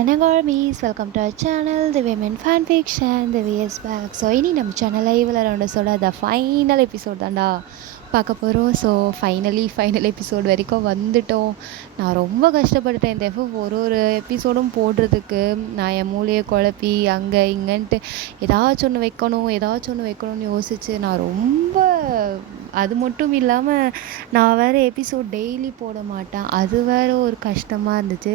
Anagarmies, welcome to our channel, The Women Fan Fiction, The VS Back. So இனி நம்ம சேனலில் இவ்வளோ ரவுண்டஸோட the final episode தான்டா பார்க்க போகிறோம். ஸோ ஃபைனல் எபிசோட் வரைக்கும் வந்துட்டோம். நான் ரொம்ப கஷ்டப்பட்டுட்டேன் இந்த ஒரு எபிசோடும் போடுறதுக்கு. நான் என் மூளையை குழப்பி அங்கே இங்கேன்ட்டு ஏதாச்சும் ஒன்று வைக்கணும்னு யோசித்து நான் ரொம்ப, அது மட்டும் இல்லாமல் நான் வேறு எபிசோட் டெய்லி போட மாட்டேன், அது வேறு ஒரு கஷ்டமாக இருந்துச்சு.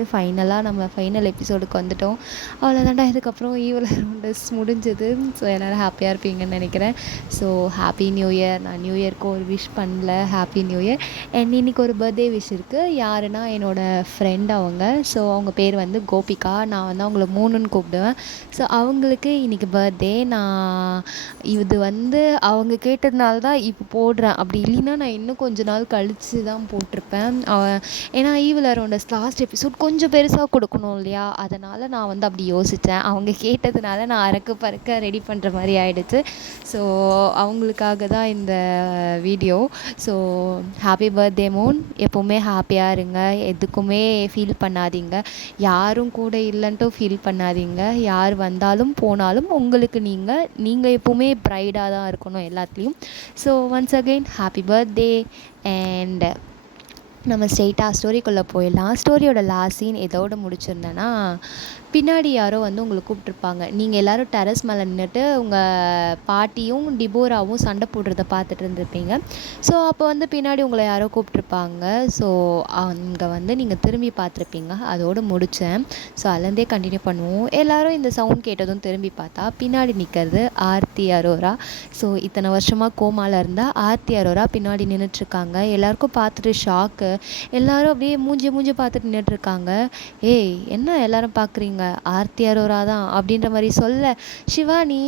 நம்ம ஃபைனல் எபிசோடுக்கு வந்துட்டோம். அவ்வளோதான்டா, இதுக்கப்புறம் ஈவில் ரவுண்டஸ் முடிஞ்சது. ஸோ எல்லோரும் ஹாப்பியாக இருப்பீங்கன்னு நினைக்கிறேன். So happy new year. நான் நியூ இயர்க்கு ஒரு விஷ் பண்ணல, ஹாப்பி நியூ இயர். அண்ட் இன்றைக்கி ஒரு பர்த்டே விஷ் இருக்குது. யாருன்னா என்னோடய ஃப்ரெண்ட் அவங்க. ஸோ அவங்க பேர் வந்து கோபிகா. நான் வந்து அவங்கள மூணுன்னு கூப்பிடுவேன். ஸோ அவங்களுக்கு இன்றைக்கி பர்த்டே. இது வந்து அவங்க கேட்டதுனால தான் இப்போ போடுறேன். அப்படி இல்லைன்னா நான் இன்னும் கொஞ்ச நாள் கழித்து தான் போட்டிருப்பேன். ஏன்னா ஈவில் ரவுண்டஸ் லாஸ்ட் எபிசோட் கொஞ்சம் பெருசாக கொடுக்கணும் இல்லையா, அதனால் நான் வந்து அப்படி யோசித்தேன். அவங்க கேட்டதுனால நான் அறக்க பறக்க ரெடி பண்ணுற மாதிரி ஆகிடுச்சு. ஸோ அவங்களுக்காக தான் இந்த video. So happy birthday Moon. எப்போவுமே ஹாப்பியாக இருங்க, எதுக்குமே ஃபீல் பண்ணாதீங்க, யாரும் கூட இல்லைன்ட்டும் ஃபீல் பண்ணாதீங்க. யார் வந்தாலும் போனாலும் உங்களுக்கு நீங்கள் எப்போவுமே ப்ரைடாக தான் இருக்கணும் எல்லாத்துலேயும். So once again happy birthday. And நம்ம ஸ்ட்ரெயிட்டாக ஸ்டோரிக்குள்ளே போயிடலாம். ஸ்டோரியோட லாஸ்ட் சீன் எதோட முடிச்சிருந்தேன்னா, பின்னாடி யாரோ வந்து உங்களை கூப்பிட்ருப்பாங்க. நீங்கள் எல்லோரும் டெரஸ் மேலே நின்றுட்டு உங்கள் பாட்டியும் டிபோராவும் சண்டை போடுறத பார்த்துட்டு இருந்திருப்பீங்க. ஸோ அப்போ வந்து பின்னாடி உங்களை யாரோ கூப்பிட்ருப்பாங்க. ஸோ அங்கே வந்து நீங்கள் திரும்பி பார்த்துருப்பீங்க. அதோடு முடித்தேன். ஸோ அதுலேருந்தே கண்டினியூ பண்ணுவோம். எல்லோரும் இந்த சவுண்ட் கேட்டதும் திரும்பி பார்த்தா பின்னாடி நிற்கிறது ஆர்த்தி அரோரா. ஸோ இத்தனை வருஷமாக கோமாவில் இருந்தால் ஆர்த்தி அரோரா பின்னாடி நின்றுட்டுருக்காங்க. எல்லாருக்கும் பார்த்துட்டு ஷாக்கு. எல்லோரும் அப்படியே மூஞ்சி பார்த்துட்டு நின்றுட்டுருக்காங்க. ஏய் என்ன எல்லோரும் பார்க்குறீங்க, ஆர்த்தி அரோரா தான் அப்படின்ற மாதிரி சொல்ல, ஷிவானி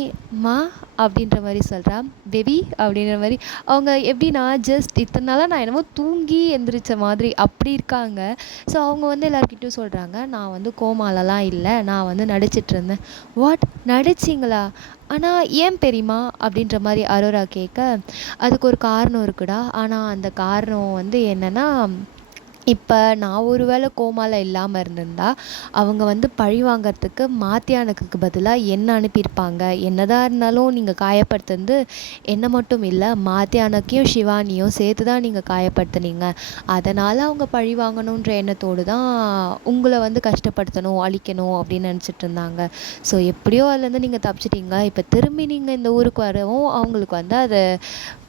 மா அப்படின்ற மாதிரி சொல்கிறா, பேபி அப்படின்ற மாதிரி. அவங்க எப்படின்னா ஜஸ்ட் இத்தனை நாளாக நான் என்னமோ தூங்கி எந்திரிச்ச மாதிரி அப்படி இருக்காங்க. ஸோ அவங்க வந்து எல்லாருக்கிட்டையும் சொல்கிறாங்க, நான் வந்து கோமாலலாம் இல்லை, நான் வந்து நடிச்சிட்ருந்தேன். வாட், நடிச்சிங்களா? ஆனால் ஏன் பெரியமா அப்படின்ற மாதிரி அரோரா கேட்க, அதுக்கு ஒரு காரணம் இருக்குடா. ஆனால் அந்த காரணம் வந்து என்னென்னா, இப்போ நான் ஒரு வேளை கோமாவில் இல்லாமல் இருந்திருந்தா அவங்க வந்து பழி வாங்கிறதுக்கு மாத்தியானுக்கு பதிலாக என்ன அனுப்பியிருப்பாங்க. என்னதான் இருந்தாலும் நீங்கள் காயப்படுத்துறது என்ன மட்டும் இல்லை, மாத்தியானுக்கையும் சிவானியும் சேர்த்து தான் நீங்கள் காயப்படுத்துனீங்க. அதனால் அவங்க பழி வாங்கணுன்ற எண்ணத்தோடு தான் உங்களை வந்து கஷ்டப்படுத்தணும், அழிக்கணும் அப்படின்னு நினச்சிட்டு இருந்தாங்க. ஸோ எப்படியோ அதுலேருந்து நீங்கள் தப்பிச்சிட்டிங்க. இப்போ திரும்பி நீங்கள் இந்த ஊருக்கு வரவும் அவங்களுக்கு வந்து அது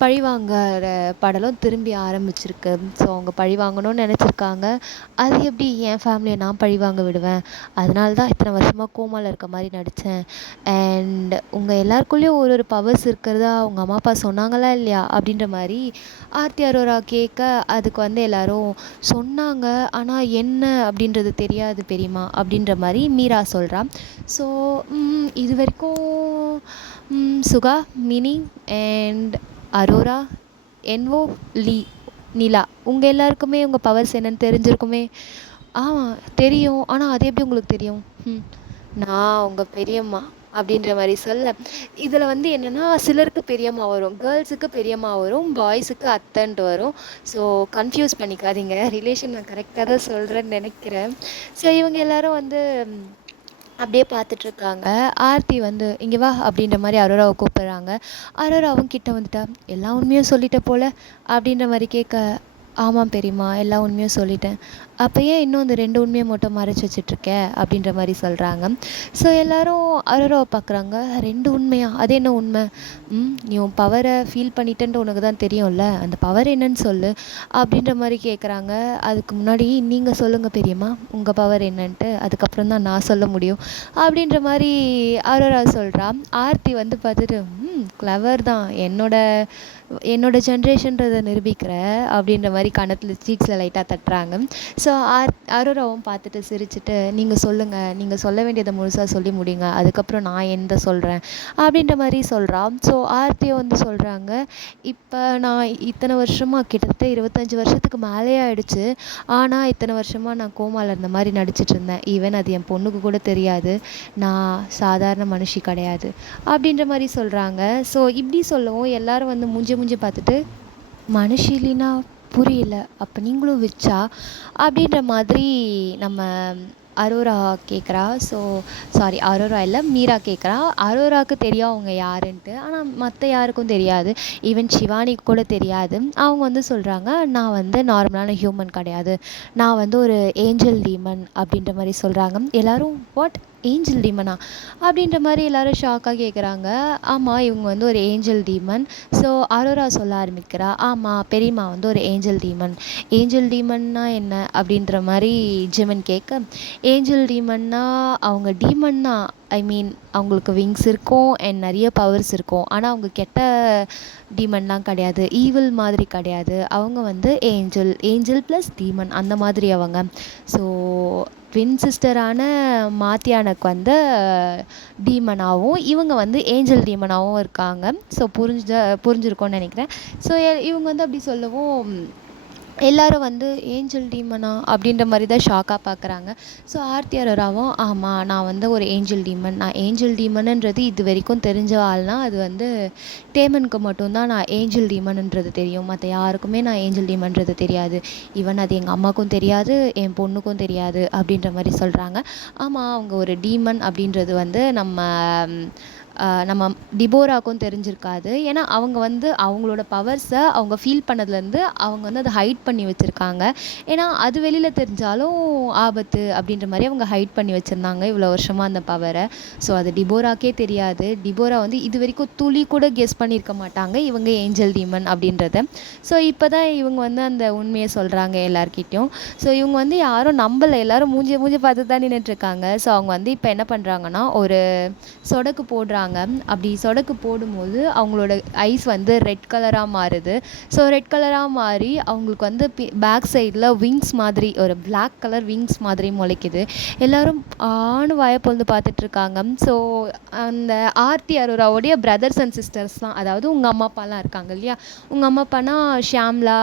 பழி வாங்குற படலம் திரும்பி ஆரம்பிச்சிருக்கு. ஸோ அவங்க பழி வாங்கணும்னு நினச்சிருக்காங்க. அது எப்படி என் ஃபேமிலியை நான் பழி வாங்க விடுவேன்? அதனால தான் இத்தனை வருஷமாக கோமாவில் இருக்க மாதிரி நடித்தேன். அண்ட் உங்கள் எல்லாருக்குள்ளேயும் ஒரு பவர்ஸ் இருக்கிறதா அவங்க அம்மா அப்பா சொன்னாங்களா இல்லையா அப்படின்ற மாதிரி ஆர்த்தி அரோரா கேட்க, அதுக்கு வந்து எல்லோரும் சொன்னாங்க, ஆனால் என்ன அப்படின்றது தெரியாது பெரியமா அப்படின்ற மாதிரி மீரா சொல்கிறான். ஸோ இது வரைக்கும் சுகா, மினி அண்ட் அரோரா, என்வோ, நிலா உங்கள் எல்லாருக்குமே உங்கள் பவர்ஸ் என்னன்னு தெரிஞ்சிருக்குமே. தெரியும், ஆனால் அது எப்படி உங்களுக்கு தெரியும்? நான் உங்கள் பெரியம்மா அப்படின்ற மாதிரி சொல்ல, இதில் வந்து என்னென்னா சிலருக்கு பெரியம்மா வரும், கேர்ள்ஸுக்கு பெரியம்மா வரும், பாய்ஸுக்கு அத்தைன்ட்டு வரும். ஸோ கன்ஃபியூஸ் பண்ணிக்காதீங்க, ரிலேஷன் நான் கரெக்டாக தான் சொல்கிறேன்னு நினைக்கிறேன். ஸோ இவங்க எல்லோரும் வந்து அப்படியே பார்த்துட்ருக்காங்க. ஆர்த்தி வந்து இங்கே வா அப்படின்ற மாதிரி அரோராவை கூப்பிட்றாங்க. அரோராவும் கிட்ட வந்துட்டா, எல்லா உண்மையும் சொல்லிட்ட போல் அப்படின்ற மாதிரி கேட்க, ஆமாம் பெரியம்மா எல்லா உண்மையும் சொல்லிட்டேன். அப்போ ஏன் இன்னும் இந்த 2 உண்மையை மட்டும் மறைச்சி வச்சிட்ருக்க அப்படின்ற மாதிரி சொல்கிறாங்க. ஸோ எல்லோரும் அரோராவை பார்க்குறாங்க. 2 உண்மையா? அது என்ன உண்மை? நீ உன் பவரை ஃபீல் பண்ணிட்டேன்ட்டு உனக்கு தான் தெரியும்ல, அந்த பவர் என்னன்னு சொல்லு அப்படின்ற மாதிரி கேட்குறாங்க. அதுக்கு முன்னாடி நீங்கள் சொல்லுங்கள் பெரியம்மா உங்கள் பவர் என்னன்ட்டு, அதுக்கப்புறம் தான் நான் சொல்ல முடியும் அப்படின்ற மாதிரி அரோரா சொல்கிறா. ஆர்த்தி வந்து பார்த்துட்டு, கிளவர் தான், என்னோட ஜென்ரேஷன்றதை நிரூபிக்கிற அப்படின்ற மாதிரி கணத்தில் சீக்ஸில் லைட்டாக தட்டுறாங்க. ஸோ அரோராவும் பார்த்துட்டு சிரிச்சுட்டு, நீங்கள் சொல்லுங்கள், நீங்கள் சொல்ல வேண்டியதை முழுசாக சொல்லி முடியுங்க, அதுக்கப்புறம் நான் எந்த சொல்கிறேன் அப்படின்ற மாதிரி சொல்கிறான். ஸோ ஆர்த்தியை வந்து சொல்கிறாங்க, இப்போ நான் இத்தனை வருஷமாக கிட்டத்தட்ட 25 வருஷத்துக்கு மேலே ஆகிடுச்சு, ஆனால் இத்தனை வருஷமாக நான் கோமாவில் இருந்த மாதிரி நடிச்சிட்டு இருந்தேன். ஈவன் அது என் பொண்ணுக்கு கூட தெரியாது, நான் சாதாரண மனுஷி கிடையாது அப்படின்ற மாதிரி சொல்கிறாங்க. ஸோ இப்படி சொல்லவும் எல்லோரும் வந்து மூஞ்சி பார்த்துட்டு, மனுஷிலினா புரியல, அப்போ நீங்களும் விச்சா அப்படின்ற மாதிரி நம்ம அரோரா கேட்குறா. சாரி, அரோரா இல்லை, மீரா கேட்குறா. அரோராவுக்கு தெரியும் அவங்க யாருன்ட்டு. ஆனால் மற்ற யாருக்கும் தெரியாது. ஈவன் ஷிவானிக்கு கூட தெரியாது. அவங்க வந்து சொல்கிறாங்க, நான் வந்து நார்மலான ஹியூமன் கிடையாது, நான் வந்து ஒரு ஏஞ்சல் டீமன் அப்படின்ற மாதிரி சொல்கிறாங்க. எல்லோரும் வாட், ஏஞ்சல் டீமனா அப்படின்ற மாதிரி எல்லோரும் ஷாக்காக கேட்குறாங்க. ஆமாம், இவங்க வந்து ஒரு ஏஞ்சல் டீமன். ஸோ அரோரா சொல்ல ஆரம்பிக்கிறா, ஆமாம் பெரியம்மா வந்து ஒரு ஏஞ்சல் டீமன். ஏஞ்சல் டீமன்னா என்ன அப்படின்ற மாதிரி ஜிமன் கேட்க, ஏஞ்சல் டீமன்னா அவங்க டீமன் தான், ஐ மீன் அவங்களுக்கு விங்ஸ் இருக்கும் அண்ட் நிறைய பவர்ஸ் இருக்கும். ஆனால் அவங்க கெட்ட டீமன்லாம் கிடையாது, ஈவில் மாதிரி கிடையாது. அவங்க வந்து ஏஞ்சல் ப்ளஸ் டீமன் அந்த மாதிரி அவங்க. ஸோ ட்வின் சிஸ்டரான மாத்தியானுக்கு வந்து டீமனாகவும் இவங்க வந்து ஏஞ்சல் டீமனாகவும் இருக்காங்க. ஸோ புரிஞ்சிருக்கோன்னு நினைக்கிறேன். ஸோ இவங்க வந்து அப்படி சொல்லவும் எல்லோரும் வந்து ஏஞ்சல் டீமனா அப்படின்ற மாதிரி தான் ஷாக்காக பார்க்குறாங்க. ஸோ ஆர்த்தி அரோராவும், ஆமாம் நான் வந்து ஒரு ஏஞ்சல் டீமன், நான் ஏஞ்சல் டீமனுன்றது இது வரைக்கும் தெரிஞ்ச ஆள்னால் அது வந்து டேமனுக்கு மட்டும்தான் நான் ஏஞ்சல் டீமனுன்றது தெரியும், மற்ற யாருக்குமே நான் ஏஞ்சல் டீமன்றது தெரியாது. ஈவன் அது எங்கள் அம்மாவுக்கும் தெரியாது, என் பொண்ணுக்கும் தெரியாது அப்படின்ற மாதிரி சொல்கிறாங்க. ஆமாம், அவங்க ஒரு டீமன் அப்படின்றது வந்து நம்ம டிபோராவுக்கும் தெரிஞ்சிருக்காது. ஏன்னா அவங்க வந்து அவங்களோட பவர்ஸை அவங்க ஃபீல் பண்ணதுலேருந்து அவங்க வந்து அதை ஹைட் பண்ணி வச்சுருக்காங்க. ஏன்னா அது வெளியில் தெரிஞ்சாலும் ஆபத்து அப்படின்ற மாதிரி அவங்க ஹைட் பண்ணி வச்சுருந்தாங்க இவ்வளோ வருஷமாக அந்த பவரை. ஸோ அது டிபோராக்கே தெரியாது. டிபோரா வந்து இது வரைக்கும் துளி கூட கெஸ் பண்ணியிருக்க மாட்டாங்க இவங்க ஏஞ்சல் டீமன் அப்படின்றத. ஸோ இப்போ தான் இவங்க வந்து அந்த உண்மையை சொல்கிறாங்க எல்லார்கிட்டையும். ஸோ இவங்க வந்து யாரும் நம்பலை, எல்லோரும் மூஞ்சி பார்த்து தான் நின்றுட்டுருக்காங்க. ஸோ அவங்க வந்து இப்போ என்ன பண்ணுறாங்கன்னா, ஒரு சொடக்கு போடுறாங்க. அப்படி சொடக்கு போடும்போது அவங்களோட ஐஸ் வந்து ரெட் கலராக மாறுது. ஸோ ரெட் கலராக மாறி அவங்களுக்கு வந்து பேக் சைடில் விங்ஸ் மாதிரி ஒரு பிளாக் கலர் விங்ஸ் மாதிரி முளைக்குது. எல்லோரும் வாயை பொழுது பார்த்துட்ருக்காங்க. ஸோ அந்த ஆர்த்தி அரோராவுடைய பிரதர்ஸ் அண்ட் சிஸ்டர்ஸ்லாம், அதாவது உங்கள் அம்மா அப்பாலாம் இருக்காங்க இல்லையா, உங்கள் அம்மா அப்பானா ஷியாம்லா,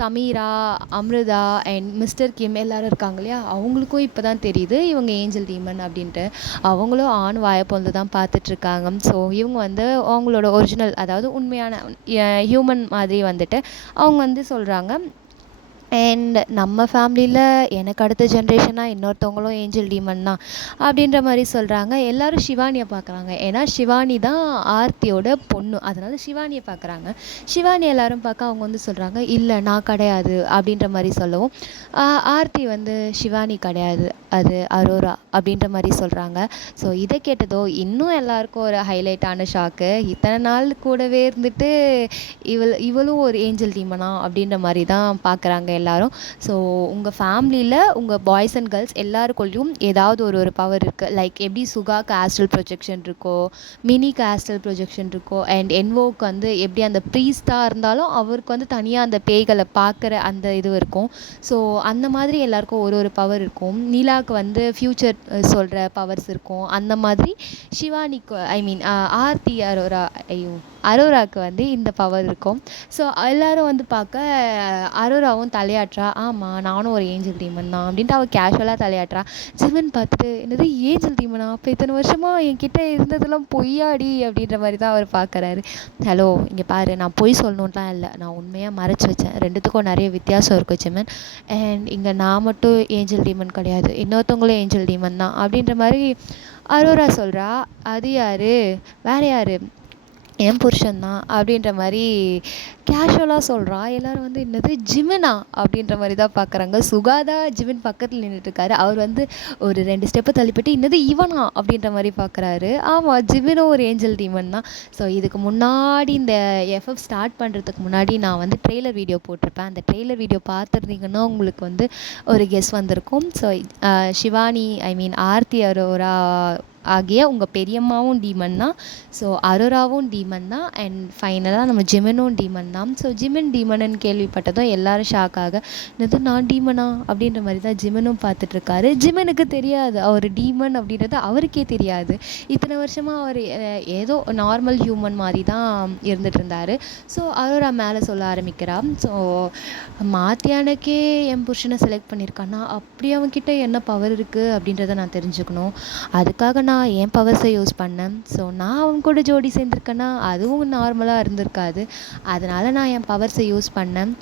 சமீரா, அம்ருதா அண்ட் மிஸ்டர் கிம் எல்லோரும் இருக்காங்க இல்லையா, அவங்களுக்கும் இப்போ தான் தெரியுது இவங்க ஏஞ்சல் டீமன் அப்படின்ட்டு. அவங்களும் வாயை பொழுது தான் பார்த்துட்ருக்காங்க. ஸோ இவங்க வந்து அவங்களோட ஒரிஜினல், அதாவது உண்மையான ஹியூமன் மாதிரி வந்துட்டு அவங்க வந்து சொல்கிறாங்க. அண்ட் நம்ம ஃபேமிலியில் எனக்கு அடுத்த ஜென்ரேஷனாக இன்னொருத்தவங்களும் ஏஞ்சல் டீமன் தான் அப்படின்ற மாதிரி சொல்கிறாங்க. எல்லோரும் ஷிவானியை பார்க்குறாங்க. ஏன்னா ஷிவானி தான் ஆர்த்தியோட பொண்ணு, அதனால் ஷிவானியை பார்க்குறாங்க. ஷிவானி எல்லோரும் பார்க்க அவங்க வந்து சொல்கிறாங்க, இல்லை நான் கிடையாது அப்படின்ற மாதிரி சொல்லவும் ஆர்த்தி வந்து ஷிவானி கிடையாது, அது அரோரா அப்படின்ற மாதிரி சொல்கிறாங்க. ஸோ இதை கேட்டதோ இன்னும் எல்லாருக்கும் ஒரு ஹைலைட்டான ஷாக்கு. இத்தனை நாள் கூடவே இருந்துட்டு இவளும் ஒரு ஏஞ்சல் டீமனா அப்படின்ற மாதிரி தான் பார்க்குறாங்க எல்லாரும். ஸோ உங்கள் ஃபேமிலியில் உங்கள் பாய்ஸ் அண்ட் கேர்ள்ஸ் எல்லாருக்குள்ளேயும் ஏதாவது ஒரு பவர் இருக்குது. லைக் எப்படி சுகாக்கு ஆஸ்ட்ரல் ப்ரொஜெக்ஷன் இருக்கோ, மினிக்கு ஆஸ்ட்ரல் ப்ரொஜெக்ஷன் இருக்கோ, அண்ட் என்வோக்கு வந்து எப்படி அந்த ப்ரீஸ்டாக இருந்தாலும் அவருக்கு வந்து தனியாக அந்த பேய்களை பார்க்குற அந்த இது இருக்கும். ஸோ அந்த மாதிரி எல்லாருக்கும் ஒரு பவர் இருக்கும். நீலாவுக்கு வந்து ஃப்யூச்சர் சொல்கிற பவர்ஸ் இருக்கும். அந்த மாதிரி ஷிவானிக்கு, ஐ மீன் ஆர்த்தி அரோராவுக்கு வந்து இந்த பவர் இருக்கும். ஸோ எல்லோரும் வந்து பார்க்க அரோராவும் தலையாட்டுறா, ஆமாம் நானும் ஒரு ஏஞ்சல் டீமன் தான் அப்படின்ட்டு அவள் கேஷுவலாக தலையாட்டுறா. ஜிமன் பார்த்துட்டு, என்னது ஏஞ்சல் டீமனா, அப்போ இத்தனை வருஷமாக என்கிட்ட இருந்ததெல்லாம் பொய்யாடி அப்படின்ற மாதிரி தான் அவர் பார்க்குறாரு. ஹலோ இங்கே பாரு, நான் பொய் சொல்லணுன்லாம் இல்லை, நான் உண்மையாக மறைச்சி வச்சேன், ரெண்டுத்துக்கும் நிறைய வித்தியாசம் இருக்குது ஜிமன். அண்ட் இங்கே நான் மட்டும் ஏஞ்சல் டீமன் கிடையாது, இன்னொருத்தவங்களும் ஏஞ்சல் டீமன் தான் அப்படின்ற மாதிரி அரோரா சொல்கிறா. அது யார், வேறு யார், என் புருஷன் தான் அப்படின்ற மாதிரி கேஷுவலாக சொல்கிறா. எல்லோரும் வந்து என்னது ஜிமினா அப்படின்ற மாதிரி தான் பார்க்குறாங்க. சுகாதா ஜிமின் பக்கத்தில் நின்றுட்டுருக்காரு. அவர் வந்து ஒரு 2 ஸ்டெப்பு தள்ளிப்பட்டு என்னது இவனா அப்படின்ற மாதிரி பார்க்குறாரு. ஆமாம், ஜிமினும் ஒரு ஏஞ்சல் டீமன் தான். ஸோ இதுக்கு முன்னாடி இந்த எஃப்எஃப் ஸ்டார்ட் பண்ணுறதுக்கு முன்னாடி நான் வந்து ட்ரெய்லர் வீடியோ போட்டிருப்பேன். அந்த ட்ரெய்லர் வீடியோ பார்த்துருந்தீங்கன்னா உங்களுக்கு வந்து ஒரு கெஸ் வந்திருக்கும். ஸோ ஷிவானி, ஐ மீன் ஆர்த்தி அரோரா ஆகிய உங்கள் பெரியம்மாவும் டீமன் தான். ஸோ அரோராவும் டீமன் தான். அண்ட் ஃபைனலாக நம்ம ஜிமனும் டீமன் தான். ஸோ ஜிமன் டீமனுன்னு கேள்விப்பட்டதும் எல்லோரும் ஷாக்காக, என்னது நான் டீமனா அப்படின்ற மாதிரி தான் ஜிமனும் பார்த்துட்ருக்காரு. ஜிமனுக்கு தெரியாது அவர் டீமன் அப்படின்றது, அவருக்கே தெரியாது. இத்தனை வருஷமாக அவர் ஏதோ நார்மல் ஹியூமன் மாதிரி தான் இருந்துகிட்டு இருந்தார். ஸோ அரோரா மேலே சொல்ல ஆரம்பிக்கிறா. ஸோ மாத்தியானுக்கே என் புருஷனை செலக்ட் பண்ணியிருக்கான்னா அப்படி அவன்கிட்ட என்ன பவர் இருக்குது அப்படின்றத நான் தெரிஞ்சுக்கணும். அதுக்காக நான் என் பவர்ஸை யூஸ் பண்ணேன். ஸோ நான் அவங்க கூட ஜோடி சேர்ந்துருக்கேன்னா அதுவும் நார்மலாக இருந்திருக்காது. அதனால் நான் என் பவர்ஸை யூஸ் பண்ணேன்.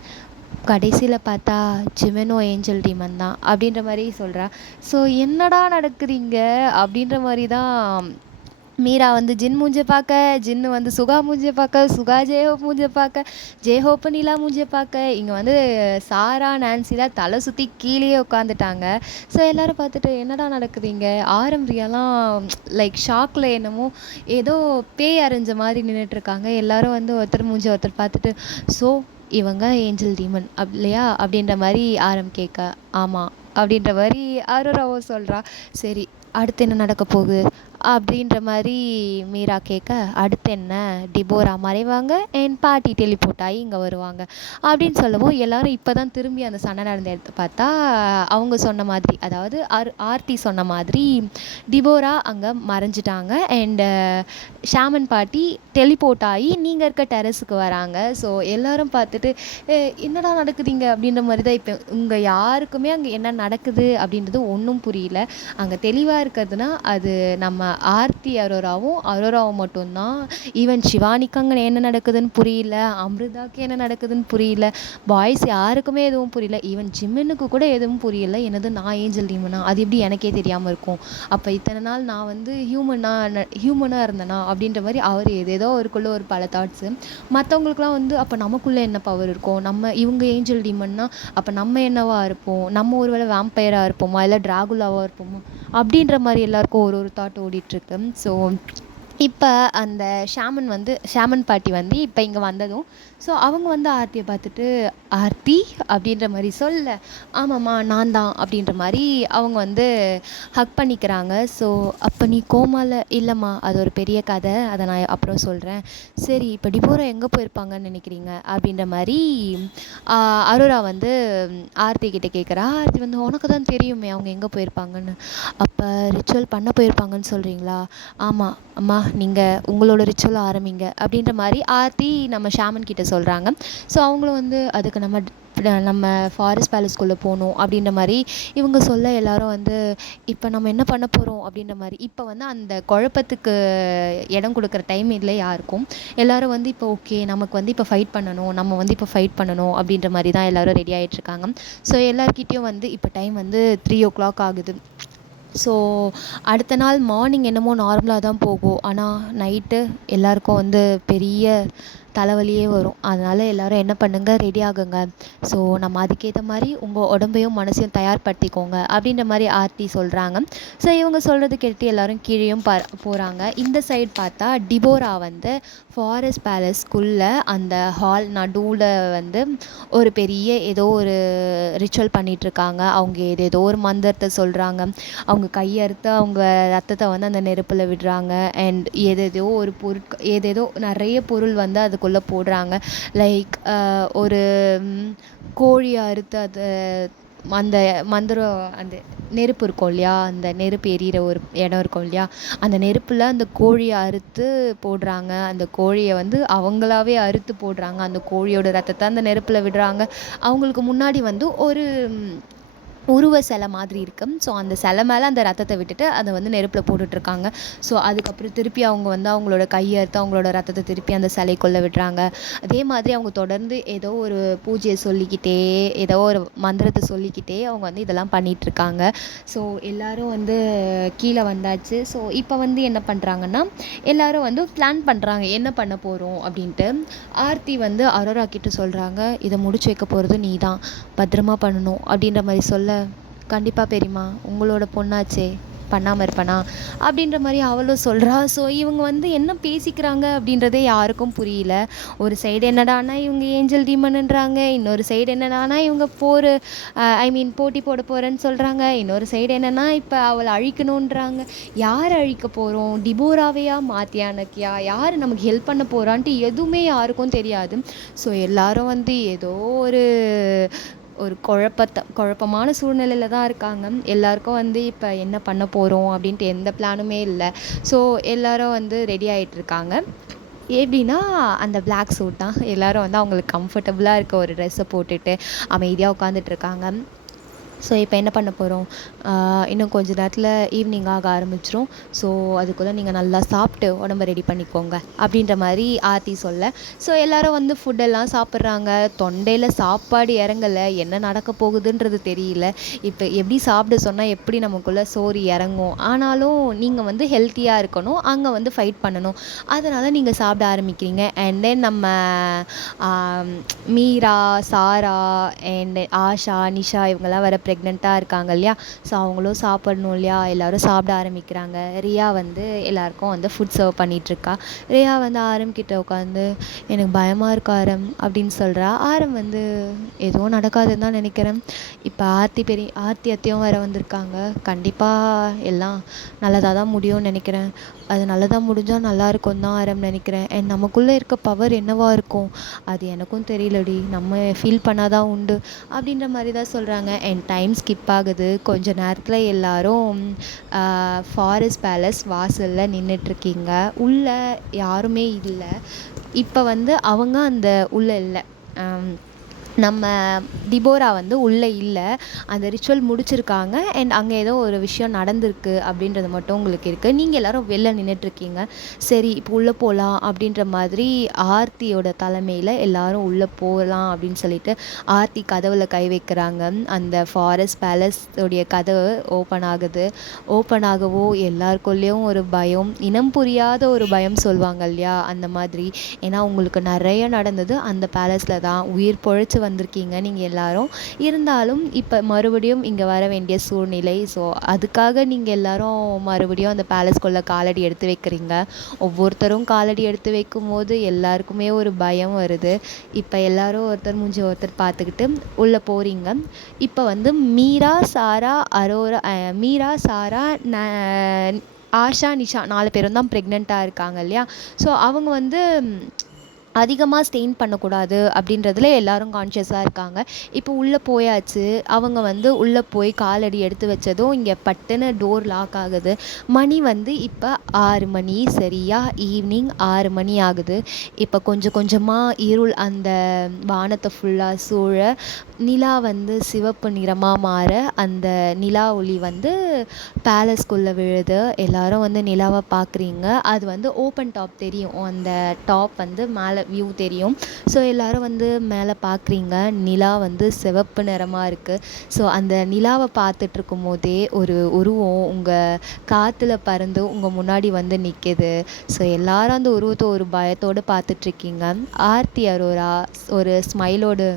கடைசியில் பார்த்தா ஜிமெனும் ஏஞ்சல் டீமன் தான் அப்படின்ற மாதிரி சொல்கிறா. ஸோ என்னடா நடக்குதுங்க அப்படின்ற மாதிரி தான் மீரா வந்து ஜின் மூஞ்ச பார்க்க, ஜின்னு வந்து சுகா மூஞ்ச பார்க்க, சுகா ஜேஹோப் மூஞ்ச பார்க்க, ஜேஹோப்பு நிலா மூஞ்ச பார்க்க, இங்கே வந்து சாரா நான்சிலாம் தலை சுற்றி கீழேயே உட்காந்துட்டாங்க. ஸோ எல்லோரும் பார்த்துட்டு என்னடா நடக்குது இங்கே, ரியாலாம் லைக் ஷாக்கில் என்னமோ ஏதோ பேய் அரைஞ்ச மாதிரி நின்றுட்டுருக்காங்க. எல்லோரும் வந்து ஒருத்தர் மூஞ்சி ஒருத்தர் பார்த்துட்டு, ஸோ இவங்க ஏஞ்சல் டீமன் இல்லையா அப்படின்ற மாதிரி கேட்க, ஆமாம் அப்படின்ற மாதிரி அரோராவோ சொல்கிறா. சரி அடுத்து என்ன நடக்க போகுது அப்படின்ற மாதிரி மீரா கேட்க, அடுத்து என்ன, டிபோரா மறைவாங்க என் பாட்டி டெலிபோர்ட் ஆகி இங்கே வருவாங்க அப்படின்னு சொல்லவும் எல்லோரும் இப்போ தான் திரும்பி அந்த சண்டை நடந்த இடத்த பார்த்தா அவங்க சொன்ன மாதிரி, அதாவது ஆர்த்தி சொன்ன மாதிரி டிபோரா அங்கே மறைஞ்சிட்டாங்க. அண்டு ஷாமன் பாட்டி டெலிபோர்ட் ஆகி நீங்கள் இருக்க டெரஸுக்கு வராங்க. ஸோ எல்லோரும் பார்த்துட்டு என்னடா நடக்குதுங்க அப்படின்ற மாதிரி தான். இப்போ இங்கே யாருக்குமே அங்கே என்ன நடக்குது அப்படின்றது ஒன்றும் புரியல. அங்கே தெளிவாக இருக்கிறதுனா அது நம்ம ஆர்த்தி அரோராவும் மட்டும்தான். ஈவன் சிவானிக்கு அங்கே என்ன நடக்குதுன்னு புரியல, அமிர்தாவுக்கு என்ன நடக்குதுன்னு புரியல, பாய்ஸ் யாருக்குமே எதுவும் புரியல, ஈவன் ஜிம்மினுக்கு கூட எதுவும் புரியல. என்னது நான் ஏஞ்சல் டீமனா, அது எப்படி எனக்கே தெரியாமல் இருக்கும், அப்போ இத்தனை நாள் நான் வந்து ஹியூமனாக இருந்தேனா அப்படின்ற மாதிரி அவர் ஏதேதோ அவருக்குள்ளே ஒரு பல தாட்ஸு. மற்றவங்களுக்குலாம் வந்து அப்போ நமக்குள்ளே என்ன பவர் இருக்கும், இவங்க ஏஞ்சல் டீமன்னா அப்போ நம்ம என்னவா இருப்போம், நம்ம ஒரு வேளை வேம்பயராக இருப்போமா இல்லை டிராகுலாவாக இருப்போமா அப்படின்ற மாதிரி எல்லாருக்கும் ஒரு தாட் ஓடிட்டுருக்கு. ஸோ இப்போ அந்த ஷாமன் பாட்டி வந்து இப்போ இங்கே வந்ததும் ஸோ அவங்க வந்து ஆர்த்தியை பார்த்துட்டு, ஆர்த்தி அப்படின்ற மாதிரி சொல்ல, ஆமாம்மா நான் தான் அப்படின்ற மாதிரி அவங்க வந்து ஹக் பண்ணிக்கிறாங்க. ஸோ அப்போ நீ கோமால இல்லைம்மா, அது ஒரு பெரிய கதை, அதை நான் அப்புறம் சொல்கிறேன். சரி இப்போ டிபோரா எங்கே போயிருப்பாங்கன்னு நினைக்கிறீங்க அப்படின்ற மாதிரி அரோரா வந்து ஆர்த்தி கிட்டே கேட்குறா. ஆர்த்தி வந்து உனக்கு தான் தெரியுமே அவங்க எங்கே போயிருப்பாங்கன்னு. அப்போ ரிச்சுவல் பண்ண போயிருப்பாங்கன்னு சொல்கிறீங்களா? ஆமாம் அம்மா, நீங்கள் உங்களோட ரிச்சுவல் ஆரம்பிங்க அப்படின்ற மாதிரி ஆர்த்தி நம்ம ஷாமன் கிட்ட சொல்கிறாங்க. ஸோ அவங்களும் வந்து அதுக்கு நம்ம ஃபாரஸ்ட் பேலஸ்குள்ளே போகணும் அப்படின்ற மாதிரி இவங்க சொல்ல, எல்லோரும் வந்து இப்போ நம்ம என்ன பண்ண போகிறோம் அப்படின்ற மாதிரி இப்போ வந்து அந்த குழப்பத்துக்கு இடம் கொடுக்குற டைம் இல்லை யாருக்கும். எல்லோரும் வந்து இப்போ ஓகே நமக்கு வந்து இப்போ ஃபைட் பண்ணணும் அப்படின்ற மாதிரி தான் எல்லோரும் ரெடி ஆகிட்ருக்காங்க. ஸோ எல்லாருக்கிட்டேயும் வந்து இப்போ டைம் வந்து 3 o'clock ஆகுது. ஸோ அடுத்த நாள் மார்னிங் என்னமோ நார்மலாக தான் போகும், ஆனால் நைட்டு எல்லாருக்கும் வந்து பெரிய தலைவலியே வரும். அதனால் எல்லோரும் என்ன பண்ணுங்கள், ரெடி ஆகுங்க. ஸோ நம்ம அதுக்கேற்ற மாதிரி உங்கள் உடம்பையும் மனசையும் தயார்படுத்திக்கோங்க அப்படின்ற மாதிரி ஆர்த்தி சொல்கிறாங்க. ஸோ இவங்க சொல்கிறது கேட்டு எல்லோரும் கீழேயும் போகிறாங்க. இந்த சைடு பார்த்தா டிபோரா வந்து ஃபாரஸ்ட் பேலஸ்குள்ளே அந்த ஹால் நடுவில் வந்து ஒரு பெரிய ஏதோ ஒரு ரிச்சுவல் பண்ணிகிட்ருக்காங்க. அவங்க ஏதேதோ ஒரு மந்திரத்தை சொல்கிறாங்க. அவங்க கையறுத்து அவங்க ரத்தத்தை வந்து அந்த நெருப்பில் விடுறாங்க. அண்ட் ஏதேதோ நிறைய பொருள் வந்து அதுக்குள்ளே போடுறாங்க. லைக் ஒரு கோழியை அறுத்து அதை அந்த மந்திரம், அந்த நெருப்பு இருக்கும் இல்லையா, அந்த நெருப்பு எரியிற ஒரு இடம் இருக்கும் இல்லையா, அந்த நெருப்பில் அந்த கோழியை அறுத்து போடுறாங்க. அந்த கோழியை வந்து அவங்களாவே அறுத்து போடுறாங்க. அந்த கோழியோட ரத்தத்தை அந்த நெருப்பில் விடுறாங்க. அவங்களுக்கு முன்னாடி வந்து ஒரு உருவ சிலை மாதிரி இருக்குது. ஸோ அந்த சிலை மேலே அந்த ரத்தத்தை விட்டுட்டு அதை வந்து நெருப்பில் போட்டுட்ருக்காங்க. ஸோ அதுக்கப்புறம் திருப்பி அவங்க வந்து அவங்களோட கையறுத்து அவங்களோட ரத்தத்தை திருப்பி அந்த சிலைக்குள்ளே விடுறாங்க. அதே மாதிரி அவங்க தொடர்ந்து ஏதோ ஒரு பூஜையை சொல்லிக்கிட்டே, ஏதோ ஒரு மந்திரத்தை சொல்லிக்கிட்டே அவங்க வந்து இதெல்லாம் பண்ணிகிட்ருக்காங்க. ஸோ எல்லோரும் வந்து கீழே வந்தாச்சு. ஸோ இப்போ வந்து என்ன பண்ணுறாங்கன்னா, எல்லோரும் வந்து பிளான் பண்ணுறாங்க என்ன பண்ண போகிறோம் அப்படின்ட்டு. ஆர்த்தி வந்து அரோரா கிட்ட சொல்கிறாங்க, இதை முடிச்சு வைக்க போகிறது நீ தான், பத்திரமா பண்ணணும் அப்படின்ற மாதிரி சொல்ல, கண்டிப்பாக பெரியம்மா, உங்களோட பொண்ணாச்சே, பண்ணாமல் இருப்பேனா அப்படின்ற மாதிரி அவளும் சொல்கிறா. ஸோ இவங்க வந்து என்ன பேசிக்கிறாங்க அப்படின்றதே யாருக்கும் புரியல. ஒரு சைடு என்னடானா இவங்க ஏஞ்சல் டீமன்ன்றாங்க, இன்னொரு சைடு என்னடானா இவங்க போட்டி போட போகிறேன்னு சொல்கிறாங்க, இன்னொரு சைடு என்னென்னா இப்போ அவளை அழிக்கணுன்றாங்க. யார் அழிக்க போகிறோம், டிபோராவையா மாத்தியானக்கியா, யார் நமக்கு ஹெல்ப் பண்ண போகிறான்ட்டு எதுவுமே யாருக்கும் தெரியாது. ஸோ எல்லோரும் வந்து ஏதோ ஒரு குழப்பமான சூழ்நிலையில் தான் இருக்காங்க. எல்லாருக்கும் வந்து இப்போ என்ன பண்ண போகிறோம் அப்படின்ட்டு எந்த பிளானுமே இல்லை. ஸோ எல்லோரும் வந்து ரெடி ஆகிட்ருக்காங்க. எப்படின்னா அந்த பிளாக் சூட் தான் எல்லோரும் வந்து அவங்களுக்கு கம்ஃபர்டபுளாக இருக்க ஒரு ட்ரெஸ்ஸை போட்டுட்டு அமைதியாக உட்காந்துட்ருக்காங்க. ஸோ இப்போ என்ன பண்ண போகிறோம், இன்னும் கொஞ்ச நேரத்தில் ஈவினிங் ஆக ஆரம்பிச்சிரும். ஸோ அதுக்குள்ளே நீங்கள் நல்லா சாப்பிட்டு உடம்ப ரெடி பண்ணிக்கோங்க அப்படின்ற மாதிரி ஆர்த்தி சொல்ல, ஸோ எல்லோரும் வந்து ஃபுட்டெல்லாம் சாப்பிட்றாங்க. தொண்டையில் சாப்பாடு இறங்கலை, என்ன நடக்க போகுதுன்றது தெரியல. இப்போ எப்படி சாப்பிட சொன்னால் எப்படி நமக்குள்ளே சோறு இறங்கும். ஆனாலும் நீங்கள் வந்து ஹெல்த்தியாக இருக்கணும், அங்கே வந்து ஃபைட் பண்ணணும். அதனால் நீங்கள் சாப்பிட ஆரம்பிக்கிறீங்க. அண்ட் தென் நம்ம மீரா, சாரா அண்ட் ஆஷா, நிஷா இவங்கெல்லாம் வர ப்ரெக்னெண்ட்டாக இருக்காங்க இல்லையா. ஸோ அவங்களும் சாப்பிடணும் இல்லையா, எல்லோரும் சாப்பிட ஆரம்பிக்கிறாங்க. ரியா வந்து எல்லாருக்கும் வந்து ஃபுட் சர்வ் பண்ணிகிட்ருக்கா. ரியா வந்து ஆரம் கிட்ட உட்காந்து எனக்கு பயமாக இருக்கு ஆரம் அப்படின்னு சொல்கிறா. ஆரம் வந்து எதுவும் நடக்காதுன்னு தான் நினைக்கிறேன். இப்போ ஆர்த்தி அத்தையும் வேறு வந்திருக்காங்க. கண்டிப்பாக எல்லாம் நல்லதாக தான் முடியும்னு நினைக்கிறேன். அது நல்லதாக முடிஞ்சால் நல்லா இருக்கும் தான் ஆரம் நினைக்கிறேன். அண்ட் நமக்குள்ளே இருக்க பவர் என்னவாக இருக்கும் அது எனக்கும் தெரியலடி, நம்ம ஃபீல் பண்ணாதான் உண்டு அப்படின்ற மாதிரி தான் சொல்கிறாங்க. அண்ட் டைம் ஸ்கிப் ஆகுது. கொஞ்ச நேரத்தில் எல்லோரும் ஃபாரஸ்ட் பேலஸ் வாசலில் நின்றுட்டுருக்கீங்க. உள்ளே யாருமே இல்லை. இப்போ வந்து அவங்க அந்த உள்ளே இல்லை, நம்ம டிபோரா வந்து உள்ளே இல்லை. அந்த ரிச்சுவல் முடிச்சிருக்காங்க. அண்ட் அங்கே ஏதோ ஒரு விஷயம் நடந்திருக்கு அப்படின்றது மட்டும் உங்களுக்கு இருக்குது. நீங்கள் எல்லோரும் வெளில நின்றுட்டுருக்கீங்க. சரி இப்போ உள்ளே போகலாம் அப்படின்ற மாதிரி ஆர்த்தியோட தலைமையில் எல்லோரும் உள்ளே போகலாம் அப்படின்னு சொல்லிட்டு ஆர்த்தி கதவில் கை வைக்கிறாங்க. அந்த ஃபாரஸ்ட் பேலஸோடைய கதவு ஓப்பன் ஆகுது. ஓப்பன் ஆகவோ எல்லாருக்குள்ளேயும் ஒரு பயம், இனம் புரியாத ஒரு பயம் சொல்லுவாங்க இல்லையா, அந்த மாதிரி. ஏன்னா உங்களுக்கு நிறைய நடந்தது அந்த பேலஸில் தான். உயிர் பொழைச்சி வந்திருக்கீங்க நீங்கள் எல்லாரும். இருந்தாலும் இப்போ மறுபடியும் இங்கே வர வேண்டிய சூழ்நிலை. ஸோ அதுக்காக நீங்கள் எல்லாரும் மறுபடியும் அந்த பேலஸ்குள்ளே காலடி எடுத்து வைக்கிறீங்க. ஒவ்வொருத்தரும் காலடி எடுத்து வைக்கும் போது எல்லாருக்குமே ஒரு பயம் வருது. இப்போ எல்லோரும் ஒருத்தர் மூஞ்சி ஒருத்தர் பார்த்துக்கிட்டு உள்ளே போகிறீங்க. இப்போ வந்து மீரா, சாரா, ஆஷா, நிஷா 4 பேரும் தான் ப்ரெக்னெண்ட்டாக இருக்காங்க இல்லையா. ஸோ அவங்க வந்து அதிகமாக ஸ்டெயின் பண்ணக்கூடாது அப்படின்றதுல எல்லோரும் கான்ஷியஸாக இருக்காங்க. இப்போ உள்ளே போயாச்சு. அவங்க வந்து உள்ளே போய் காலடி எடுத்து வச்சதும் இங்கே பட்டுன்னு டோர் லாக் ஆகுது. மணி வந்து இப்போ 6 மணி, சரியாக ஈவினிங் 6 மணி ஆகுது. இப்போ கொஞ்சம் கொஞ்சமாக இருள் அந்த வானத்தை ஃபுல்லாக சூழ, நிலா வந்து சிவப்பு நிறமாக மாற, அந்த நிலா ஒளி வந்து பேலஸ்குள்ளே விழுது. எல்லோரும் வந்து நிலாவை பார்க்குறீங்க. அது வந்து ஓப்பன் டாப் தெரியும், அந்த டாப் வந்து மேலே வியூ தெரியும். ஸோ எல்லோரும் வந்து மேலே பார்க்குறீங்க. நிலா வந்து சிவப்பு நிறமாக இருக்குது. ஸோ அந்த நிலாவை பார்த்துட்ருக்கும் போதே ஒரு உருவம் உங்கள் காற்றுல பறந்து உங்கள் முன்னாடி வந்து நிற்கிது. ஸோ எல்லோரும் அந்த உருவத்தை ஒரு பயத்தோடு பார்த்துட்ருக்கீங்க. ஆர்த்தி அரோரா ஒரு ஸ்மைலோடு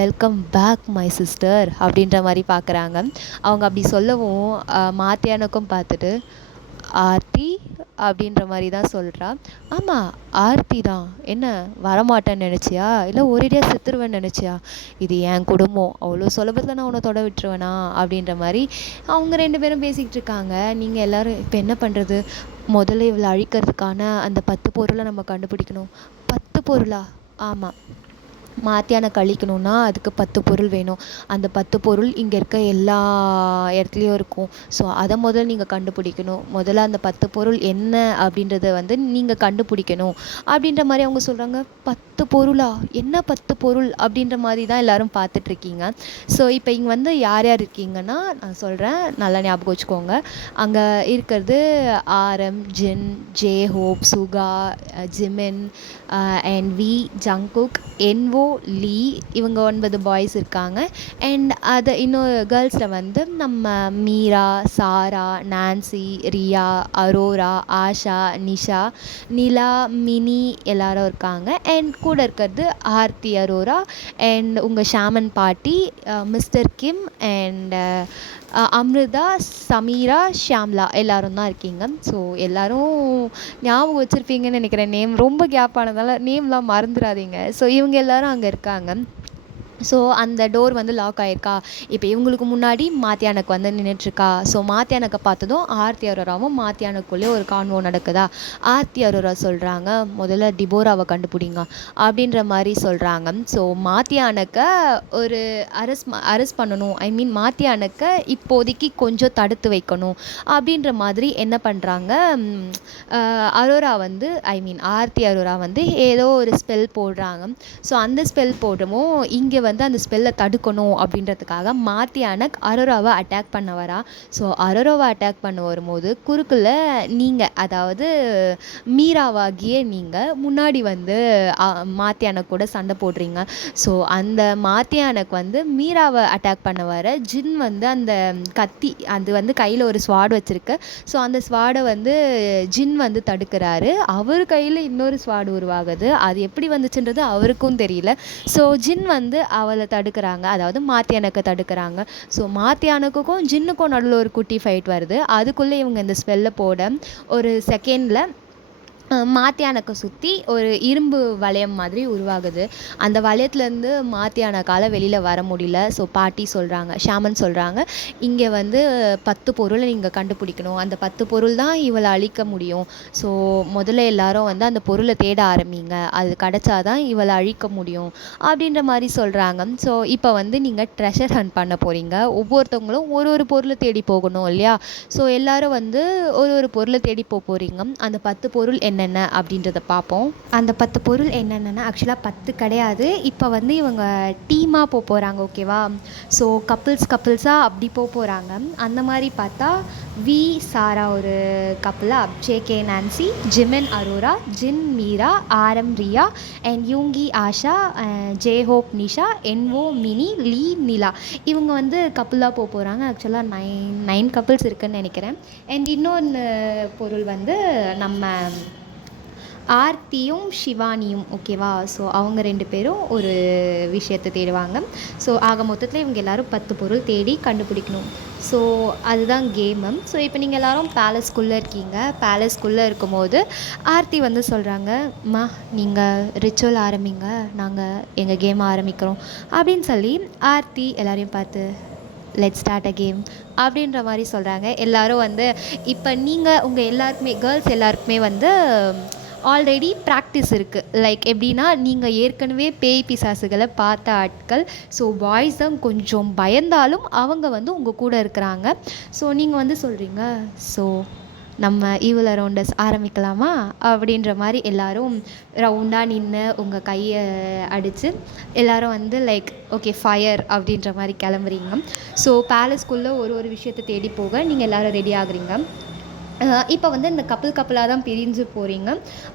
வெல்கம் பேக் மை சிஸ்டர் அப்படின்ற மாதிரி பார்க்குறாங்க. அவங்க அப்படி சொல்லவும் மாத்தியானுக்கும் பார்த்துட்டு ஆர்த்தி அப்படின்ற மாதிரி தான் சொல்கிறா. ஆமாம் ஆர்த்தி தான். என்ன வரமாட்டேன்னு நினச்சியா, இல்லை ஒரேடியாக செத்துருவேன்னு நினச்சியா? இது என் குடும்பம், அவ்வளோ சுலபத்தில் நான் உன்னை தொட விட்டுருவேனா அப்படின்ற மாதிரி அவங்க 2 பேரும் பேசிக்கிட்டு இருக்காங்க. நீங்கள் எல்லோரும் இப்போ என்ன பண்ணுறது, முதல்ல இவளை அழிக்கிறதுக்கான அந்த 10 பொருளை நம்ம கண்டுபிடிக்கணும். 10 பொருளா? ஆமாம், மாத்தியானை கழிக்கணும்னா அதுக்கு 10 பொருள் வேணும். அந்த 10 பொருள் இங்கே இருக்க எல்லா இடத்துலையும் இருக்கும். ஸோ அதை முதல்ல நீங்கள் கண்டுபிடிக்கணும். முதல்ல அந்த 10 பொருள் என்ன அப்படின்றத வந்து நீங்கள் கண்டுபிடிக்கணும் அப்படின்ற மாதிரி அவங்க சொல்கிறாங்க. 10 பொருளா? என்ன 10 பொருள் அப்படின்ற மாதிரி தான் எல்லோரும் பார்த்துட்ருக்கீங்க. ஸோ இப்போ இங்கே வந்து யார் யார் இருக்கீங்கன்னா நான் சொல்கிறேன், நல்லா ஞாபகம் வச்சுக்கோங்க. அங்கே இருக்கிறது RM, Jin, J Hope, Suga, Jimin and V, Jungkook, என்வோ, லீ, இவங்க 9 பாய்ஸ் இருக்காங்க. அண்ட் அது இன்னும் கேர்ள்ஸில் வந்து நம்ம மீரா, சாரா, நான்சி, ரியா, அரோரா, ஆஷா, நிஷா, நிலா, மினி எல்லாரும் இருக்காங்க. அண்ட் கூட இருக்கிறது ஆர்த்தி அரோரா அண்ட் உங்கள் ஷாமன் பாட்டி, mister Kim and Amruta, Sameera, Shyamla எல்லோரும் தான் இருக்கீங்க. ஸோ எல்லோரும் ஞாபகம் வச்சுருப்பீங்கன்னு நினைக்கிறேன். நேம் ரொம்ப கேப் ஆனதால் நேம்லாம் மறந்துடாதீங்க. ஸோ இவங்க எல்லோரும் அங்கே இருக்காங்க. ஸோ அந்த டோர் வந்து லாக் ஆகிருக்கா. இப்போ இவங்களுக்கு முன்னாடி மாத்தியானுக்கு வந்து நின்றுட்டுருக்கா. ஸோ மாத்தியானுக்கு பார்த்ததும் ஆர்த்தி அரோராவும் மாத்தியானுக்குள்ளே ஒரு கான்வோ நடக்குதா. ஆர்த்தி அரோரா சொல்கிறாங்க, முதல்ல டிபோராவை கண்டுபிடிங்க அப்படின்ற மாதிரி சொல்கிறாங்க. ஸோ மாத்தியானுக்கு ஒரு அரெஸ்ட் பண்ணணும், ஐ மீன் மாத்தியானுக்கு இப்போதைக்கு கொஞ்சம் தடுத்து வைக்கணும் அப்படின்ற மாதிரி என்ன பண்ணுறாங்க, அரோரா வந்து ஆர்த்தி அரோரா வந்து ஏதோ ஒரு ஸ்பெல் போடுறாங்க. ஸோ அந்த ஸ்பெல் போடுறமோ இங்கே வந்து அந்த ஸ்பெல்லை தடுக்கணும் அப்படின்றதுக்காக மாத்தியானக் அரோராவை அட்டாக் பண்ண வரா. ஸோ அரோராவை அட்டாக் பண்ண வரும்போது குறுக்கில் நீங்கள், அதாவது மீராவாகிய நீங்கள் முன்னாடி வந்து மாத்தியானக் கூட சண்டை போடுறீங்க. ஸோ அந்த மாத்தியானக் வந்து மீராவை அட்டாக் பண்ண வர ஜின் வந்து அந்த கத்தி, அது வந்து கையில் ஒரு ஸ்வாட் வச்சுருக்கு. ஸோ அந்த ஸ்வாடை வந்து ஜின் வந்து தடுக்கிறாரு. அவர் கையில் இன்னொரு ஸ்வாடு உருவாகுது. அது எப்படி வந்துச்சுன்றது அவருக்கும் தெரியல. ஸோ ஜின் வந்து அவளை தடுக்கிறாங்க, அதாவது மாத்தியானக்கை தடுக்கிறாங்க. ஸோ மாத்தியானக்குக்கும் ஜின்னுக்கும் நடுவில் ஒரு குட்டி ஃபைட் வருது. அதுக்குள்ளே இவங்க இந்த ஸ்பெல்லை போட ஒரு செகண்டில் மாத்தியானக்கை சுற்றி ஒரு இரும்பு வளையம் மாதிரி உருவாகுது. அந்த வளையத்துலேருந்து மாத்தியானக்கால வெளியில் வர முடியல. ஸோ பாட்டி சொல்கிறாங்க, ஷாமன் சொல்கிறாங்க, இங்கே வந்து 10 பொருளை நீங்கள் கண்டுபிடிக்கணும், அந்த 10 பொருள் தான் இவளை அழிக்க முடியும். ஸோ முதல்ல எல்லாரும் வந்து அந்த பொருளை தேட ஆரம்பிங்க, அது கிடச்சாதான் இவளை அழிக்க முடியும் அப்படின்ற மாதிரி சொல்கிறாங்க. ஸோ இப்போ வந்து நீங்கள் ட்ரெஷர் ஹண்ட் பண்ண போகிறீங்க. ஒவ்வொருத்தவங்களும் ஒரு ஒரு பொருளை தேடி போகணும் இல்லையா? ஸோ எல்லோரும் வந்து ஒரு ஒரு பொருளை தேடி போகிறீங்க. அந்த 10 பொருள் என்னென்ன அப்படின்றத பார்ப்போம். அந்த 10 பொருள் என்னென்னா ஆக்சுவலாக 10 கிடையாது. இப்போ வந்து இவங்க டீமாக போகிறாங்க, ஓகேவா? ஸோ கப்புள்ஸாக அப்படி போகிறாங்க. அந்த மாதிரி பார்த்தா வி சாரா ஒரு கப்புளாக, JK Nancy, Jimin Arora, Jin Meera, RM Riya and Yoongi Asha, J Hope Nisha, என்வோ மினி, லீ நிலா, இவங்க வந்து கப்புளாக போகிறாங்க. ஆக்சுவலாக 9 கப்புள்ஸ் இருக்குதுன்னு நினைக்கிறேன். அண்ட் இன்னொன்று பொருள் வந்து நம்ம ஆர்த்தியும் ஷிவானியும், ஓகேவா? ஸோ அவங்க 2 பேரும் ஒரு விஷயத்தை தேடுவாங்க. ஸோ ஆக மொத்தத்தில் இவங்க எல்லோரும் 10 பொருள் தேடி கண்டுபிடிக்கணும். ஸோ அதுதான் கேமு. ஸோ இப்போ நீங்கள் எல்லோரும் பேலஸ்குள்ளே இருக்கீங்க. பேலஸ்குள்ளே இருக்கும்போது ஆர்த்தி வந்து சொல்கிறாங்க, அம்மா நீங்கள் ரிச்சுவல் ஆரம்பிங்க, நாங்கள் எங்கள் கேமை ஆரம்பிக்கிறோம் அப்படின்னு சொல்லி ஆர்த்தி எல்லாரையும் பார்த்து லெட்ஸ் ஸ்டார்ட் அ கேம் அப்படின்ற மாதிரி சொல்கிறாங்க. எல்லோரும் வந்து இப்போ நீங்கள் உங்கள் எல்லாருக்குமே, கேர்ள்ஸ் எல்லாருக்குமே வந்து ஆல்ரெடி ப்ராக்டிஸ் இருக்குது. லைக் எப்படின்னா, நீங்கள் ஏற்கனவே பேய் பிசாசுகளை பார்த்த ஆட்கள். ஸோ பாய்ஸ் தான் கொஞ்சம் பயந்தாலும் அவங்க வந்து உங்கள் கூட இருக்கிறாங்க. ஸோ நீங்கள் வந்து சொல்கிறீங்க, ஸோ நம்ம ஈவில் ரவுண்டர்ஸ் ஆரம்பிக்கலாமா அப்படின்ற மாதிரி எல்லோரும் ரவுண்டாக நின்று உங்கள் கையை அடித்து எல்லோரும் வந்து லைக் ஓகே ஃபயர் அப்படின்ற மாதிரி கிளம்புறீங்க. ஸோ பேலஸ்குள்ளே ஒரு ஒரு விஷயத்தை தேடி போக நீங்கள் எல்லோரும் ரெடி ஆகுறீங்க. இப்போ வந்து இந்த கப்பலாக தான் பிரிஞ்சு போகிறீங்க.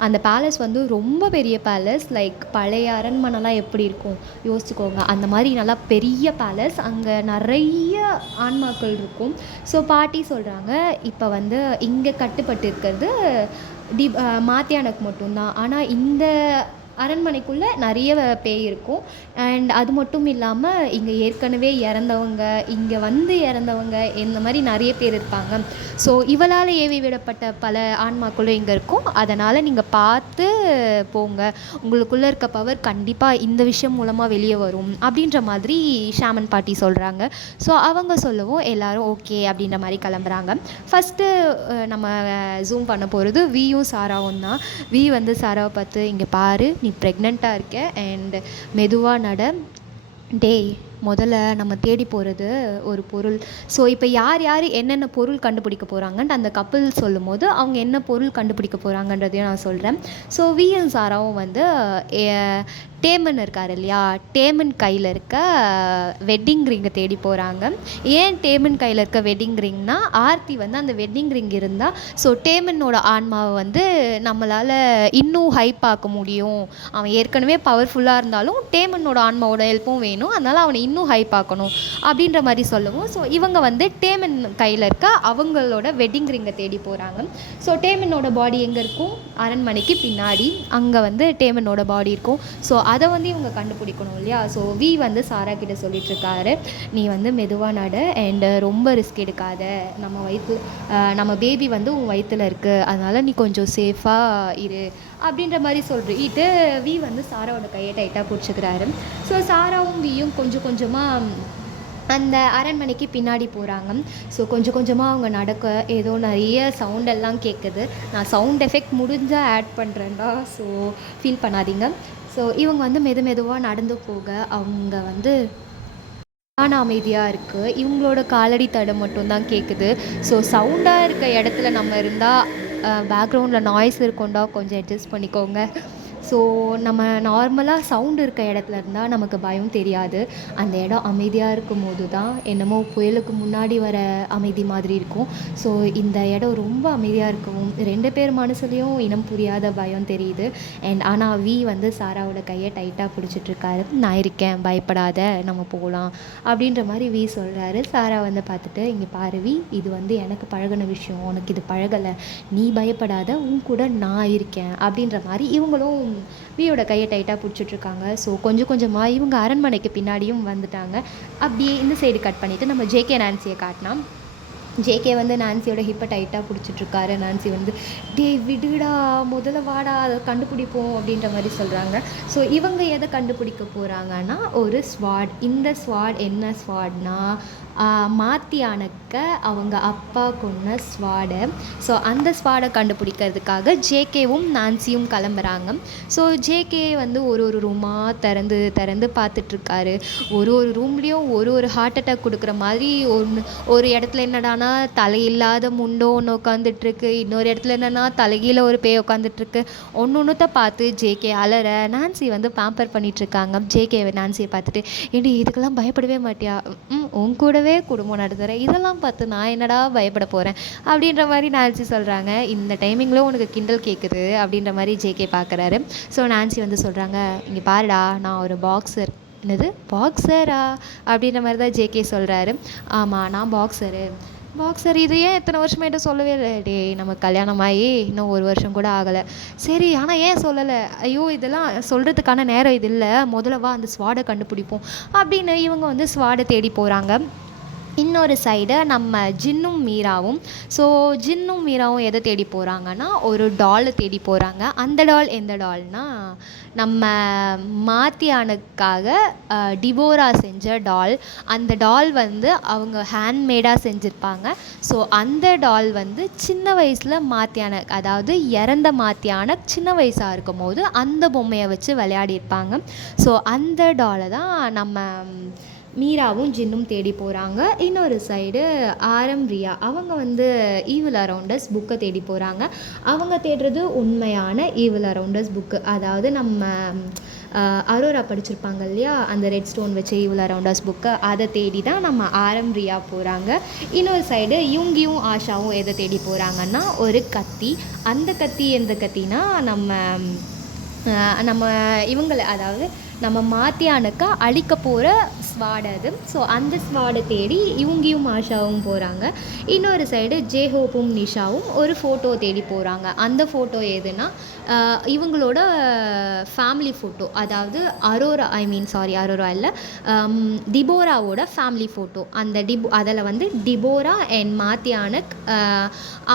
அந்த பேலஸ் வந்து ரொம்ப பெரிய பேலஸ். லைக் பழைய அரண்மனைலாம் எப்படி இருக்கும் யோசிச்சுக்கோங்க, அந்த மாதிரி நல்லா பெரிய பேலஸ். அங்கே நிறைய ஆன்மாக்கள் இருக்கும். ஸோ பாட்டி சொல்கிறாங்க, இப்போ வந்து இங்கே கட்டுப்பட்டு இருக்கிறது மாத்தியானக்கு மட்டும்தான். ஆனால் இந்த அரண்மனைக்குள்ளே நிறைய பேய் இருக்கும். அண்ட் அது மட்டும் இல்லாமல் இங்கே ஏற்கனவே இறந்தவங்க, இங்கே வந்து இறந்தவங்க, இந்த மாதிரி நிறைய பேர் இருப்பாங்க. ஸோ இவளால் ஏவி விடப்பட்ட பல ஆன்மாக்களும் இங்கே இருக்கும். அதனால் நீங்கள் பார்த்து போங்க, உங்களுக்குள்ளே இருக்க பவர் கண்டிப்பாக இந்த விஷயம் மூலமாக வெளியே வரும் அப்படின்ற மாதிரி ஷாமன் பாட்டி சொல்கிறாங்க. ஸோ அவங்க சொல்லவும் எல்லோரும் ஓகே அப்படின்ற மாதிரி கிளம்புறாங்க. ஃபஸ்ட்டு நம்ம ஜூம் பண்ண போகிறது வியும் சாராவும் தான். வி வந்து சாராவை பார்த்து, இங்கே பாரு, நீ ப்ரெக்னெண்ட்டாக இருக்க அண்ட் மெதுவாக நட, டேய் முதல்ல நம்ம தேடி போகிறது ஒரு பொருள். ஸோ இப்போ யார் யார் என்னென்ன பொருள் கண்டுபிடிக்க போகிறாங்கன்ட்டு அந்த கப்பல் சொல்லும் போது அவங்க என்ன பொருள் கண்டுபிடிக்க போகிறாங்கன்றதையும் நான் சொல்கிறேன். ஸோ விஎன் சாராவும் வந்து டேமன் இருக்கார் இல்லையா, டேமன் கையில் இருக்க வெட்டிங் ரிங்கை தேடி போகிறாங்க. ஏன் டேமன் கையில் இருக்க வெட்டிங் ரிங்னா, ஆர்த்தி வந்து அந்த வெட்டிங் ரிங் இருந்தால் ஸோ டேமனோட ஆன்மாவை வந்து நம்மளால் இன்னும் ஹைப் ஆக்க முடியும். அவன் ஏற்கனவே பவர்ஃபுல்லாக இருந்தாலும் டேமனோட ஆன்மாவோட ஹெல்ப்பும் வேணும், அதனால் அவனை இன்னும் ஹைப் ஆக்கணும் அப்படின்ற மாதிரி சொல்லவும், ஸோ இவங்க வந்து டேமன் கையில் இருக்க அவங்களோட வெட்டிங் ரிங்கை தேடி போகிறாங்க. ஸோ டேமனோட பாடி எங்கே இருக்கும், அரண்மனைக்கு பின்னாடி அங்கே வந்து டேமனோட பாடி இருக்கும். ஸோ அதை வந்து இவங்க கண்டுபிடிக்கணும் இல்லையா. ஸோ வி வந்து சாரா கிட்ட சொல்லிட்டுருக்காரு, நீ வந்து மெதுவாக நட அண்டு ரொம்ப ரிஸ்க் எடுக்காத, நம்ம பேபி வந்து உன் வயிற்றில் இருக்குது, அதனால் நீ கொஞ்சம் சேஃபாக இரு அப்படின்ற மாதிரி சொல்லிட்டு வி வந்து சாராவோட கையை டைட்டாக பிடிச்சிக்கிறாரு. ஸோ சாராவும் வியும் கொஞ்சம் கொஞ்சமாக அந்த அரண்மனைக்கு பின்னாடி போகிறாங்க. ஸோ கொஞ்சம் கொஞ்சமாக அவங்க நடக்க ஏதோ நிறைய சவுண்டெல்லாம் கேட்குது. நான் சவுண்ட் எஃபெக்ட் முடிஞ்சால் ஆட் பண்ணுறேன்டா, ஸோ ஃபீல் பண்ணாதீங்க. ஸோ இவங்க வந்து மெதுவாக நடந்து போக அவங்க வந்து அமைதியாக இருக்குது. இவங்களோட காலடி தடம் மட்டும்தான் கேட்குது. ஸோ சவுண்டாக இருக்க இடத்துல நம்ம இருந்தால் பேக்ரவுண்டில் நாய்ஸ் இருக்கும்டா, கொஞ்சம் அட்ஜஸ்ட் பண்ணிக்கோங்க. ஸோ நம்ம நார்மலாக சவுண்டு இருக்க இடத்துல இருந்தால் நமக்கு பயம் தெரியாது. அந்த இடம் அமைதியாக இருக்கும்போது தான் என்னமோ புயலுக்கு முன்னாடி வர அமைதி மாதிரி இருக்கும். ஸோ இந்த இடம் ரொம்ப அமைதியாக இருக்கவும் 2 பேர் மனசுலேயும் இனம் புரியாத பயம் தெரியுது. ஆனால் வந்து சாராவோட கையை டைட்டாக பிடிச்சிட்ருக்காரு. நான் இருக்கேன், பயப்படாத, நம்ம போகலாம் அப்படின்ற மாதிரி சொல்கிறாரு. சாரா வந்து பார்த்துட்டு, இங்கே பாரு இது வந்து எனக்கு பழகின விஷயம், உனக்கு இது பழகலை, நீ பயப்படாத, உன் கூட நான் இருக்கேன் அப்படின்ற மாதிரி இவங்களும் வியோட கையை டைட்டாக பிடிச்சிட்ருக்காங்க. ஸோ கொஞ்சம் கொஞ்சமாக இவங்க அரண்மனைக்கு பின்னாடியும் வந்துட்டாங்க. அப்படியே இந்த சைடு கட் பண்ணிவிட்டு நம்ம ஜேகே நான்சியை காட்டினா, ஜேகே வந்து நான்சியோட ஹிப்பை டைட்டாக பிடிச்சிட்ருக்காரு. நான்சி வந்து டே விடுடா, முதல்ல வாடா, அதை கண்டுபிடிப்போம் அப்படின்ற மாதிரி சொல்கிறாங்க. ஸோ இவங்க எதை கண்டுபிடிக்க போகிறாங்கன்னா ஒரு ஸ்வாட். இந்த ஸ்வாட் என்ன ஸ்வாட்னா மாத்தி அணக்க அவங்க அப்பா கொன்ன ஸ்வாடை. ஸோ அந்த ஸ்வாடை கண்டுபிடிக்கிறதுக்காக ஜேகேவும் நான்சியும் கிளம்புறாங்க. ஸோ ஜேகே வந்து ஒரு ரூமாக திறந்து திறந்து பார்த்துட்ருக்காரு. ஒரு ரூம்லேயும் ஒரு ஹார்ட் அட்டாக் கொடுக்குற மாதிரி ஒரு இடத்துல என்னடானா தலையில்லாத முண்டோ ஒன்று உட்காந்துட்ருக்கு, இன்னொரு இடத்துல என்னென்னா தலைகீழ ஒரு பேய் உட்காந்துட்ருக்கு. ஒன்றொன்றுத்த பார்த்து ஜேகே அலற நான்சி வந்து பேம்பர் பண்ணிகிட்ருக்காங்க. ஜேகே நான்சியை பார்த்துட்டு, ஏடி இதுக்கெல்லாம் பயப்படவே மாட்டியா, உன் கூடவே குடும்பம் நடத்துகிறேன், இதெல்லாம் பார்த்து நான் என்னடா பயப்பட போகிறேன் அப்படின்ற மாதிரி நான்சி சொல்கிறாங்க. இந்த டைமிங்கில் உனக்கு கிண்டல் கேட்குது அப்படின்ற மாதிரி ஜேகே பார்க்குறாரு. ஸோ நான்சி வந்து சொல்கிறாங்க, இங்கே பாருடா, நான் ஒரு பாக்ஸர். என்னது பாக்ஸரா அப்படின்ற மாதிரி தான் ஜேகே சொல்கிறாரு. ஆமாம், நான் பாக்ஸர் இது ஏன் இத்தனை வருஷமாயிட்ட சொல்லவே இல்லை? டே, நம்ம கல்யாணம் ஆகி இன்னும் 1 வருஷம் கூட ஆகலை. சரி, ஆனால் ஏன் சொல்லலை? ஐயோ, இதெல்லாம் சொல்கிறதுக்கான நேரம் இது இல்லை, முதல்ல வா அந்த ஸ்வாடை கண்டுபிடிப்போம் அப்படின்னு இவங்க வந்து ஸ்வாடை தேடி போகிறாங்க. இன்னொரு சைடு நம்ம ஜின்னும் மீராவும் எதை தேடி போகிறாங்கன்னா ஒரு டாலை தேடி போகிறாங்க. அந்த டால் எந்த டால்னால் நம்ம மாத்தியானுக்காக டிபோரா செஞ்ச டால். அந்த டால் வந்து அவங்க ஹேண்ட்மேடாக செஞ்சுருப்பாங்க. ஸோ அந்த டால் வந்து சின்ன வயசில் மாத்தியான, அதாவது இறந்த மாத்தியான சின்ன வயசாக இருக்கும் போது அந்த பொம்மையை வச்சு விளையாடிருப்பாங்க. ஸோ அந்த டாலை தான் நம்ம மீராவும் ஜின்னும் தேடி போகிறாங்க. இன்னொரு சைடு ரியா அவங்க வந்து ஈவில் அரவுண்டஸ் புக்கை தேடி போகிறாங்க. அவங்க தேடுறது உண்மையான ஈவில் அரவுண்டஸ் புக்கு. அதாவது நம்ம அரோரா படிச்சிருப்பாங்க இல்லையா, அந்த ரெட் ஸ்டோன் வச்ச ஈவில் அரவுண்டஸ் புக்கு, அதை தேடி தான் நம்ம ரியா போகிறாங்க. இன்னொரு சைடு யுங்கியும் ஆஷாவும் எதை தேடி போகிறாங்கன்னா ஒரு கத்தி. அந்த கத்தி எந்த கத்தினா நம்ம இவங்களை, அதாவது நம்ம மாத்தியானுக்கா அழிக்க போகிற ஸ்வாட் அது. ஸோ அந்த ஸ்வாடை தேடி இவங்கியும் ஆஷாவும் போகிறாங்க. இன்னொரு சைடு ஜேஹோப்பும் நிஷாவும் ஒரு ஃபோட்டோ தேடி போகிறாங்க. அந்த ஃபோட்டோ எதுனா இவங்களோட ஃபேமிலி ஃபோட்டோ, அதாவது அரோரா இல்லை, டிபோராவோட ஃபேமிலி ஃபோட்டோ. அந்த அதில் வந்து டிபோரா அண்ட் மாத்தியானுக்,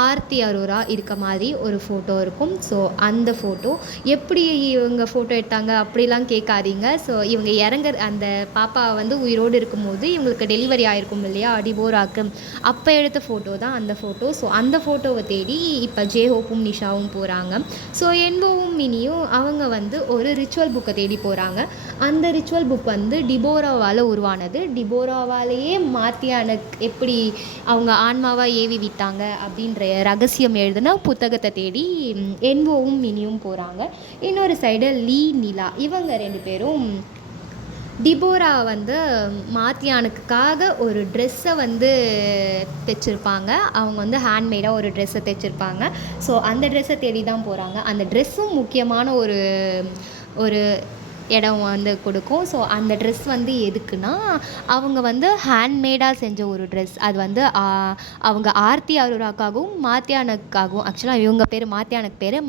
ஆர்த்தி அரோரா இருக்க மாதிரி ஒரு ஃபோட்டோ இருக்கும். ஸோ அந்த ஃபோட்டோ எப்படி இவங்க ஃபோட்டோ எடுத்தாங்க அப்படிலாம் கேட்காதீங்க. ஸோ இவங்க அந்த பாப்பா வந்து உயிரோடு இருக்கும்போது இவங்களுக்கு டெலிவரி ஆகிருக்கும் இல்லையா டிபோராக்கு, அப்போ எடுத்த ஃபோட்டோ தான் அந்த ஃபோட்டோ. ஸோ அந்த ஃபோட்டோவை தேடி இப்போ ஜேஹோப்பும் நிஷாவும் போகிறாங்க. ஸோ என்வோவும் மினியும் அவங்க வந்து ஒரு ரிச்சுவல் புக்கை தேடி போகிறாங்க. அந்த ரிச்சுவல் புக் வந்து டிபோராவால் உருவானது. டிபோராவாலேயே மாத்தியானுக்கு எப்படி அவங்க ஆன்மாவாக ஏவி விட்டாங்க அப்படின்ற ரகசியம் எழுதுன புத்தகத்தை தேடி என்வோவும் மினியும் போகிறாங்க. இன்னொரு சைடு நிலா இவங்க 2 பேரும் டிபோரா வந்து மாத்தியானுக்காக ஒரு ட்ரெஸ்ஸை வந்து தைச்சிருப்பாங்க. அவங்க வந்து ஹேண்ட்மேடாக ஒரு ட்ரெஸ்ஸை தைச்சிருப்பாங்க. ஸோ அந்த ட்ரெஸ்ஸை தேடி தான் போகிறாங்க. அந்த ட்ரெஸ்ஸும் முக்கியமான ஒரு இடம் வந்து கொடுக்கும். ஸோ அந்த ட்ரெஸ் வந்து எதுக்குன்னா அவங்க வந்து ஹேண்ட்மேடாக செஞ்ச ஒரு ட்ரெஸ். அது வந்து அவங்க ஆர்த்தி அரோராக்காகவும் மாத்தியானுக்காகவும், ஆக்சுவலாக இவங்க பேர்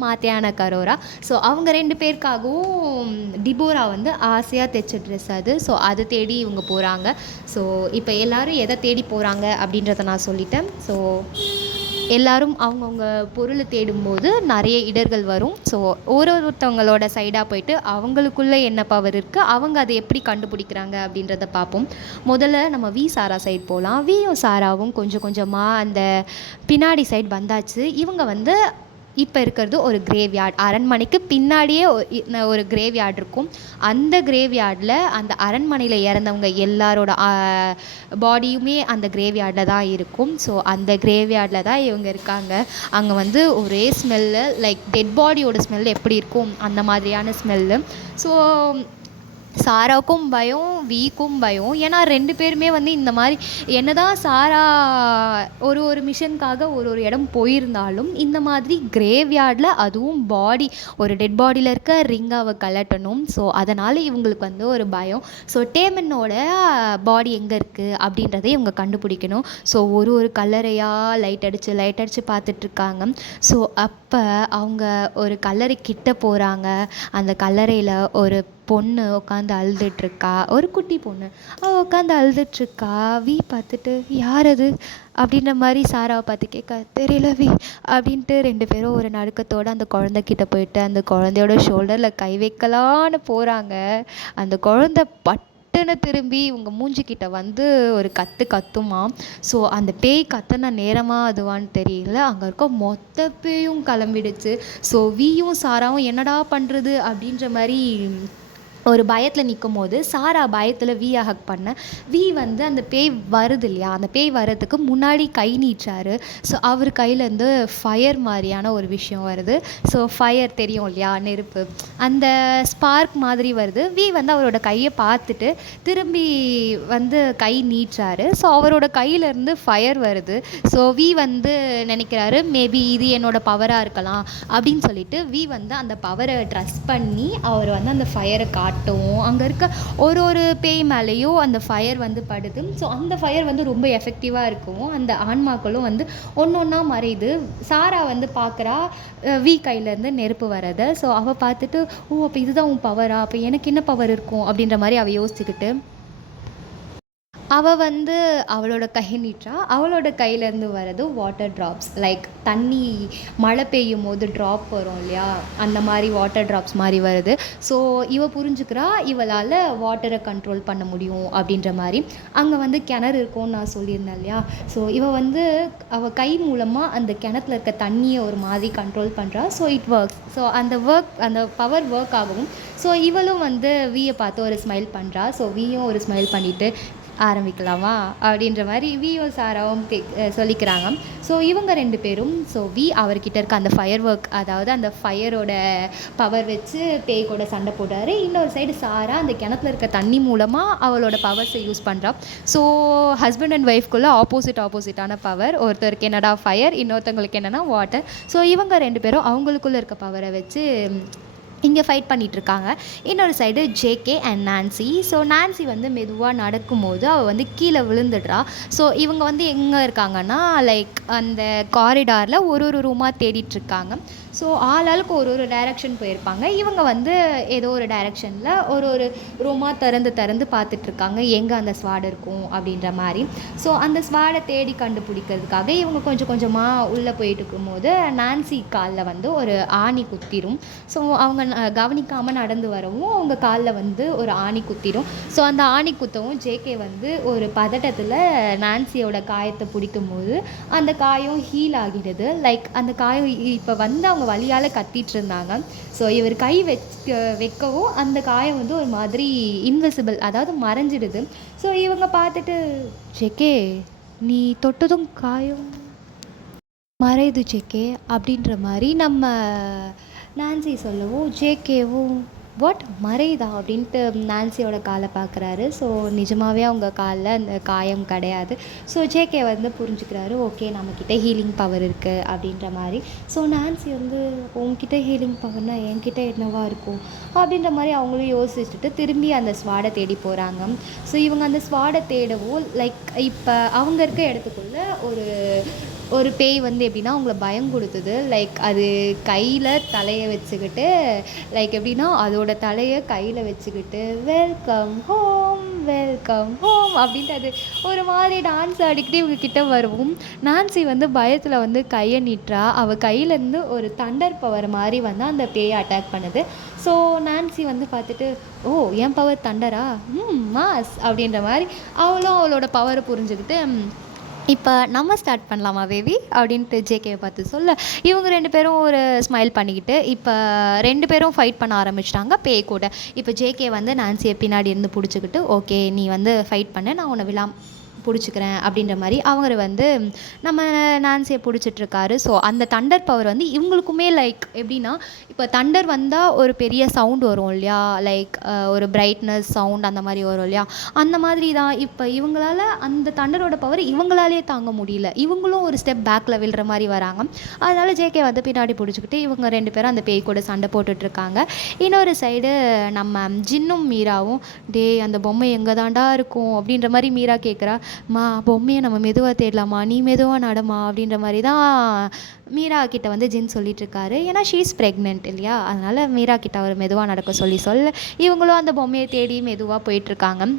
மாத்தியானுக் அரோரா. ஸோ அவங்க 2 பேருக்காகவும் டிபோரா வந்து ஆசையாக தைச்ச ட்ரெஸ் அது. ஸோ அதை தேடி இவங்க போகிறாங்க. ஸோ இப்போ எல்லோரும் எதை தேடி போகிறாங்க அப்படின்றத நான் சொல்லிட்டேன். ஸோ எல்லோரும் அவங்கவுங்க பொருளை தேடும்போது நிறைய இடர்கள் வரும். ஸோ ஒருத்தவங்களோட சைடாக போயிட்டு அவங்களுக்குள்ளே என்ன பவர் இருக்குது, அவங்க அதை எப்படி கண்டுபிடிக்கிறாங்க அப்படின்றத பார்ப்போம். முதல்ல நம்ம சாரா சைடு போகலாம். சாராவும் கொஞ்சம் கொஞ்சமாக அந்த பின்னாடி சைடு வந்தாச்சு. இவங்க வந்து இப்போ இருக்கிறது ஒரு கிரேவ்யார்ட். அரண்மனைக்கு பின்னாடியே ஒரு கிரேவ்யார்ட் இருக்கும். அந்த கிரேவ்யார்டில் அந்த அரண்மனையில் இறந்தவங்க எல்லாரோட பாடியுமே அந்த கிரேவ்யார்டில் தான் இருக்கும். ஸோ அந்த கிரேவ்யார்டில் தான் இவங்க இருக்காங்க. அங்கே வந்து ஒரே ஸ்மெல்லு, லைக் டெட் பாடியோட ஸ்மெல் எப்படி இருக்கும் அந்த மாதிரியான ஸ்மெல்லு. ஸோ சாராவுக்கும் பயம், வீக்கும் பயம். ஏன்னா 2 பேருமே வந்து இந்த மாதிரி என்னதான் சாரா ஒரு மிஷனுக்காக ஒரு இடம் போயிருந்தாலும், இந்த மாதிரி கிரேவ்யார்டில் அதுவும் ஒரு டெட் பாடியில் இருக்க ரிங் அவ கழட்டணும். ஸோ அதனால் இவங்களுக்கு வந்து ஒரு பயம். ஸோ டேமனோட பாடி எங்கே இருக்குது அப்படின்றதை இவங்க கண்டுபிடிக்கணும். ஸோ ஒரு கல்லறையாக லைட் அடித்து பார்த்துட்ருக்காங்க. ஸோ அப்போ அவங்க ஒரு கல்லறை கிட்ட போகிறாங்க. அந்த கல்லறையில் ஒரு பொண்ணு உட்காந்து அழுதுட்ருக்கா, ஒரு குட்டி பொண்ணு. அவள் உட்காந்து அழுதுட்ருக்கா. பார்த்துட்டு யார் அது அப்படின்ற மாதிரி சாராவை பார்த்து கேட்க, தெரியல அப்படின்ட்டு 2 பேரும் ஒரு நடுக்கத்தோடு அந்த குழந்தைக்கிட்ட போயிட்டு அந்த குழந்தையோட ஷோல்டரில் கை வைக்கலான்னு போகிறாங்க. அந்த குழந்தை பட்டுன்னு திரும்பி இவங்க மூஞ்சிக்கிட்ட வந்து ஒரு கத்துமா. ஸோ அந்த பேய் கத்துன நேரமாக அதுவான்னு தெரியல, அங்கே இருக்க மொத்த பேயும் கிளம்பிடுச்சு. ஸோ வீயும் சாராவும் என்னடா பண்ணுறது அப்படின்ற மாதிரி ஒரு பயத்தில் நிற்கும் போது சாரா பயத்தில் வீயை ஹக் பண்ண வந்து அந்த பேய் வருது இல்லையா, அந்த பேய் வர்றதுக்கு முன்னாடி கை நீட்டாரு. ஸோ அவர் கையிலேருந்து ஃபயர் மாதிரியான ஒரு விஷயம் வருது. ஸோ ஃபயர் தெரியும் இல்லையா, நெருப்பு, அந்த ஸ்பார்க் மாதிரி வருது. வந்து அவரோட கையை பார்த்துட்டு திரும்பி வந்து கை நீட்டாரு. ஸோ அவரோட கையிலேருந்து ஃபயர் வருது. ஸோ வந்து நினைக்கிறாரு, மேபி இது என்னோட பவராக இருக்கலாம் அப்படின்னு சொல்லிட்டு வந்து அந்த பவரை ட்ரஸ்ட் பண்ணி அவர் வந்து அந்த ஃபயரை காட்டும். அங்கே இருக்க ஒரு பேய் மேலேயும் அந்த ஃபயர் வந்து படுது. ஸோ அந்த ஃபயர் வந்து ரொம்ப எஃபெக்டிவாக இருக்கும். அந்த ஆன்மாக்களும் வந்து ஒன்றா மறையுது. சாரா வந்து பார்க்குறா கையிலேருந்து நெருப்பு வரதை. ஸோ அவள் பார்த்துட்டு, ஓ அப்போ இதுதான் உன் பவரா, அப்போ எனக்கு என்ன பவர் இருக்கும் அப்படின்ற மாதிரி அவள் யோசிச்சுக்கிட்டு அவள் வந்து அவளோட கை நீட்டுறா. அவளோட கையிலேருந்து வர்றது வாட்டர் ட்ராப்ஸ், லைக் தண்ணி மழை பெய்யும் போது ட்ராப் வரும் இல்லையா, அந்த மாதிரி வாட்டர் ட்ராப்ஸ் மாதிரி வருது. ஸோ இவள் புரிஞ்சுக்கிறா இவளால் வாட்டரை கண்ட்ரோல் பண்ண முடியும் அப்படின்ற மாதிரி. அங்கே வந்து கிணறு இருக்கும்னு நான் சொல்லியிருந்தேன் இல்லையா. ஸோ இவள் வந்து அவள் கை மூலமாக அந்த கிணத்துல இருக்க தண்ணியை ஒரு மாதிரி கண்ட்ரோல் பண்ணுறா. So it works. ஸோ அந்த பவர் ஒர்க் ஆகவும். ஸோ இவளும் வந்து வீயை பார்த்து ஒரு ஸ்மைல் பண்ணுறா. ஸோ வீயும் ஒரு ஸ்மைல் பண்ணிவிட்டு ஆரம்பிக்கலாமா அப்படின்ற மாதிரி வீயும் சாராவும் சொல்லிக்கிறாங்க. ஸோ இவங்க 2 பேரும் அவர்கிட்ட இருக்க அந்த ஃபயர் ஒர்க், அதாவது அந்த ஃபயரோட பவர் வச்சு பேய் கூட சண்டை போட்டார். இன்னொரு சைடு சாரா அந்த கிணத்துல இருக்க தண்ணி மூலமாக அவளோட பவர்ஸை யூஸ் பண்ணுறா. ஸோ ஹஸ்பண்ட் அண்ட் ஒய்ஃப்குள்ளே ஆப்போசிட்டான பவர். ஒருத்தருக்கு என்னடா ஃபயர், இன்னொருத்தவங்களுக்கு என்னென்னா வாட்டர். ஸோ இவங்க 2 பேரும் அவங்களுக்குள்ளே இருக்க பவரை வச்சு இங்கே ஃபைட் பண்ணிகிட்ருக்காங்க. இன்னொரு side JK and Nancy. So Nancy வந்து மெதுவாக நடக்கும்போது அவள் வந்து கீழே விழுந்துடுறா. ஸோ இவங்க வந்து எங்கே இருக்காங்கன்னா, லைக் அந்த காரிடாரில் ஒரு ரூமாக தேடிட்டுருக்காங்க. ஸோ ஆளாளுக்கு ஒரு டைரெக்ஷன் போயிருப்பாங்க. இவங்க வந்து ஏதோ ஒரு டைரெக்ஷனில் ஒரு ரூமாக திறந்து பார்த்துட்ருக்காங்க எங்கே அந்த ஸ்வாட் இருக்கும் அப்படின்ற மாதிரி. ஸோ அந்த ஸ்வாடை தேடி கண்டுபிடிக்கிறதுக்காக இவங்க கொஞ்சமாக உள்ளே போயிட்டு இருக்கும்போது நான்சி காலில் வந்து ஒரு ஆணி குத்திரும். ஸோ அவங்க கவனிக்காமல் நடந்து வரவும் அவங்க காலில் வந்து ஒரு ஆணி குத்திடும். ஸோ அந்த ஆணி குத்தவும் ஜேகே வந்து ஒரு பதட்டத்தில் நான்சியோட காயத்தை பிடிக்கும்போது அந்த காயம் ஹீல் ஆகிடுது. லைக் அந்த காயம் இப்போ வந்து அவங்க வலியால் கத்திட்டு இருந்தாங்க. ஸோ இவர் கை வைக்கவும் அந்த காயம் வந்து ஒரு மாதிரி இன்விசிபிள், அதாவது மறைஞ்சிடுது. ஸோ இவங்க பார்த்துட்டு, ஜேகே நீ தொட்டதும் காயம் மறையுது ஜேகே அப்படின்ற மாதிரி நம்ம நான்சி சொல்லவும், ஜேகேவும் வாட் மறையுதா அப்படின்ட்டு நான்சியோட காலை பார்க்குறாரு. ஸோ நிஜமாகவே அவங்க காலில் அந்த காயம் கிடையாது. ஸோ ஜேகே வந்து புரிஞ்சுக்கிறாரு, ஓகே நம்மக்கிட்ட ஹீலிங் பவர் இருக்குது அப்படின்ற மாதிரி. ஸோ நான்சி வந்து உங்ககிட்ட ஹீலிங் பவர்னால் என்கிட்ட என்னவா இருக்கும் அப்படின்ற மாதிரி அவங்களும் யோசிச்சுட்டு திரும்பி அந்த ஸ்வாடை தேடி போகிறாங்க. ஸோ இவங்க அந்த ஸ்வாடை தேடவும் லைக் இப்போ அவங்க இருக்க இடத்துக்குள்ளே ஒரு பேய் வந்து எப்படின்னா அவங்கள பயம் கொடுத்தது. லைக் அது கையில் தலையை வச்சுக்கிட்டு, லைக் எப்படின்னா அதோட தலையை கையில் வச்சுக்கிட்டு வெல்கம் ஹோம் அப்படின்ட்டு அது ஒரு மாதிரி டான்ஸ் ஆடிக்கிட்டு இவங்க கிட்ட வருவோம். நான்சி வந்து பயத்தில் வந்து கையை நீட்டுறா. அவள் கையிலேருந்து ஒரு தண்டர் பவர் மாதிரி வந்து அந்த பேயை அட்டாக் பண்ணுது. ஸோ நான்சி வந்து பார்த்துட்டு, ஓ என் பவர் தண்டரா, மாஸ் அப்படின்ற மாதிரி அவளும் அவளோட பவரை புரிஞ்சுக்கிட்டு இப்போ நம்ம ஸ்டார்ட் பண்ணலாமா பேபி அப்படின்ட்டு ஜேகேவை பார்த்து சொல்ல, இவங்க 2 பேரும் ஒரு ஸ்மைல் பண்ணிக்கிட்டு இப்போ 2 பேரும் ஃபைட் பண்ண ஆரம்பிச்சிட்டாங்க பேய் கூட. இப்போ ஜேகே வந்து நான்சியை பின்னாடி இருந்து பிடிச்சிக்கிட்டு, ஓகே நீ வந்து ஃபைட் பண்ண, நான் உன்னை பிடிச்சிக்கிறேன் அப்படின்ற மாதிரி அவர் வந்து நம்ம நான்சியை பிடிச்சிட்ருக்காரு. ஸோ அந்த தண்டர் பவர் வந்து இவங்களுக்குமே லைக் எப்படின்னா, இப்போ தண்டர் வந்தால் ஒரு பெரிய சவுண்ட் வரும் இல்லையா, லைக் ஒரு பிரைட்னஸ் சவுண்ட் அந்த மாதிரி வரும் இல்லையா, அந்த மாதிரி தான் இப்போ இவங்களால் அந்த தண்டரோட பவர் இவங்களாலே தாங்க முடியல. இவங்களும் ஒரு ஸ்டெப் பேக்கில் விழுற மாதிரி வராங்க. அதனால் ஜேகே வந்து பின்னாடி பிடிச்சிக்கிட்டு இவங்க 2 பேரும் அந்த பேய் கூட சண்டை போட்டுட்ருக்காங்க. இன்னொரு சைடு நம்ம ஜின்னும் மீராவும், டே அந்த பொம்மை எங்கே தாண்டா இருக்கும் அப்படின்ற மாதிரி மீரா கேட்குறா. மா பொம்மையை நம்ம மெதுவாக தேடலாமா, நீ மெதுவாக நடமா அப்படின்ற மாதிரி தான் மீரா கிட்ட வந்து ஜின் சொல்லிகிட்ருக்காரு. ஏன்னா ஷீஸ் ப்ரெக்னென்ட் இல்லையா, அதனால் மீரா கிட்ட அவர் மெதுவாக நடக்க சொல்ல இவங்களும் அந்த பொம்மையை தேடி மெதுவாக போயிட்டுருக்காங்க.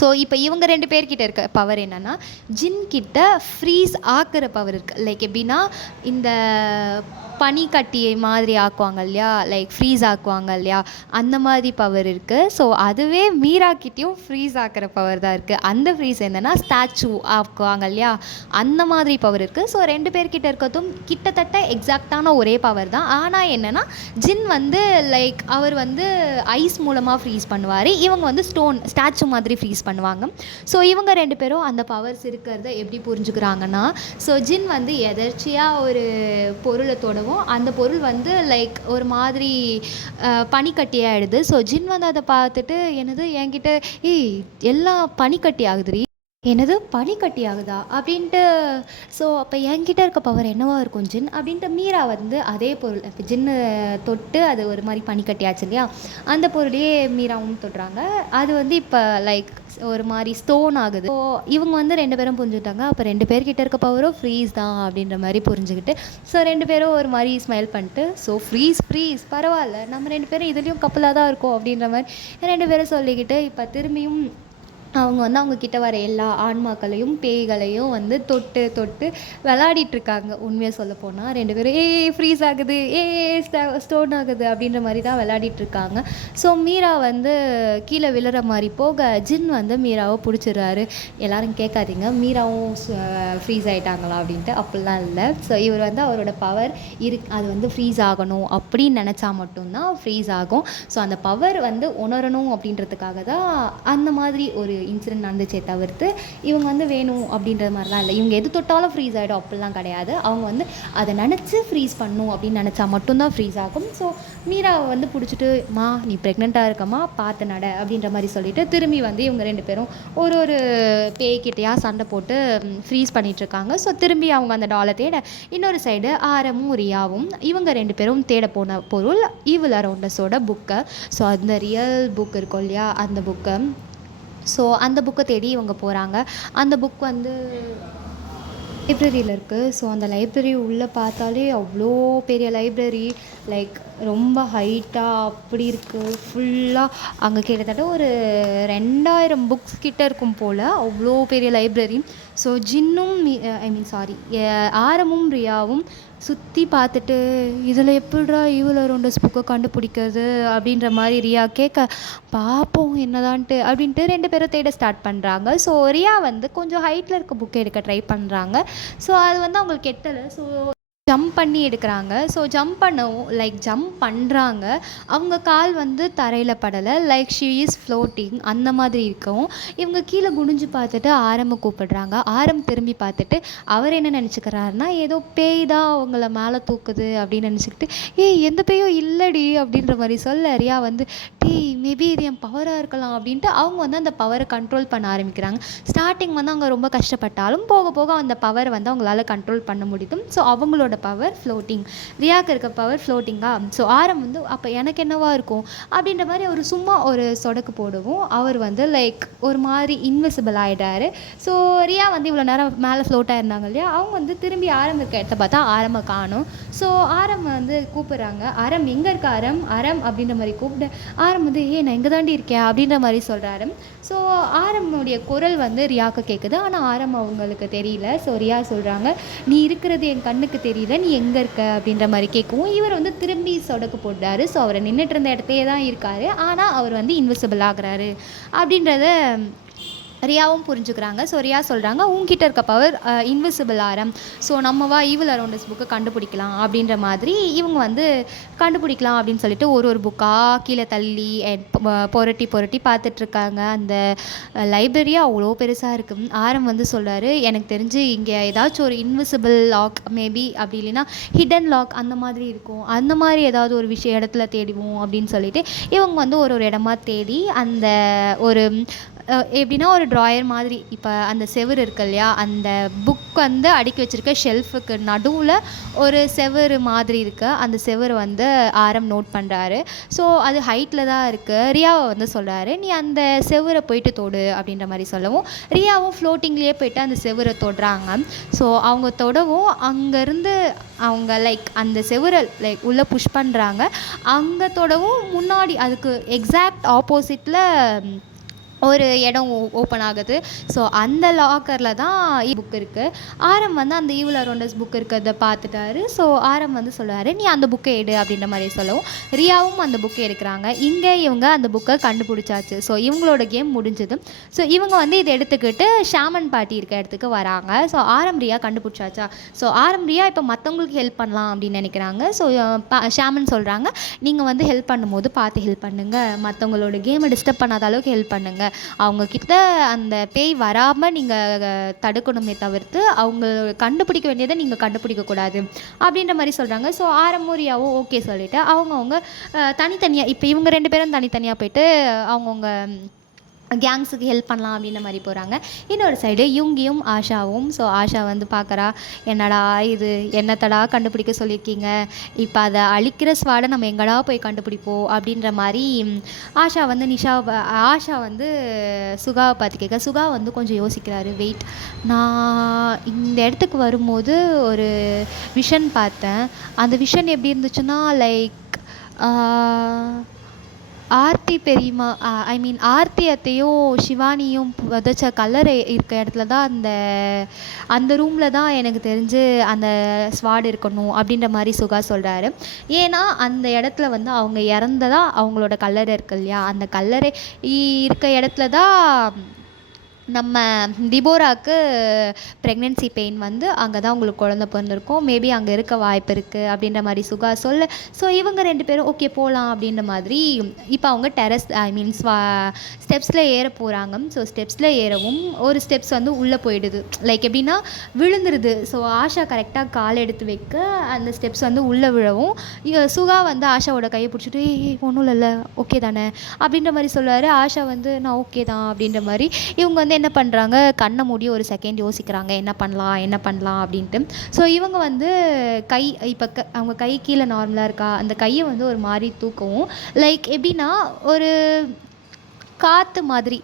ஸோ இப்போ இவங்க 2 பேர்கிட்ட இருக்க பவர் என்னென்னா, ஜின் கிட்ட ஃப்ரீஸ் ஆக்குற பவர் இருக்குது. லைக் எப்படின்னா, இந்த பனிக்கட்டி மாதிரி ஆக்குவாங்க இல்லையா, லைக் ஃப்ரீஸ் ஆக்குவாங்க இல்லையா, அந்த மாதிரி பவர் இருக்குது. ஸோ அதுவே மீராக்கிட்டேயும் ஃப்ரீஸ் ஆக்கிற பவர் தான் இருக்குது. அந்த ஃப்ரீஸ் என்னென்னா ஸ்டாச்சு ஆக்குவாங்க இல்லையா, அந்த மாதிரி பவர் இருக்குது. ஸோ 2 பேர்கிட்ட இருக்கிறதும் கிட்டத்தட்ட எக்ஸாக்டான ஒரே பவர் தான். ஆனால் என்னென்னா, ஜின் வந்து லைக் அவர் வந்து ஐஸ் மூலமாக ஃப்ரீஸ் பண்ணுவார், இவங்க வந்து ஸ்டாச்சு மாதிரி ஃப்ரீஸ் பண்ணுவாங்க. ஸோ இவங்க 2 பேரும் அந்த பவர்ஸ் இருக்கிறத எப்படி புரிஞ்சுக்கிறாங்கன்னா, ஸோ ஜின் வந்து எதர்ச்சியாக ஒரு பொருளை தொடவும் அந்த பொருள் வந்து லைக் ஒரு மாதிரி பனிக்கட்டியாகிடுது. ஸோ ஜின் வந்து அதை பார்த்துட்டு, என்னது என்கிட்ட எல்லாம் பனிக்கட்டி ஆகுதுரி, என்னது பனிக்கட்டி ஆகுதா அப்படின்ட்டு. ஸோ அப்போ என்கிட்ட இருக்க பவர் என்னவா இருக்கும் ஜின் அப்படின்ட்டு மீரா வந்து அதே பொருள் இப்போ ஜின்னு தொட்டு அது ஒரு மாதிரி பனிக்கட்டி ஆச்சு இல்லையா, அந்த பொருளையே மீராவும் தொடுறாங்க. அது வந்து இப்போ லைக் ஒரு மாதிரி ஸ்டோன் ஆகுது. ஸோ இவங்க வந்து 2 பேரும் புரிஞ்சுக்கிட்டாங்க. அப்போ 2 பேர்கிட்ட இருக்க பவரும் ஃப்ரீஸ் தான் அப்படின்ற மாதிரி புரிஞ்சுக்கிட்டு, ஸோ 2 பேரும் ஒரு மாதிரி ஸ்மைல் பண்ணிட்டு, ஸோ ஃப்ரீஸ் பரவாயில்ல, நம்ம 2 பேரும் இதுலேயும் கப்பலாக தான் இருக்கோம் அப்படின்ற மாதிரி 2 பேரும் சொல்லிக்கிட்டு இப்போ திரும்பியும் அவங்க வந்து அவங்க கிட்ட வர எல்லா ஆன்மாக்களையும் பேய்களையும் வந்து தொட்டு விளையாடிட்டுருக்காங்க. உண்மையாக சொல்ல போனால் 2 பேரும் ஃப்ரீஸ் ஆகுது, ஸ்டோன் ஆகுது அப்படின்ற மாதிரி தான் விளையாடிட்டுருக்காங்க. ஸோ மீரா வந்து கீழே விழுற மாதிரி போக ஜின் வந்து மீராவை பிடிச்சிடுறாரு. எல்லோரும் கேட்காதீங்க மீராவும் ஃப்ரீஸ் ஆகிட்டாங்களா அப்படின்ட்டு, அப்படிலாம் இல்லை. ஸோ இவர் வந்து அவரோட பவர் அது வந்து ஃப்ரீஸ் ஆகணும் அப்படின்னு நினச்சா மட்டும்தான் ஃப்ரீஸ் ஆகும். ஸோ அந்த பவர் வந்து உணரணும் அப்படின்றதுக்காக தான் அந்த மாதிரி ஒரு இன்சிடென்ட் நடந்துச்சே தவிர்த்து இவங்க வந்து வேணும் அப்படின்ற மாதிரிலாம் இல்லை. இவங்க எது தொட்டாலும் ஃப்ரீஸ் ஆகிடும் அப்படிலாம் கிடையாது. அவங்க வந்து அதை நினச்சி ஃப்ரீஸ் பண்ணணும் அப்படின்னு நினச்சா மட்டும்தான் ஃப்ரீஸ் ஆகும். ஸோ மீராவை வந்து பிடிச்சிட்டு, மா நீ ப்ரெக்னெண்ட்டாக இருக்கம்மா பார்த்து நட அப்படின்ற மாதிரி சொல்லிவிட்டு திரும்பி வந்து இவங்க 2 பேரும் ஒரு பேய்கிட்டையாக சண்டை போட்டு ஃப்ரீஸ் பண்ணிகிட்ருக்காங்க. ஸோ திரும்பி அவங்க அந்த டாலை தேட, இன்னொரு சைடு ஆரமும் ரியாவும் இவங்க 2 பேரும் தேட போன பொருள் ஈவில் அரவுண்டஸோட புக்கை. ஸோ அந்த ரியல் புக் இருக்கும் இல்லையா, அந்த புக்கை. ஸோ அந்த புக்கை தேடி இவங்க போகிறாங்க. அந்த புக் வந்து லைப்ரரியில் இருக்குது. ஸோ அந்த லைப்ரரி உள்ளே பார்த்தாலே அவ்வளோ பெரிய லைப்ரரி, லைக் ரொம்ப ஹைட்டாக அப்படி இருக்குது ஃபுல்லாக. அங்கே கிட்டத்தட்ட ஒரு 2000 புக்ஸ் கிட்ட இருக்கும் போல், அவ்வளோ பெரிய லைப்ரரி. ஸோ ஜின்னும் ஆரமும் ரியாவும் சுற்றி பார்த்துட்டு, இதில் எப்படிடா ஈவில் அரவுண்டஸ் புக்கை கண்டுபிடிக்கிறது அப்படின்ற மாதிரி ரியா கேட்க, பார்ப்போம் என்னதான்ட்டு அப்படின்ட்டு 2 பேரும் தேட ஸ்டார்ட் பண்ணுறாங்க. ஸோ ரியா வந்து கொஞ்சம் ஹைட்டில் இருக்க புக்கை எடுக்க ட்ரை பண்ணுறாங்க. ஸோ அது வந்து அவங்களுக்கு எட்டலை. ஸோ ஜம்ப் பண்ணி எடுக்கிறாங்க. ஸோ ஜம்ப் பண்ணுறாங்க. அவங்க கால் வந்து தரையில் படலை, லைக் ஷீ இஸ் ஃப்ளோட்டிங் அந்த மாதிரி இருக்கும். இவங்க கீழே குனிஞ்சு பார்த்துட்டு ஆரம்பை கூப்பிடுறாங்க. ஆரம் திரும்பி பார்த்துட்டு அவர் என்ன நினச்சிக்கிறாருன்னா, ஏதோ பேய் தான் அவங்கள மேலே தூக்குது அப்படின்னு நினச்சிக்கிட்டு, எந்த பேயும் இல்லடி அப்படின்ற மாதிரி சொல்ல, ரியா வந்து மேபி இது என் பவராக இருக்கலாம் அப்படின்ட்டு அவங்க வந்து அந்த பவரை கண்ட்ரோல் பண்ண ஆரம்பிக்கிறாங்க. ஸ்டார்டிங் வந்து அவங்க ரொம்ப கஷ்டப்பட்டாலும் போக போக அந்த பவரை வந்து அவங்களால கண்ட்ரோல் பண்ண முடியும். ஸோ அவங்களோட பவர் ஃப்ளோட்டிங், ரியாக்கு இருக்க பவர் ஃப்ளோட்டிங்கா. ஸோ ஆரம் வந்து அப்போ எனக்கு என்னவா இருக்கும் அப்படின்ற மாதிரி அவர் சும்மா ஒரு சொடக்கு போடுவோம், அவர் வந்து லைக் ஒரு மாதிரி இன்விசிபிள் ஆகிட்டாரு. ஸோ ரியா வந்து இவ்வளோ நேரம் மேலே ஃப்ளோட்டாக இருந்தாங்க இல்லையா, அவங்க வந்து திரும்பி ஆரம் இருக்க இடத்த பார்த்தா ஆரம்பை காணும். ஸோ ஆரம் வந்து கூப்பிட்றாங்க, ஆரம் எங்கே இருக்க ஆரம் அப்படின்ற மாதிரி கூப்பிட்டு, ஆரம் வந்து நான் எங்கே தாண்டி இருக்கேன் அப்படின்ற மாதிரி சொல்கிறாரு. ஸோ ஆரம்னுடைய குரல் வந்து ரியாவுக்கு கேட்குது, ஆனால் ஆரம் அவங்களுக்கு தெரியல. ஸோ ரியா சொல்கிறாங்க, நீ இருக்கிறது என் கண்ணுக்கு தெரியல, நீ எங்கே இருக்க அப்படின்ற மாதிரி கேட்கவும் இவர் வந்து திரும்பி சொடக்கு போட்டார். ஸோ அவர் நின்றுட்டு இருந்த இடத்தையே தான் இருக்கார், ஆனால் அவர் வந்து இன்விசிபிள் ஆகிறாரு அப்படின்றத ரியாவும் புரிஞ்சுக்கிறாங்க. ஸோ ரியா சொல்கிறாங்க, உன்கிட்ட இருக்க பவர் இன்விசிபிள் ஆரம். ஸோ நம்ம வா ஈவில் அரவுண்ட் அஸ் புக்கை கண்டுபிடிக்கலாம் அப்படின்ற மாதிரி இவங்க வந்து கண்டுபிடிக்கலாம் அப்படின்னு சொல்லிட்டு ஒரு புக்காக கீழே தள்ளி புரட்டி புரட்டி பார்த்துட்ருக்காங்க. அந்த லைப்ரரியாக அவ்வளோ பெருசாக இருக்குது. ஆரம் வந்து சொல்கிறாரு, எனக்கு தெரிஞ்சு இங்கே ஏதாச்சும் ஒரு இன்விசிபிள் லாக் மேபி, அப்படி இல்லைன்னா ஹிடன் லாக் அந்த மாதிரி இருக்கும். அந்த மாதிரி ஏதாவது ஒரு இடத்துல தேடுவோம் அப்படின்னு சொல்லிட்டு இவங்க வந்து ஒரு இடமா தேடி அந்த ஒரு எப்படின்னா ஒரு ட்ராயர் மாதிரி, இப்போ அந்த செவுரு இருக்கு இல்லையா, அந்த புக் வந்து அடுக்கி வச்சுருக்க ஷெல்ஃபுக்கு நடுவில் ஒரு செவுரு மாதிரி இருக்குது. அந்த செவுரு வந்து ஆரம் நோட் பண்ணுறாரு. ஸோ அது ஹைட்டில் தான் இருக்குது. ரியாவை வந்து சொல்கிறாரு, நீ அந்த செவுரை போயிட்டு தொடு அப்படின்ற மாதிரி சொல்லவும் ரியாவும் ஃப்ளோட்டிங்லேயே போயிட்டு அந்த செவுரை தொடுறாங்க. ஸோ அவங்க தொடவும் அங்கேருந்து அவங்க அந்த செவுரை உள்ளே புஷ் பண்ணுறாங்க. அங்கே தொடவும் முன்னாடி அதுக்கு எக்ஸாக்ட் ஆப்போசிட்டில் ஒரு இடம் ஓப்பன் ஆகுது. ஸோ அந்த லாக்கரில் தான் புக் இருக்குது. ஆரம் வந்து அந்த ஈவில் அரவுண்ட் அஸ் புக் இருக்கிறத பார்த்துட்டாரு. ஸோ ஆரம் வந்து சொல்லுவார், நீ அந்த புக்கை எடு அப்படின்ற மாதிரி சொல்லவும் ரியாவும் அந்த புக்கை எடுக்கிறாங்க. இங்கே இவங்க அந்த புக்கை கண்டுபிடிச்சாச்சு. ஸோ இவங்களோட கேம் முடிஞ்சது. ஸோ இவங்க வந்து இதை எடுத்துக்கிட்டு ஷாமன் பாட்டி இருக்க இடத்துக்கு வராங்க. ஸோ ஆரம் ரியா கண்டுபிடிச்சாச்சா. ஸோ ஆரம் ரியா இப்போ மற்றவங்களுக்கு ஹெல்ப் பண்ணலாம் அப்படின்னு நினைக்கிறாங்க. ஸோ ஷாமன் சொல்கிறாங்க, நீங்கள் வந்து ஹெல்ப் பண்ணும்போது பார்த்து ஹெல்ப் பண்ணுங்கள், மற்றவங்களோட கேமை டிஸ்டர்ப் பண்ணாத அளவுக்கு ஹெல்ப் பண்ணுங்கள், அவங்கக்கிட்ட அந்த பேய் வராமல் நீங்கள் தடுக்கணுமே தவிர்த்து அவங்க கண்டுபிடிக்க வேண்டியதை நீங்கள் கண்டுபிடிக்கக்கூடாது அப்படின்ற மாதிரி சொல்கிறாங்க. ஸோ ஆரம்பூரியாவும் ஓகே சொல்லிவிட்டு அவங்கவுங்க தனித்தனியாக, இப்போ இவங்க 2 பேரும் தனித்தனியாக போயிட்டு அவங்கவுங்க கேங்ஸுக்கு ஹெல்ப் பண்ணலாம் அப்படின்ற மாதிரி போகிறாங்க. இன்னொரு சைடு யுங்கியும் ஆஷாவும். ஸோ ஆஷா வந்து பார்க்குறா, என்னடா இது, என்னத்தடா கண்டுபிடிக்க சொல்லியிருக்கீங்க, இப்போ அதை அழிக்கிற ஸ்வாடை நம்ம எங்கடா போய் கண்டுபிடிப்போம் அப்படின்ற மாதிரி ஆஷா வந்து சுகாவை பார்த்து கேட்க, சுகா வந்து கொஞ்சம் யோசிக்கிறாரு. வெயிட், நான் இந்த இடத்துக்கு வரும்போது ஒரு விஷன் பார்த்தேன். அந்த விஷன் எப்படி இருந்துச்சுன்னா ஆர்த்தி பெரியம்மா, ஆர்த்தி அத்தையும் சிவானியும் புதைச்ச கல்லறை இருக்க இடத்துல தான் அந்த ரூமில் தான் எனக்கு தெரிஞ்சு அந்த ஸ்வாட் இருக்கணும் அப்படின்ற மாதிரி சுகா சொல்கிறாரு. ஏன்னா அந்த இடத்துல வந்து அவங்க இறந்ததா அவங்களோட கல்லறை இருக்கு இல்லையா, அந்த கல்லறை இருக்க இடத்துல தான் நம்ம டிபோராவுக்கு ப்ரெக்னென்சி பெயின் வந்து அங்கே தான் உங்களுக்கு குழந்த பிறந்திருக்கும், மேபி அங்கே இருக்க வாய்ப்பு இருக்குது அப்படின்ற மாதிரி சுகா சொல்ல. ஸோ இவங்க 2 பேரும் ஓகே போகலாம் அப்படின்ற மாதிரி இப்போ அவங்க டெரஸ் ஸ்டெப்ஸில் ஏற போகிறாங்க. ஸோ ஸ்டெப்ஸில் ஏறவும் ஒரு ஸ்டெப்ஸ் வந்து உள்ளே போயிடுது, எப்படின்னா விழுந்துருது. ஸோ ஆஷா கரெக்டாக கால் எடுத்து வைக்க அந்த ஸ்டெப்ஸ் வந்து உள்ளே விழவும் சுகா வந்து ஆஷாவோட கையை பிடிச்சிட்டு ஒன்றும் இல்லைல்ல ஓகே தானே அப்படின்ற மாதிரி சொல்லுவார். ஆஷா வந்து நான் ஓகே தான் அப்படின்ற மாதிரி இவங்க வந்து என்ன பண்ணுறாங்க, கண்ணை மூடி ஒரு செகண்ட் யோசிக்கிறாங்க, என்ன பண்ணலாம் அப்படின்ட்டு. ஸோ இவங்க வந்து இப்போ அவங்க கை கீழே நார்மலாக இருக்கா, அந்த கையை வந்து ஒரு மாதிரி தூக்கவும் எப்படின்னா ஒரு காற்று மாதிரி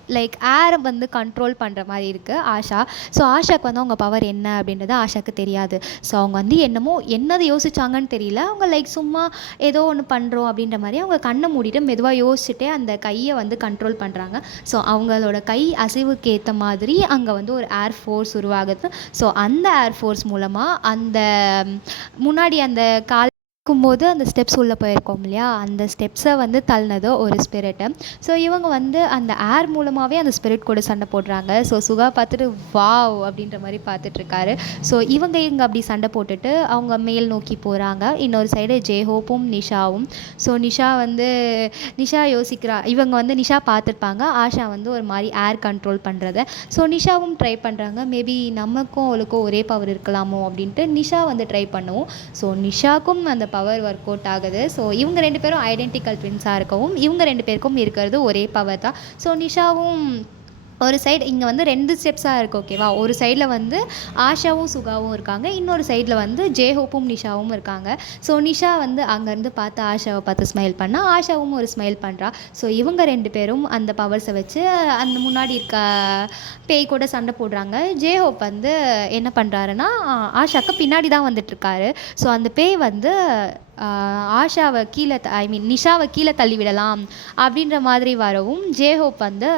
ஏரை வந்து கண்ட்ரோல் பண்ணுற மாதிரி இருக்குது ஆஷா. ஸோ ஆஷாவுக்கு வந்து அவங்க பவர் என்ன அப்படின்றது ஆஷாவுக்கு தெரியாது. ஸோ அவங்க வந்து என்னதை யோசிச்சாங்கன்னு தெரியல. அவங்க சும்மா ஏதோ ஒன்று பண்ணுறோம் அப்படின்ற மாதிரி அவங்க கண்ணை மூடிட்டு மெதுவாக யோசிச்சுட்டே அந்த கையை வந்து கண்ட்ரோல் பண்ணுறாங்க. ஸோ அவங்களோட கை அசைவுக்கு ஏற்ற மாதிரி அங்கே வந்து ஒரு ஏர் ஃபோர்ஸ் உருவாகுது. ஸோ அந்த ஏர் ஃபோர்ஸ் மூலமாக அந்த முன்னாடி அந்த போது அந்த ஸ்டெப்ஸ் உள்ளே போயிருக்கோம் இல்லையா, அந்த ஸ்டெப்ஸை வந்து தள்ளினதோ ஒரு ஸ்பிரிட்டு. ஸோ இவங்க வந்து அந்த ஏர் மூலமாகவே அந்த ஸ்பிரிட் கூட சண்டை போடுறாங்க. ஸோ சுகா பார்த்துட்டு வாவ் அப்படின்ற மாதிரி பார்த்துட்ருக்காரு. ஸோ இவங்க அப்படி சண்டை போட்டுட்டு அவங்க மேல் நோக்கி போகிறாங்க. இன்னொரு சைடு ஜேஹோப்பும் நிஷாவும். ஸோ நிஷா யோசிக்கிறா, இவங்க வந்து நிஷா பார்த்துருப்பாங்க ஆஷா வந்து ஒரு மாதிரி ஏர் கண்ட்ரோல் பண்ணுறத. ஸோ நிஷாவும் ட்ரை பண்ணுறாங்க, மேபி நமக்கும் அவளுக்கும் ஒரே பவர் இருக்கலாமோ அப்படின்ட்டு நிஷா வந்து ட்ரை பண்ணுவோம். ஸோ நிஷாக்கும் அந்த பவர் ஒர்க் அவுட் ஆகுது. ஸோ இவங்க 2 பேரும் ஐடென்டிக்கல் ட்வின்ஸாக இருக்கவும் இவங்க 2 பேருக்கும் இருக்கிறது ஒரே பவர் தான். ஸோ நிஷாவும் ஒரு சைடு இங்கே வந்து 2 ஸ்டெப்ஸாக இருக்குது ஓகேவா. ஒரு சைடில் வந்து ஆஷாவும் சுகாவும் இருக்காங்க, இன்னொரு சைடில் வந்து ஜேஹோப்பும் நிஷாவும் இருக்காங்க. ஸோ நிஷா வந்து அங்கேருந்து பார்த்து ஆஷாவை பார்த்து ஸ்மைல் பண்ணால் ஆஷாவும் ஒரு ஸ்மைல் பண்ணுறா. ஸோ இவங்க 2 பேரும் அந்த பவர்ஸை வச்சு அந்த முன்னாடி இருக்க பேய் கூட சண்டை போடுறாங்க. ஜேஹோப் வந்து என்ன பண்ணுறாருன்னா ஆஷாவுக்கு பின்னாடி தான் வந்துட்டுருக்காரு. ஸோ அந்த பேய் வந்து ஆஷாவை கீழே நிஷாவை கீழே தள்ளிவிடலாம் அப்படின்ற மாதிரி வரவும் ஜேஹோப் வந்து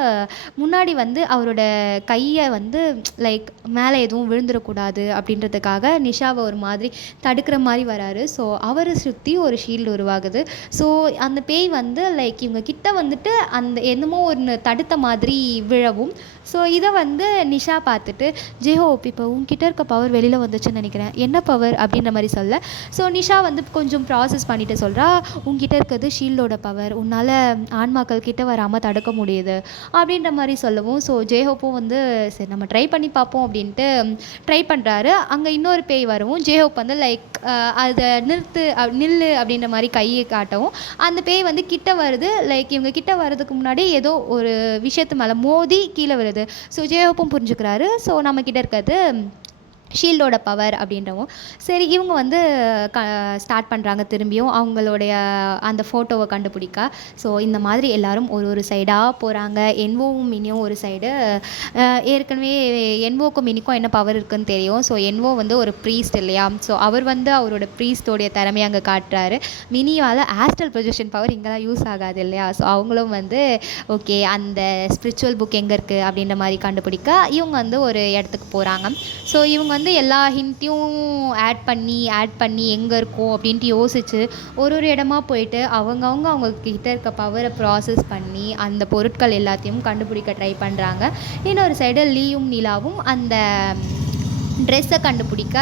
முன்னாடி வந்து அவரோட கையை வந்து லைக் மேலே எதுவும் விழுந்துடக்கூடாது அப்படின்றதுக்காக நிஷாவை ஒரு மாதிரி தடுக்கிற மாதிரி வராரு. ஸோ அவரை சுற்றி ஒரு ஷீல்டு உருவாகுது. ஸோ அந்த பேய் வந்து லைக் இவங்க கிட்ட வந்துட்டு அந்த என்னமோ ஒன்று தடுத்த மாதிரி விழவும், ஸோ இதை வந்து நிஷா பார்த்துட்டு ஜேஹோப் இப்போ உங்ககிட்ட இருக்க பவர் வெளியில் வந்துச்சுன்னு நினைக்கிறேன், என்ன பவர் அப்படின்ற மாதிரி சொல்ல, ஸோ நிஷா வந்து கொஞ்சம் ப்ராசஸ் பண்ணிட்டு சொல்கிறா, உங்ககிட்ட இருக்கிறது ஷீல்டோட பவர், உன்னால் ஆன்மாக்கள் கிட்ட வராமல் தடுக்க முடியுது அப்படின்ற மாதிரி சொல்லவும், ஸோ ஜேஹோப்பும் வந்து சரி நம்ம ட்ரை பண்ணி பார்ப்போம் அப்படின்ட்டு ட்ரை பண்ணுறாரு. அங்கே இன்னொரு பேய் வரவும் ஜேஹோப் வந்து லைக் அதை நில்லு அப்படின்ற மாதிரி கையை காட்டவும் அந்த பேய் வந்து கிட்ட வருது. லைக் இவங்க கிட்ட வர்றதுக்கு முன்னாடி ஏதோ ஒரு விஷயத்து மேலே மோதி கீழே வருது. ஸோ ஜேஹோப்பும் புரிஞ்சுக்கிறாரு, ஸோ நம்மக்கிட்ட இருக்கிறது ஷீல்டோட பவர் அப்படின்றவும் சரி இவங்க வந்து ஸ்டார்ட் பண்ணுறாங்க திரும்பியும் அவங்களுடைய அந்த ஃபோட்டோவை கண்டுபிடிக்க. ஸோ இந்த மாதிரி எல்லோரும் ஒரு சைடாக போகிறாங்க. என்வோவும் மினியும் ஒரு சைடு. ஏற்கனவே என்வோக்கும் மினிக்கும் என்ன பவர் இருக்குதுன்னு தெரியும். ஸோ என்வோ வந்து ஒரு ப்ரீஸ்ட் இல்லையா, ஸோ அவர் வந்து அவரோட ப்ரீஸ்டோடைய திறமையை அங்கே காட்டுறாரு. மினியால் ஆஸ்ட்ரல் ப்ரொஜெக்ஷன் பவர் இங்கெல்லாம் யூஸ் ஆகாது இல்லையா, ஸோ அவங்களும் வந்து ஓகே அந்த ஸ்பிரிச்சுவல் புக் எங்கே இருக்குது அப்படின்ற மாதிரி கண்டுபிடிக்க இவங்க வந்து ஒரு இடத்துக்கு போகிறாங்க. ஸோ இவங்க வந்து எல்லா ஹிண்ட்டையும் ஆட் பண்ணி எங்கே இருக்கும் அப்படின்ட்டு யோசித்து ஒரு இடமா போயிட்டு அவங்க கிட்ட இருக்க பவரை ப்ராசஸ் பண்ணி அந்த பொருட்கள் எல்லாத்தையும் கண்டுபிடிக்க ட்ரை பண்ணுறாங்க. இன்னொரு சைடு லீயும் நிலாவும் அந்த ட்ரெஸ்ஸை கண்டுபிடிக்க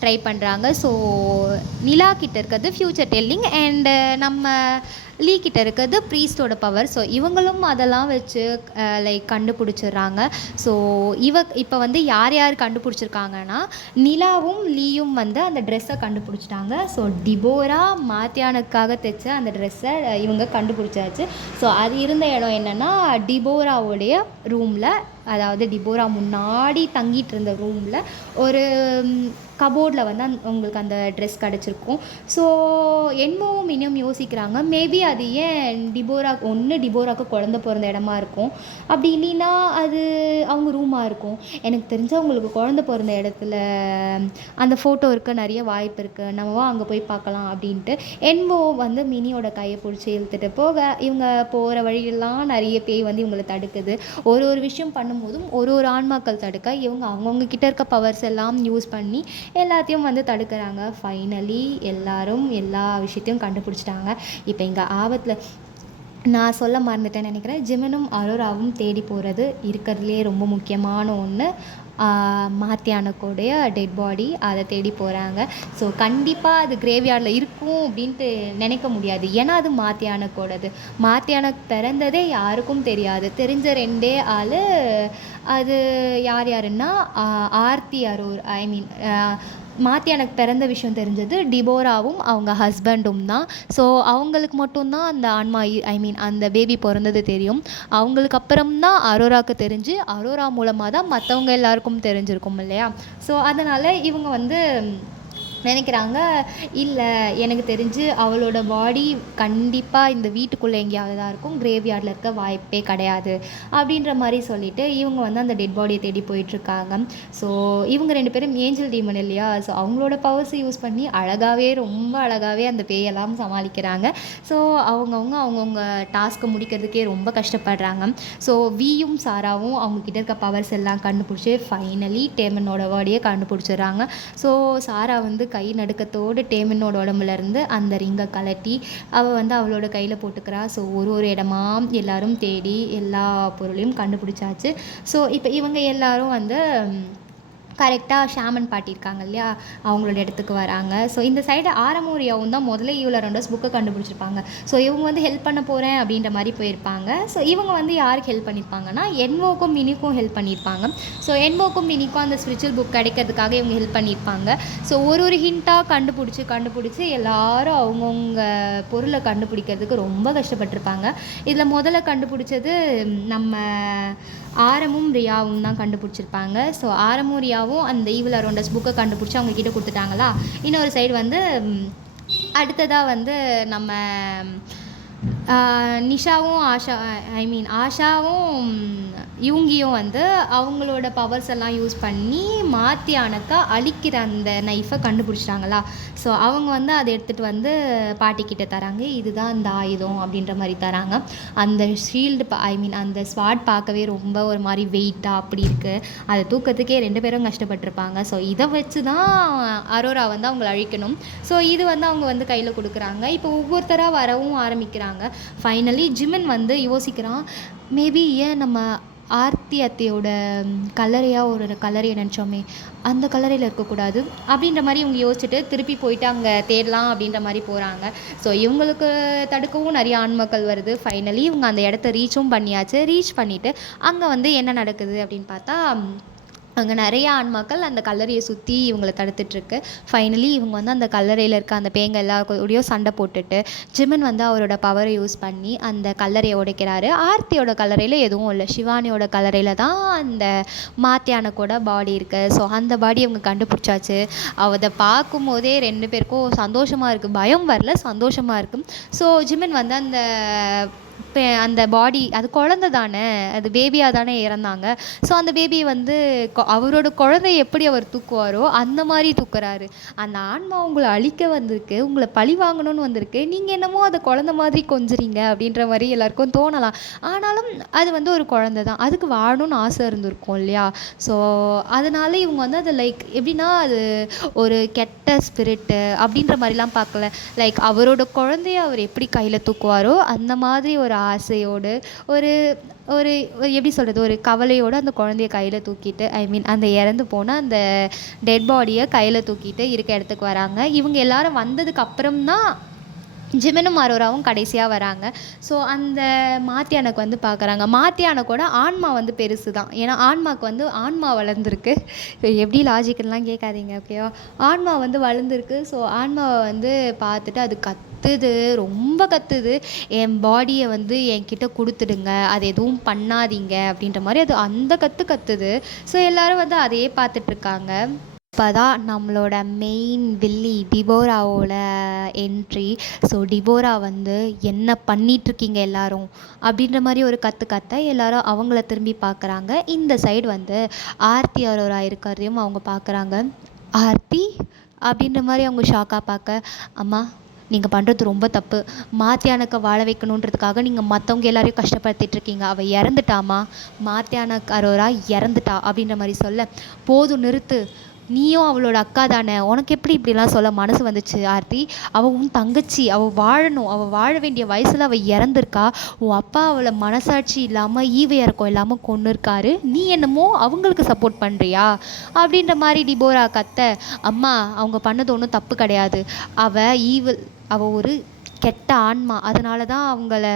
ட்ரை பண்ணுறாங்க. ஸோ நிலா கிட்ட இருக்கிறது ஃப்யூச்சர் டெல்லிங் அண்டு நம்ம லீ கிட்ட இருக்கிறது ப்ரீஸ்டோட பவர். ஸோ இவங்களும் அதெல்லாம் வச்சு லைக் கண்டுபிடிச்சிடுறாங்க. ஸோ இப்போ வந்து யார் கண்டுபிடிச்சிருக்காங்கன்னா நிலாவும் லீயும் வந்து அந்த ட்ரெஸ்ஸை கண்டுபிடிச்சிட்டாங்க. ஸோ டிபோரா மாத்தியானுக்காக தைச்ச அந்த ட்ரெஸ்ஸை இவங்க கண்டுபிடிச்சாச்சு. ஸோ அது இருந்த இடம் என்னென்னா டிபோராவுடைய ரூமில், அதாவது டிபோரா முன்னாடி தங்கிட்டு இருந்த ரூமில் ஒரு கபோர்டில் வந்து உங்களுக்கு அந்த ட்ரெஸ் கிடச்சிருக்கும். ஸோ என்மோவும் மினியும் யோசிக்கிறாங்க, மேபி அது ஏன் டிபோராவுக்கு குழந்த பிறந்த இடமா இருக்கும், அப்படி இல்லைன்னா அது அவங்க ரூமாக இருக்கும். எனக்கு தெரிஞ்ச அவங்களுக்கு குழந்த பிறந்த இடத்துல அந்த ஃபோட்டோ இருக்க நிறைய வாய்ப்பு இருக்குது, நம்ம அங்கே போய் பார்க்கலாம் அப்படின்ட்டு என்மோ வந்து மினியோட கையை பிடிச்சி இழுத்துட்டு போக இவங்க போகிற வழியெல்லாம் நிறைய பேய் வந்து இவங்களை தடுக்குது. ஒரு விஷயம் பண்ணும்போதும் ஒரு ஆன்மாக்கள் தடுக்க இவங்க அவங்கவுங்க கிட்ட இருக்க பவர்ஸ் எல்லாம் யூஸ் பண்ணி எல்லாத்தையும் வந்து தடுக்கிறாங்க. ஃபைனலி எல்லாரும் எல்லா விஷயத்தையும் கண்டுபிடிச்சிட்டாங்க. இப்போ இங்கே ஆபத்தில் நான் சொல்ல மறந்துட்டேன்னு நினைக்கிறேன், ஜிமினும் அரோராவும் தேடி போகிறது இருக்கிறதுலே ரொம்ப முக்கியமான ஒன்று, மாத்தியானுக்கோடைய டெட் பாடி, அதை தேடி போகிறாங்க. ஸோ கண்டிப்பாக அது கிரேவ்யார்டில் இருக்கும் அப்படின்ட்டு நினைக்க முடியாது, ஏன்னா அது மாத்தியானுக்கோடது. மாத்தியானுக்கு பிறந்ததே யாருக்கும் தெரியாது. தெரிஞ்ச 2 ஆள், அது யாருன்னா ஆர்த்தி அரோர், மாத்தியானுக்கு பிறந்த விஷயம் தெரிஞ்சது டிபோராவும் அவங்க ஹஸ்பண்டும் தான். ஸோ அவங்களுக்கு மட்டும்தான் அந்த ஆன்மா அந்த பேபி பிறந்தது தெரியும். அவங்களுக்கு அப்புறம்தான் அரோராவுக்கு தெரிஞ்சு அரோரா மூலமாக தான் மற்றவங்க எல்லாருக்கும் தெரிஞ்சிருக்கும் இல்லையா. ஸோ அதனால் இவங்க வந்து நினைக்கிறாங்க, இல்லை எனக்கு தெரிஞ்சு அவளோட பாடி கண்டிப்பாக இந்த வீட்டுக்குள்ளே எங்கேயாவது தான் இருக்கும், கிரேவ்யார்டில் இருக்க வாய்ப்பே கிடையாது அப்படின்ற மாதிரி சொல்லிவிட்டு இவங்க வந்து அந்த டெட் பாடியை தேடி போயிட்டுருக்காங்க. ஸோ இவங்க 2 பேரும் ஏஞ்சல் டீமன் இல்லையா, ஸோ அவங்களோட பவர்ஸை யூஸ் பண்ணி ரொம்ப அழகாகவே அந்த பேயெல்லாம் சமாளிக்கிறாங்க. ஸோ அவங்கவுங்க டாஸ்க்கை முடிக்கிறதுக்கே ரொம்ப கஷ்டப்படுறாங்க. ஸோ வியும் சாராவும் அவங்கக்கிட்ட இருக்க பவர்ஸ் எல்லாம் கண்டுபிடிச்சி ஃபைனலி டேமனோட பாடியை கண்டுபிடிச்சிடுறாங்க. ஸோ சாரா வந்து கை நடுக்கத்தோடு டேமினோட உடம்புலேருந்து அந்த ரிங்கை கலட்டி அவள் வந்து அவளோட கையில் போட்டுக்கிறா. ஸோ ஒரு இடமா எல்லாரும் தேடி எல்லா பொருளையும் கண்டுபிடிச்சாச்சு. ஸோ இப்போ இவங்க எல்லாரும் வந்து கரெக்டாக ஷாமன் பாட்டி இருக்காங்க இல்லையா, அவங்களோட இடத்துக்கு வராங்க. ஸோ இந்த சைடு ஆரமூரியாவும் தான் முதல்ல ஈவில் அரௌண்டர்ஸ் புக்கை கண்டுபிடிச்சிருப்பாங்க. ஸோ இவங்க வந்து ஹெல்ப் பண்ண போகிறேன் அப்படின்ற மாதிரி போயிருப்பாங்க. ஸோ இவங்க வந்து யாருக்கு ஹெல்ப் பண்ணியிருப்பாங்கன்னா என்வோக்கும் மினிக்கும் ஹெல்ப் பண்ணியிருப்பாங்க. ஸோ என்வோக்கும் மினிக்கும் அந்த ஸ்பிரிச்சுவல் புக் கிடைக்கிறதுக்காக இவங்க ஹெல்ப் பண்ணியிருப்பாங்க. ஸோ ஒரு ஹிண்ட்டாக கண்டுபிடிச்சி எல்லாரும் அவங்கவுங்க பொருளை கண்டுபிடிக்கிறதுக்கு ரொம்ப கஷ்டப்பட்டிருப்பாங்க. இதில் முதல்ல கண்டுபிடிச்சது நம்ம ஆரமும் ரியாவும் தான் கண்டுபிடிச்சிருப்பாங்க. ஸோ ஆரமும் ரியாவும் அந்த ஈவில் அரௌண்டர்ஸ் புக்கை கண்டுபிடிச்சி அவங்க கிட்ட கொடுத்துட்டாங்களா. இன்னொரு சைடு வந்து அடுத்ததாக வந்து நம்ம நிஷாவும் ஆஷாவும் இவங்கியும் வந்து அவங்களோட பவர்ஸ் எல்லாம் யூஸ் பண்ணி மாத்தியானக்கா அழிக்கிற அந்த நைஃபை கண்டுபிடிச்சிட்டாங்களா. ஸோ அவங்க வந்து அதை எடுத்துகிட்டு வந்து பாட்டிக்கிட்ட தராங்க. இதுதான் இந்த ஆயுதம் அப்படின்ற மாதிரி தராங்க. அந்த ஷீல்டு அந்த ஸ்வாட் பார்க்கவே ரொம்ப ஒரு மாதிரி வெயிட்டாக அப்படி இருக்குது. அதை தூக்கத்துக்கே 2 பேரும் கஷ்டப்பட்டிருப்பாங்க. ஸோ இதை வச்சு தான் அரோரா வந்து அவங்கள அழிக்கணும். ஸோ இது வந்து அவங்க வந்து கையில் கொடுக்குறாங்க. இப்போ ஒவ்வொருத்தராக வரவும் ஆரம்பிக்கிறாங்க. ஃபைனலி ஜிமின் வந்து யோசிக்கிறான், மேபி ஏன் நம்ம ஆர்த்தி அத்தையோட கல்லறையாக ஒரு கல்லறையை நினச்சோமே, அந்த கல்லறையில் இருக்கக்கூடாது அப்படின்ற மாதிரி இவங்க யோசிச்சுட்டு திருப்பி போயிட்டு அங்கே தேடலாம் அப்படின்ற மாதிரி போகிறாங்க. ஸோ இவங்களுக்கு தடுக்கவும் நிறைய ஆண்மக்கள் வருது. ஃபைனலி இவங்க அந்த இடத்த ரீச்சும் பண்ணியாச்சு. ரீச் பண்ணிவிட்டு அங்கே வந்து என்ன நடக்குது அப்படின்னு பார்த்தா, அங்கே நிறைய ஆண்மாக்கள் அந்த கல்லறையை சுற்றி இவங்களை தடுத்துட்ருக்கு. ஃபைனலி இவங்க வந்து அந்த கல்லறையில் இருக்க அந்த பேங்க எல்லாக்கூடயும் சண்டை போட்டுட்டு ஜிமின் வந்து அவரோட பவரை யூஸ் பண்ணி அந்த கல்லறையை உடைக்கிறாரு. ஆர்த்தியோட கல்லறையில் எதுவும் இல்லை, சிவானியோட கல்லறையில் தான் அந்த மாத்தியானக்கோட பாடி இருக்குது. ஸோ அந்த பாடி அவங்க கண்டுபிடிச்சாச்சு. அதை பார்க்கும்போதே 2 பேருக்கும் சந்தோஷமாக இருக்குது. பயம் வரல, சந்தோஷமாக இருக்குது. ஸோ ஜிமின் வந்து அந்த பாடி, அது குழந்தை தானே, அது பேபியாக தானே இறந்தாங்க. ஸோ அந்த பேபியை வந்து அவரோட குழந்தைய எப்படி அவர் தூக்குவாரோ அந்த மாதிரி தூக்குறாரு. அந்த ஆன்மா உங்களை அழிக்க வந்திருக்கு, உங்களை பழி வாங்கணும்னு வந்திருக்கு, நீங்கள் என்னமோ அதை குழந்தை மாதிரி கொஞ்சுறீங்க அப்படின்ற மாதிரி எல்லாருக்கும் தோணலாம். ஆனாலும் அது வந்து ஒரு குழந்தை தான், அதுக்கு வாழணும்னு ஆசை இருந்திருக்கும் இல்லையா. ஸோ அதனால இவங்க வந்து அது லைக் எப்படின்னா, அது ஒரு கெட்ட ஸ்பிரிட்டு அப்படின்ற மாதிரிலாம் பார்க்கல. லைக் அவரோட குழந்தைய அவர் எப்படி கையில் தூக்குவாரோ அந்த மாதிரி ஒரு ஆசையோடு, ஒரு ஒரு எப்படி சொல்கிறது, ஒரு கவலையோடு அந்த குழந்தைய கையில் தூக்கிட்டு, அந்த இறந்து போன அந்த டெட் பாடியை கையில் தூக்கிட்டு இருக்க இடத்துக்கு வராங்க. இவங்க எல்லாரும் வந்ததுக்கு அப்புறம் தான் ஜிமினும் அரோராவும் கடைசியாக வராங்க. ஸோ அந்த மாத்தியானுக்கு வந்து பார்க்குறாங்க. மாத்தியானுக்கோட ஆன்மா வந்து பெருசு தான். ஏன்னா ஆன்மாவுக்கு வந்து ஆன்மா வளர்ந்துருக்கு. எப்படி லாஜிக்கெல்லாம் கேட்காதீங்க, ஓகேவா. ஆன்மா வந்து வளர்ந்துருக்கு. ஸோ ஆன்மாவை வந்து பார்த்துட்டு அது கத்துது, ரொம்ப கத்துது, என் பாடியை வந்து என்கிட்ட கொடுத்துடுங்க, அது எதுவும் பண்ணாதீங்க அப்படின்ற மாதிரி அது அந்த கத்துது. ஸோ எல்லோரும் வந்து அதையே பார்த்துட்ருக்காங்க. இப்போ தான் நம்மளோட மெயின் வில்லி டிபோராவோட என்ட்ரி. ஸோ டிபோரா வந்து என்ன பண்ணிகிட்ருக்கீங்க எல்லாரும் அப்படின்ற மாதிரி ஒரு கற்று எல்லாரும் அவங்கள திரும்பி பார்க்குறாங்க. இந்த சைடு வந்து ஆர்த்தி அரோரா இருக்கிறதையும் அவங்க பார்க்குறாங்க. ஆர்த்தி அப்படின்ற மாதிரி அவங்க ஷாக்காக பார்க்க, அம்மா நீங்கள் பண்ணுறது ரொம்ப தப்பு, மாத்தியானுக்கு வாழ வைக்கணுன்றதுக்காக நீங்கள் மற்றவங்க எல்லாரையும் கஷ்டப்படுத்திட்டுருக்கீங்க. அவள் இறந்துட்டாமா, மாத்தியானுக்கு அரோரா இறந்துட்டா அப்படின்ற மாதிரி சொல்ல, போதும் நிறுத்து, நீயும் அவளோட அக்கா தானே, உனக்கு எப்படி இப்படிலாம் சொல்ல மனசு வந்துச்சு ஆர்த்தி, அவள் உன் தங்கச்சி, அவள் வாழணும், அவள் வாழ வேண்டிய வயசில் அவள் இறந்துருக்கா, உன் அப்பா அவளை மனசாட்சி இல்லாமல் ஈவு இறக்கம் இல்லாமல் கொன்று இருக்காரு, நீ என்னமோ அவங்களுக்கு சப்போர்ட் பண்ணுறியா அப்படின்ற மாதிரி டிபோரா கத்த, அம்மா அவங்க பண்ணது ஒன்றும் தப்பு கிடையாது, அவள் ஒரு கெட்ட ஆன்மா, அதனால தான் அவங்கள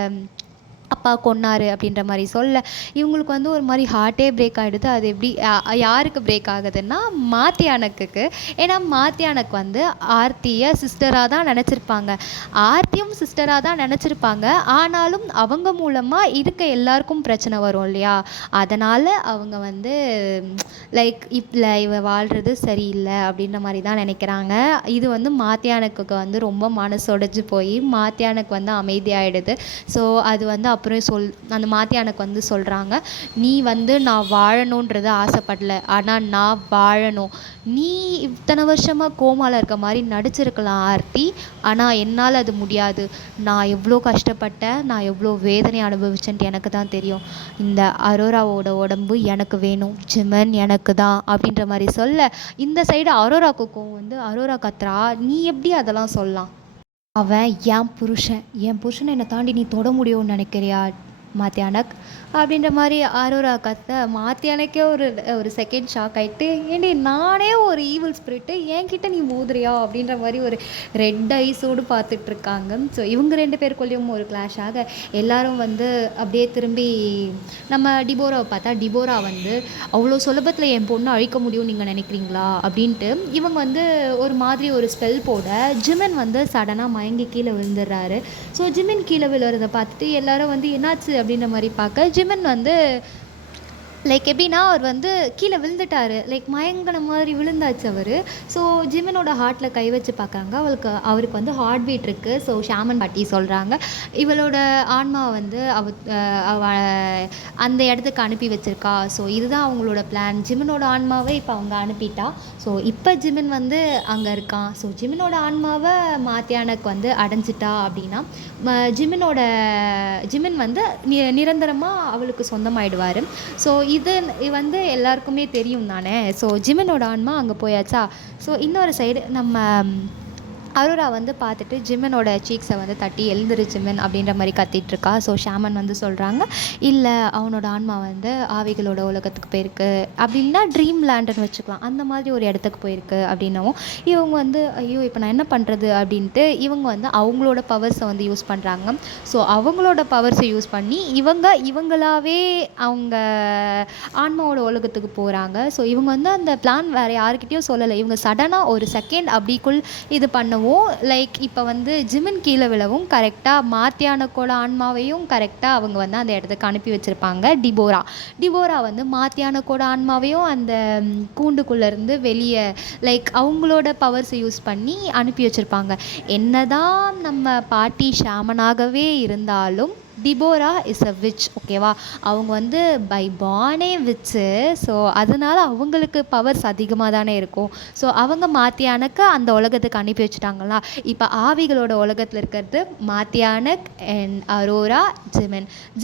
அப்பா கொன்னார் அப்படின்ற மாதிரி சொல்ல, இவங்களுக்கு வந்து ஒரு மாதிரி ஹார்ட்டே பிரேக் ஆகிடுது. அது எப்படி யாருக்கு பிரேக் ஆகுதுன்னா மாத்தியானுக்கு. ஏன்னா மாத்தியானுக்கு வந்து ஆர்த்தியை சிஸ்டராக தான் நினச்சிருப்பாங்க, ஆர்த்தியும் சிஸ்டராக தான் நினச்சிருப்பாங்க. ஆனாலும் அவங்க மூலமாக இருக்க எல்லாருக்கும் பிரச்சனை வரும் இல்லையா. அதனால் அவங்க வந்து லைக் இவ வாழ்கிறது சரியில்லை அப்படின்ற மாதிரி தான் நினைக்கிறாங்க. இது வந்து மாத்தியானுக்கு வந்து ரொம்ப மனசொடைஞ்சு போய் மாத்தியானுக்கு வந்து அமைதியாகிடுது. ஸோ அது வந்து அப்புறம் அந்த மாத்தியானுக்கு வந்து சொல்கிறாங்க, நீ வந்து நான் வாழணுன்றது ஆசைப்படல, ஆனால் நான் வாழணும், நீ இத்தனை வருஷமாக கோமாவில் இருக்க மாதிரி நடிச்சிருக்கலாம் ஆர்த்தி, ஆனால் என்னால் அது முடியாது, நான் எவ்வளோ கஷ்டப்பட்டேன், நான் எவ்வளோ வேதனை அனுபவிச்சேன்ட்டு எனக்கு தான் தெரியும், இந்த அரோராவோட உடம்பு எனக்கு வேணும், ஜிமன் எனக்கு தான் அப்படின்ற மாதிரி சொல்ல, இந்த சைடு அரோராக்கும் வந்து அரோரா கத்ரா, நீ எப்படி அதெல்லாம் சொல்லலாம், அவன் என் புருஷனை என்னை தாண்டி நீ தொட முடியும்னு நினைக்கிறியா மாத்தியானக் அப்படின்ற மாதிரி அரோரா கத்த, மாத்தியானக்கே ஒரு செகண்ட் ஷாக் ஆகிட்டு, ஏண்டி நானே ஒரு ஈவில் ஸ்பிரிட்டு என்கிட்ட நீ மோதுறியா அப்படின்ற மாதிரி ஒரு ரெட் ஐஸோடு பார்த்துட்ருக்காங்க. ஸோ இவங்க 2 பேருக்குள்ளேயும் ஒரு கிளாஷ் ஆக எல்லாரும் வந்து அப்படியே திரும்பி நம்ம டிபோராவை பார்த்தா, டிபோரா வந்து அவ்வளோ சுலபத்தில் என் பொண்ணை அழிக்க முடியும்னு நீங்கள் நினைக்கிறீங்களா அப்படின்ட்டு இவங்க வந்து ஒரு மாதிரி ஒரு ஸ்பெல் போட ஜிமின் வந்து சடனாக மயங்கி கீழே விழுந்துடுறாரு. ஸோ ஜிமின் கீழே விழுறதை பார்த்துட்டு எல்லாரும் வந்து என்னாச்சு அப்படின்ற மாதிரி பார்க்க, ஜிமின் வந்து லைக் எப்படின்னா அவர் வந்து கீழே விழுந்துட்டாரு. லைக் மயங்கின மாதிரி விழுந்தாச்சு அவரு. ஸோ ஜிமினோட ஹார்ட்ல கை வச்சு பார்க்குறாங்க. அவருக்கு வந்து ஹார்ட் பீட் இருக்கு. ஸோ ஷாமன் பாட்டி சொல்றாங்க, இவளோட ஆன்மாவ வந்து அவ அந்த இடத்துக்கு அனுப்பி வச்சிருக்கா. ஸோ இதுதான் அவங்களோட பிளான். ஜிமினோட ஆன்மாவ இப்ப அவங்க அனுப்பிட்டா. ஸோ இப்ப ஜிமின் வந்து அங்க இருக்கான். ஸோ ஜிமினோட ஆன்மாவ மாத்தியானுக்கு வந்து அடைஞ்சிட்டா அப்படின்னா, ஜிமின் வந்து நிரந்தரமா அவளுக்கு சொந்தமாயிடுவாரு. ஸோ இது வந்து எல்லாருக்குமே தெரியும் தானே. ஸோ ஜிமினோட ஆன்மா அங்கே போயாச்சா. ஸோ இன்னொரு சைடு நம்ம அரோரா வந்து பார்த்துட்டு ஜிமினோட சீக்ஸை வந்து தட்டி எழுந்துரு ஜிமின் அப்படின்ற மாதிரி கத்திகிட்ருக்கா. ஸோ ஷாமன் வந்து சொல்கிறாங்க, இல்லை அவனோட ஆன்மா வந்து ஆவிகளோட உலகத்துக்கு போயிருக்கு, அப்படின்னா ட்ரீம் லேண்டுன்னு வச்சுக்கலாம், அந்த மாதிரி ஒரு இடத்துக்கு போயிருக்கு அப்படின்னவும் இவங்க வந்து ஐயோ இப்போ நான் என்ன பண்ணுறது அப்படின்ட்டு இவங்க வந்து அவங்களோட பவர்ஸை வந்து யூஸ் பண்ணுறாங்க. ஸோ அவங்களோட பவர்ஸை யூஸ் பண்ணி இவங்களாவே அவங்க ஆன்மாவோட உலகத்துக்கு போகிறாங்க. ஸோ இவங்க வந்து அந்த பிளான் வேறு யாருக்கிட்டேயும் சொல்லலை. இவங்க சடனாக ஒரு செகண்ட் அப்படிக்குள் இது பண்ணவும் லைக் இப்போ வந்து ஜிமின் கீழே விழவும் கரெக்டாக மாத்தியானுக்கோட ஆன்மாவையும் கரெக்டாக அவங்க வந்து அந்த இடத்துக்கு அனுப்பி வச்சுருப்பாங்க. டிபோரா வந்து மாத்தியானுக்கோட ஆன்மாவையும் அந்த கூண்டுக்குள்ளேருந்து வெளியே லைக் அவங்களோட பவர்ஸை யூஸ் பண்ணி அனுப்பி வச்சுருப்பாங்க. என்னதான் நம்ம பாட்டி ஷாமனாகவே இருந்தாலும் டிபோரா இஸ் அ விச், ஓகேவா. அவங்க வந்து பை பார்னே விச்சு. ஸோ அதனால அவங்களுக்கு பவர்ஸ் அதிகமாக தானே இருக்கும். ஸோ அவங்க மாத்தியானுக்கு அந்த உலகத்துக்கு அனுப்பி வச்சுட்டாங்களா. இப்போ ஆவிகளோட உலகத்தில் இருக்கிறது மாத்தியானக் அண்ட் அரோரா,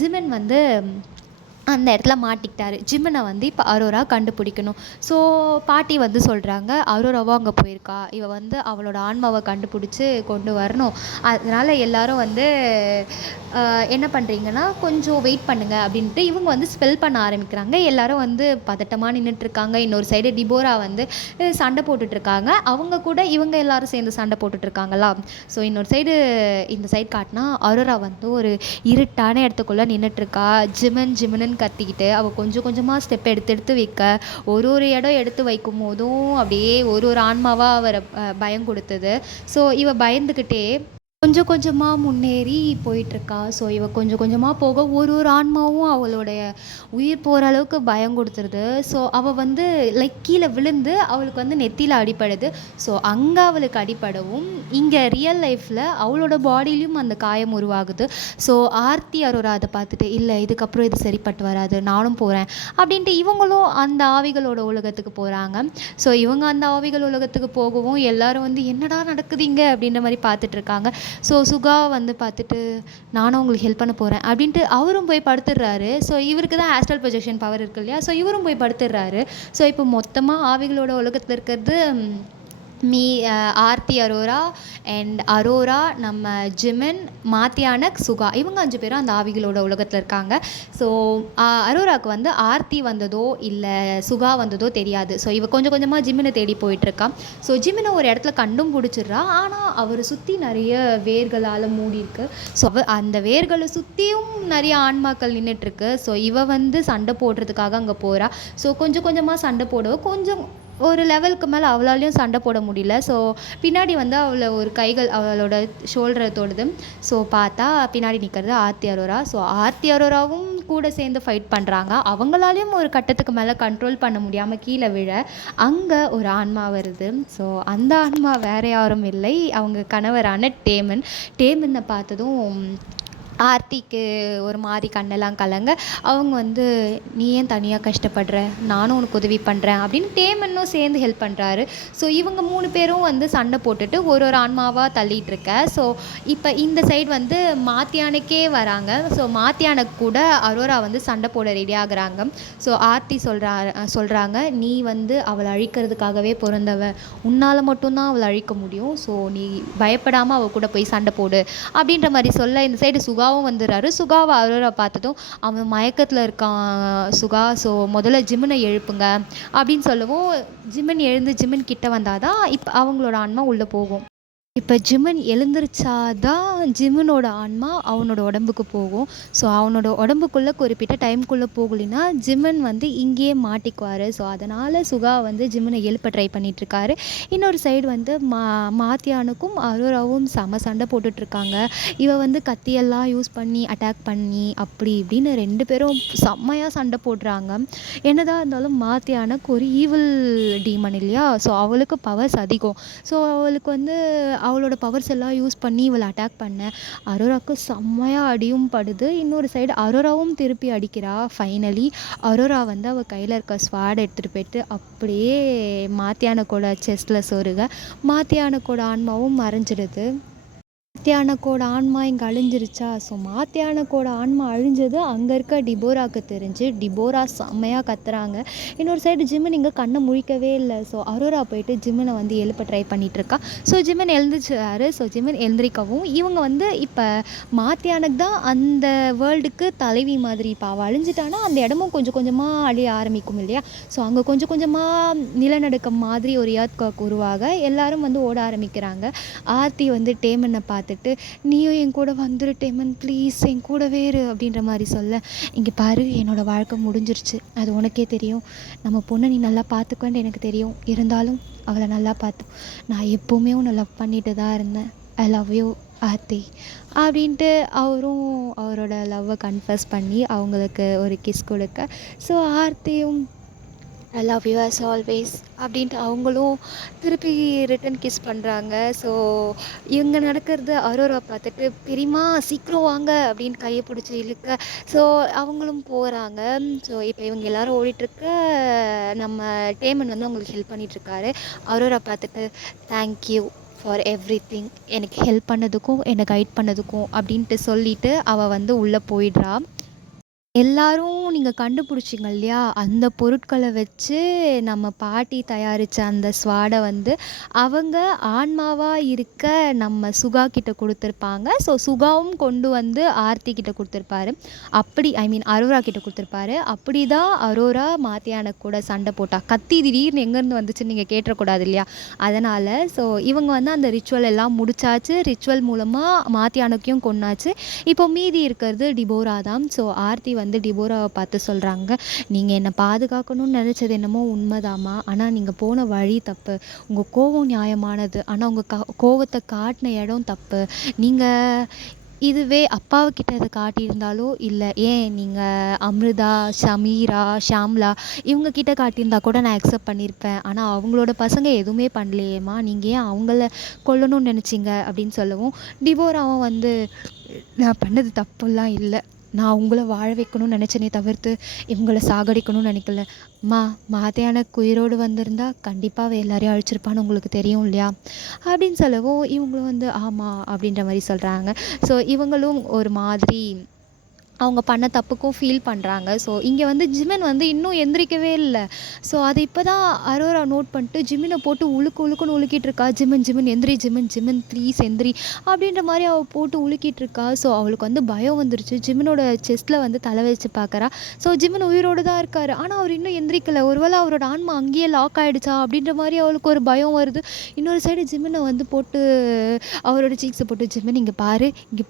ஜிமின் வந்து அந்த இடத்துல மாட்டிக்கிட்டாரு. ஜிமினை வந்து இப்போ அரோரா கண்டுபிடிக்கணும். ஸோ பாட்டி வந்து சொல்கிறாங்க, அரோராவும் அங்கே போயிருக்கா, இவ வந்து அவளோட ஆன்மாவை கண்டுபிடிச்சி கொண்டு வரணும். அதனால் எல்லாரும் வந்து என்ன பண்ணுறீங்கன்னா கொஞ்சம் வெயிட் பண்ணுங்க அப்படின்ட்டு இவங்க வந்து ஸ்பெல் பண்ண ஆரம்பிக்கிறாங்க. எல்லாரும் வந்து பதட்டமாக நின்றுட்டுருக்காங்க. இன்னொரு சைடு டிபோரா வந்து சண்டை போட்டுட்ருக்காங்க. அவங்க கூட இவங்க எல்லாரும் சேர்ந்து சண்டை போட்டுட்ருக்காங்களா. ஸோ இன்னொரு சைடு இந்த சைடு காட்டினா அரோரா வந்து ஒரு இருட்டான இடத்துக்குள்ளே நின்றுட்டுருக்கா. ஜிமின்னு கத்திக்கிட்டு அவள் கொஞ்சம் கொஞ்சமாக ஸ்டெப் எடுத்து வைக்க ஒரு இடம் எடுத்து வைக்கும் போதும் அப்படியே ஒரு ஆன்மாவாக அவரை பயம் கொடுத்தது. ஸோ இவ பயந்துக்கிட்டே கொஞ்சம் கொஞ்சமாக முன்னேறி போயிட்டுருக்கா. ஸோ இவ கொஞ்சம் கொஞ்சமாக போக ஒரு ஆன்மாவும் அவளுடைய உயிர் போகிற அளவுக்கு பயம் கொடுத்துருது. ஸோ அவள் வந்து லைக் கீழே விழுந்து அவளுக்கு வந்து நெத்தியில் அடிப்படுது. ஸோ அங்கே அவளுக்கு அடிப்படவும் இங்கே ரியல் லைஃப்பில் அவளோட பாடியிலையும் அந்த காயம் உருவாகுது. ஸோ ஆர்த்தி அரோரா அதை பார்த்துட்டு, இல்லை இதுக்கப்புறம் இது சரிப்பட்டு வராது, நானும் போகிறேன் அப்படின்ட்டு இவங்களும் அந்த ஆவிகளோட உலகத்துக்கு போகிறாங்க. ஸோ இவங்க அந்த ஆவிகள் உலகத்துக்கு போகவும் எல்லாரும் வந்து என்னடா நடக்குதுங்க அப்படின்ற மாதிரி பார்த்துட்ருக்காங்க. ஸோ சுகா வந்து பார்த்துட்டு, நானும் உங்களுக்கு ஹெல்ப் பண்ண போகிறேன் அப்படின்ட்டு அவரும் போய் படுத்துடுறாரு. ஸோ இவருக்கு தான் ஆஸ்ட்ரல் ப்ரொஜெக்ஷன் பவர் இருக்கு இல்லையா. ஸோ இவரும் போய் படுத்துடுறாரு. ஸோ இப்போ மொத்தமாக ஆவிகளோட உலகத்தில் இருக்கிறது ஆர்த்தி அரோரா அண்ட் அரோரா, நம்ம ஜிமின், மாத்தியானக், சுகா, இவங்க 5 பேரும் அந்த ஆவிகளோட உலகத்தில் இருக்காங்க. ஸோ அரோராவுக்கு வந்து ஆர்த்தி வந்ததோ இல்லை சுகா வந்ததோ தெரியாது. ஸோ இவ கொஞ்சம் கொஞ்சமாக ஜிமினை தேடி போயிட்டுருக்கா. ஸோ ஜிமினை ஒரு இடத்துல கண்டும் பிடிச்சிட்றா. ஆனால் அவர் சுற்றி நிறைய வேர்களால் மூடியிருக்கு. ஸோ அந்த வேர்களை சுற்றியும் நிறைய ஆன்மாக்கள் நின்றுட்டுருக்கு. ஸோ இவ வந்து சண்டை போடுறதுக்காக அங்கே போகிறா. ஸோ கொஞ்சம் கொஞ்சமாக சண்டை போட கொஞ்சம் ஒரு லெவலுக்கு மேலே அவளாலையும் சண்டை போட முடியல. ஸோ பின்னாடி வந்து அவளை ஒரு கைகள் அவளோட ஷோல்டரை தொடுது. ஸோ பார்த்தா பின்னாடி நிற்கிறது ஆர்த்தி அரோரா. ஸோ ஆர்த்தி அரோராவும் கூட சேர்ந்து ஃபைட் பண்ணுறாங்க. அவங்களாலையும் ஒரு கட்டத்துக்கு மேலே கண்ட்ரோல் பண்ண முடியாமல் கீழே விழ அங்கே ஒரு ஆன்மா வருது. ஸோ அந்த ஆன்மா வேறு யாரும் இல்லை, அவங்க கணவரான டேமனை பார்த்ததும் ஆர்த்திக்கு ஒரு மாதிரி கண்ணெல்லாம் கலங்க. அவங்க வந்து, நீ ஏன் தனியாக கஷ்டப்படுற, நானும் உனக்கு உதவி பண்ணுறேன் அப்படின்னு டேமன்னும் சேர்ந்து ஹெல்ப் பண்ணுறாரு. ஸோ இவங்க 3 பேரும் வந்து சண்டை போட்டுட்டு ஒரு ஆன்மாவாக தள்ளிகிட்ருக்க. ஸோ இப்போ இந்த சைடு வந்து மாத்தியானுக்கே வராங்க. ஸோ மாத்தியானுக்கு கூட அரோரா வந்து சண்டை போட ரெடி ஆகுறாங்க. ஸோ ஆர்த்தி சொல்கிறாங்க, நீ வந்து அவளை அழிக்கிறதுக்காகவே பிறந்தவ, உன்னால் மட்டும்தான் அவளை அழிக்க முடியும். ஸோ நீ பயப்படாமல் அவள் கூட போய் சண்டை போடு அப்படின்ற மாதிரி சொல்ல இந்த சைடு சுகாவும் வந்துடுறாரு. சுகாவை அரோரா பார்த்ததும், அவன் மயக்கத்தில் இருக்கான் சுகா, ஸோ முதல்ல ஜிமினை எழுப்புங்க அப்படின்னு சொல்லவும் ஜிமின் எழுந்து ஜிமின் கிட்ட வந்தாதான் இப்போ அவங்களோட ஆன்மா உள்ளே போகும். இப்போ ஜிமன் எழுந்திரிச்சா தான் ஜிமனோட ஆன்மா அவனோட உடம்புக்கு போகும். ஸோ அவனோட உடம்புக்குள்ளே குறிப்பிட்ட டைம்குள்ளே போகலைன்னா ஜிமன் வந்து இங்கேயே மாட்டிக்குவார். ஸோ அதனால் சுகா வந்து ஜிமனை எழுப்ப ட்ரை பண்ணிகிட்ருக்காரு. இன்னொரு சைடு வந்து மாத்தியானுக்கும் அரோராவும் செம சண்டை போட்டுட்ருக்காங்க. இவ வந்து கத்தியெல்லாம் யூஸ் பண்ணி அட்டாக் பண்ணி அப்படி இப்படின்னு 2 பேரும் செம்மையாக சண்டை போடுறாங்க. என்னதான் இருந்தாலும் மாத்தியானுக்கு ஒரு ஈவில் டீமன் இல்லையா? ஸோ அவளுக்கு பவர்ஸ் அதிகம். ஸோ அவளுக்கு வந்து அவளோட பவர்ஸ் எல்லாம் யூஸ் பண்ணி இவளை அட்டாக் பண்ண அரோராவுக்கு செம்மையாக அடியும் படுது. இன்னொரு சைடு அரோராவும் திருப்பி அடிக்கிறா. ஃபைனலி அரோரா வந்து அவள் கையில் இருக்க ஸ்வாட் எடுத்துகிட்டு போயிட்டு அப்படியே மாத்தியானுக்கோட செஸ்ட்டில் சொருக மாத்தியானுக்கோட ஆன்மாவும் மறைஞ்சிடுது. மாத்தியானுக்கோட ஆன்மா இங்கே அழிஞ்சிருச்சா? ஸோ மாத்தியானுக்கோட ஆன்மா அழிஞ்சது அங்கே இருக்க டிபோராவுக்கு தெரிஞ்சு டிபோரா செம்மையாக கத்துறாங்க. இன்னொரு சைடு ஜிமன் இங்கே கண்ணை முழிக்கவே இல்லை. ஸோ அரோரா போயிட்டு ஜிமனை வந்து எழுப்ப ட்ரை பண்ணிகிட்ருக்கா. ஸோ ஜிமன் எழுந்திரிச்சாரு. ஸோ ஜிமன் எழுந்திரிக்கவும் இவங்க வந்து இப்போ மாத்தியானுக்கு தான் அந்த வேர்ல்டுக்கு தலைவி மாதிரி. இப்போ அவள் அழிஞ்சிட்டானா அந்த இடமும் கொஞ்சம் கொஞ்சமாக அழிய ஆரம்பிக்கும் இல்லையா? ஸோ அங்கே கொஞ்சம் கொஞ்சமாக நிலநடுக்கம் மாதிரி ஒரு எர்த்குவேக் உருவாக எல்லாரும் வந்து ஓட ஆரம்பிக்கிறாங்க. ஆர்த்தி வந்து டேமனை பார்த்துட்டு நீயும் என் கூட வந்துரு டேமன் ப்ளீஸ் என் கூடவே இரு அப்படின்ற மாதிரி சொல்ல, இங்கே பாரு என்னோடய வாழ்க்கை முடிஞ்சிருச்சு, அது உனக்கே தெரியும். நம்ம பொண்ணை நீ நல்லா பார்த்துக்கன்னு எனக்கு தெரியும். இருந்தாலும் அவளை நல்லா பார்த்து நான் எப்போவுமே உன்னை லவ் பண்ணிட்டு தான் இருந்தேன். ஐ லவ் யூ ஆர்த்தி அப்படின்ட்டு அவரும் அவரோட லவ்வை கன்ஃபஸ் பண்ணி அவங்களுக்கு ஒரு கிஸ் கொடுக்க, ஸோ ஆர்த்தியும் I love you as always அப்படின்ட்டு அவங்களும் திருப்பி ரிட்டன் கிஸ் பண்ணுறாங்க. ஸோ இவங்க நடக்கிறது அரோரா பார்த்துட்டு பெரியம்மா சீக்கிரம் வாங்க அப்படின்னு கையை பிடிச்சி இழுக்க, ஸோ அவங்களும் போகிறாங்க. ஸோ இப்போ இவங்க எல்லோரும் ஓடிட்டுருக்க நம்ம டேமன் வந்து அவங்களுக்கு ஹெல்ப் பண்ணிகிட்ருக்காரு. அரோரா பார்த்துட்டு தேங்க்யூ ஃபார் எவ்ரிதிங், எனக்கு ஹெல்ப் பண்ணதுக்கும் என்னை கைட் பண்ணதுக்கும் அப்படின்ட்டு சொல்லிவிட்டு அவள் வந்து உள்ளே போயிடுறா. எல்லாரும் நீங்கள் கண்டுபிடிச்சிங்க இல்லையா? அந்த பொருட்களை வச்சு நம்ம பாட்டி தயாரித்த அந்த ஸ்வாடை வந்து அவங்க ஆன்மாவாக இருக்க நம்ம சுகா கிட்ட கொடுத்துருப்பாங்க. ஸோ சுகாவும் கொண்டு வந்து ஆர்த்தி கிட்ட கொடுத்துருப்பாரு. அப்படி அரோரா கிட்ட கொடுத்துருப்பாரு. அப்படி தான் அரோரா மாத்தியானுக்கு கூட சண்டை போட்டா. கத்தி திடீர்னு எங்கேருந்து வந்துச்சுன்னு நீங்கள் கேட்டக்கூடாது இல்லையா? அதனால் ஸோ இவங்க வந்து அந்த ரிச்சுவல் எல்லாம் முடிச்சாச்சு. ரிச்சுவல் மூலமாக மாத்தியானுக்கையும் கொன்னாச்சு. இப்போ மீதி இருக்கிறது டிபோரா தான். ஸோ ஆர்த்தி வந்து டிபோராவை பார்த்து சொல்கிறாங்க, நீங்கள் என்னை பாதுகாக்கணும்னு நினச்சது என்னமோ உண்மைதாம்மா, ஆனால் நீங்கள் போன வழி தப்பு. உங்கள் கோவம் நியாயமானது, ஆனால் உங்கள் கோவத்தை காட்டின இடம் தப்பு. நீங்கள் இதுவே அப்பாவுக்கிட்ட இதை காட்டியிருந்தாலோ இல்லை ஏன் நீங்கள் அமிர்தா, ஷமீரா, ஷாம்லா இவங்கக்கிட்ட காட்டியிருந்தா கூட நான் அக்செப்ட் பண்ணியிருப்பேன். ஆனால் அவங்களோட பசங்க எதுவுமே பண்ணலையேம்மா, நீங்கள் ஏன் அவங்கள கொல்லணும்னு நினச்சிங்க அப்படின்னு சொல்லவும் டிபோராவும் வந்து நான் பண்ணது தப்புலாம் இல்லை, நான் உங்களை வாழ வைக்கணும்னு நினச்சேனே தவிர்த்து இவங்கள சாகடிக்கணும்னு நினைக்கல. மாத்தியானுக்கு உயிரோடு வந்திருந்தா கண்டிப்பாக எல்லாரையும் அழிச்சிருப்பான்னு உங்களுக்கு தெரியும் இல்லையா அப்படின்னு சொல்லவும் இவங்களும் வந்து ஆமாம் அப்படின்ற மாதிரி சொல்கிறாங்க. ஸோ இவங்களும் ஒரு மாதிரி அவங்க பண்ண தப்புக்கும் ஃபீல் பண்ணுறாங்க. ஸோ இங்கே வந்து ஜிமன் வந்து இன்னும் எந்திரிக்கவே இல்லை. ஸோ அதை இப்போ தான் அரோரா நோட் பண்ணிட்டு ஜிமினை போட்டு உழுக்குன்னு உழுக்கிட்டுருக்கா. ஜிமன் எந்திரி, ஜிமன் ப்ளீஸ் எந்திரி அப்படின்ற மாதிரி அவள் போட்டு உழுக்கிட்டுருக்கா. ஸோ அவளுக்கு வந்து பயம் வந்துருச்சு. ஜிமனோட செஸ்ட்டில் வந்து தலை வச்சு பார்க்குறா. ஸோ ஜிமன் உயிரோடு தான் இருக்கார், ஆனால் அவர் இன்னும் எந்திரிக்கலை. ஒருவேளை அவரோட ஆன்மா அங்கேயே லாக் ஆகிடுச்சா அப்படின்ற மாதிரி அவளுக்கு ஒரு பயம் வருது. இன்னொரு சைடு ஜிமனை வந்து போட்டு அவரோட சீக்ஸை போட்டு ஜிமன் இங்கே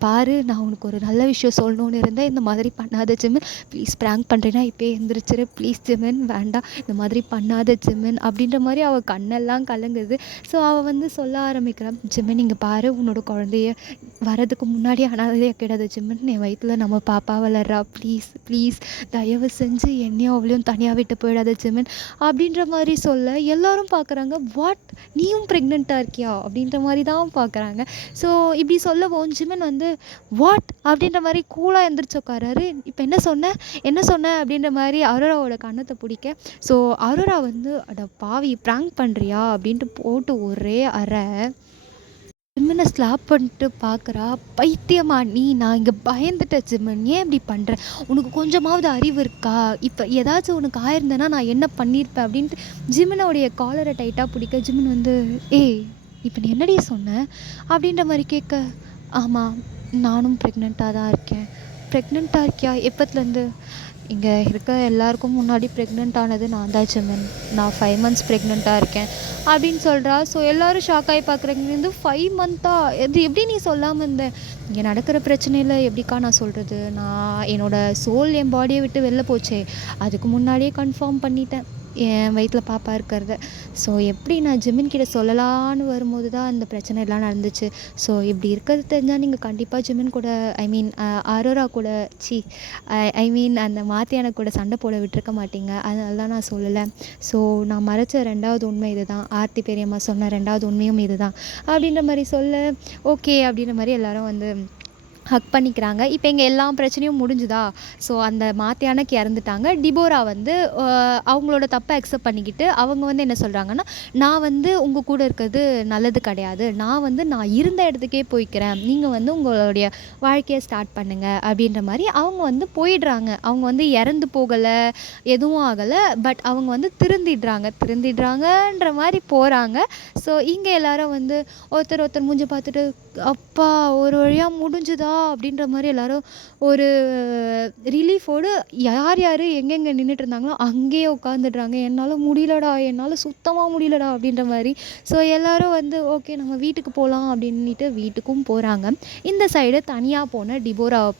பாரு நான் உனக்கு ஒரு நல்ல விஷயம் சொல்லணும்னு இருந்தேன், இந்த மாதிரி பண்ணாத ஜிமன், ப்ளீஸ் ப்ராங்க் பண்ணுறேன்னா இப்போயே எந்திரிச்சிரு ப்ளீஸ் ஜிமன், வேண்டாம் இந்த மாதிரி பண்ணாத ஜிமன் அப்படின்ற மாதிரி அவள் கண்ணெல்லாம் கலங்குது. ஸோ அவள் வந்து சொல்ல ஆரம்பிக்கிறான், ஜிமன் இங்கே பாரு உன்னோட குழந்தைய வரதுக்கு முன்னாடி அனாதையாக கிடையாது ஜிமன், என் வயிற்றில் நம்ம பாப்பா வளர்றா, ப்ளீஸ் தயவு செஞ்சு என்னையும் அவளையும் தனியாக விட்டு போயிடாத ஜிமன் அப்படின்ற மாதிரி சொல்ல எல்லாரும் பார்க்குறாங்க, வாட் நீயும் ப்ரெக்னெண்ட்டாக இருக்கியா அப்படின்ற மாதிரி தான் பார்க்குறாங்க. ஸோ இப்படி சொல்லவும் ஜிமன் வந்து வாட் அப்படின்ற மாதிரி கூலாக எந்திரிச்சு உட்காராரு. இப்போ என்ன சொன்ன அப்படின்ற மாதிரி அரோராவோட கண்ணத்தை பிடிக்க, ஸோ அரோரா வந்து அட பாவி ப்ராங்க் பண்ணுறியா அப்படின்ட்டு போட்டு ஒரே அறை ஜிம்மனை ஸ்லாப் பண்ணிட்டு பார்க்குறா. பைத்தியமா நீ, நான் இங்கே பயந்துட்டேன் ஜிம்மன், ஏன் இப்படி பண்ணுறேன், உனக்கு கொஞ்சமாவது அறிவு இருக்கா, இப்போ ஏதாச்சும் உனக்கு ஆயிருந்தேன்னா நான் என்ன பண்ணியிருப்பேன் அப்படின்ட்டு ஜிம்மனோடைய காலரை டைட்டாக பிடிக்க ஜிம்மன் வந்து ஏய் இப்போ நீ என்னடி சொன்ன அப்படின்ற மாதிரி கேட்க, ஆமாம் நானும் ப்ரெக்னெண்ட்டாக தான் இருக்கேன். ப்ரெக்னெண்ட்டாக இருக்கியா எப்பத்துலேருந்து, இங்கே இருக்க எல்லாருக்கும் முன்னாடி ப்ரெக்னென்ட் ஆனது நான் தான் ஜெமின். நான் 5 மந்த்ஸ் ப்ரெக்னெண்ட்டாக இருக்கேன் அப்படின்னு சொல்கிறா. ஸோ எல்லோரும் ஷாக் ஆகி பார்க்குறாங்க. இது 5 மந்த்தா? இது எப்படி நீ சொல்லாமல் இருந்த? இங்கே நடக்கிற பிரச்சனையில் எப்படிக்கா நான் சொல்கிறது? நான் என்னோடய சோல் என் பாடியை விட்டு வெளில போச்சே, அதுக்கு முன்னாடியே கன்ஃபார்ம் பண்ணிட்டேன் என் வயிற்றில் பாப்பா இருக்கிறத. ஸோ எப்படி நான் ஜிமின் கிட்ட சொல்லலான்னு வரும்போது தான் அந்த பிரச்சனை எல்லாம் நடந்துச்சு. ஸோ இப்படி இருக்கிறது தெரிஞ்சால் நீங்கள் கண்டிப்பாக ஜிமின் கூட அரோரா கூட ஐ மீன் அந்த மாத்தியான கூட சண்டை போட விட்டுருக்க மாட்டீங்க. அதனால தான் நான் சொல்லலை. ஸோ நான் மறைச்ச 2வது உண்மை இது தான். ஆர்த்தி பெரியம்மா சொன்ன 2வது உண்மையும் இது தான் அப்படின்ற மாதிரி சொல்ல, ஓகே அப்படின்ற மாதிரி எல்லோரும் வந்து ஹக் பண்ணிக்கிறாங்க. இப்போ எங்கள் எல்லா பிரச்சனையும் முடிஞ்சுதா? ஸோ அந்த மாத்தியானுக்கு இறந்துட்டாங்க. டிபோரா வந்து அவங்களோட தப்பை அக்செப்ட் பண்ணிக்கிட்டு அவங்க வந்து என்ன சொல்கிறாங்கன்னா, நான் வந்து உங்கள் கூட இருக்கிறது நல்லது கிடையாது, நான் இருந்த இடத்துக்கே போய்க்கிறேன், நீங்கள் வந்து உங்களுடைய வாழ்க்கையை ஸ்டார்ட் பண்ணுங்கள் அப்படின்ற மாதிரி அவங்க வந்து போயிடுறாங்க. அவங்க வந்து இறந்து போகலை, எதுவும் ஆகலை. பட் அவங்க வந்து திருந்திடுறாங்கன்ற மாதிரி போகிறாங்க. ஸோ இங்கே எல்லாரும் வந்து ஒருத்தர் மூஞ்சி பார்த்துட்டு, அப்பா ஒரு வழியாக முடிஞ்சுதா அப்படின்ற மாதிரி எல்லோரும் ஒரு ரிலீஃபோடு யார் எங்கெங்கே நின்றுட்டு இருந்தாங்களோ அங்கேயே உட்காந்துடுறாங்க. என்னால் சுத்தமாக முடியலடா அப்படின்ற மாதிரி. ஸோ எல்லோரும் வந்து ஓகே நம்ம வீட்டுக்கு போகலாம் அப்படின்ட்டு வீட்டுக்கும் போகிறாங்க. இந்த சைடு தனியாக போன டிபோராவை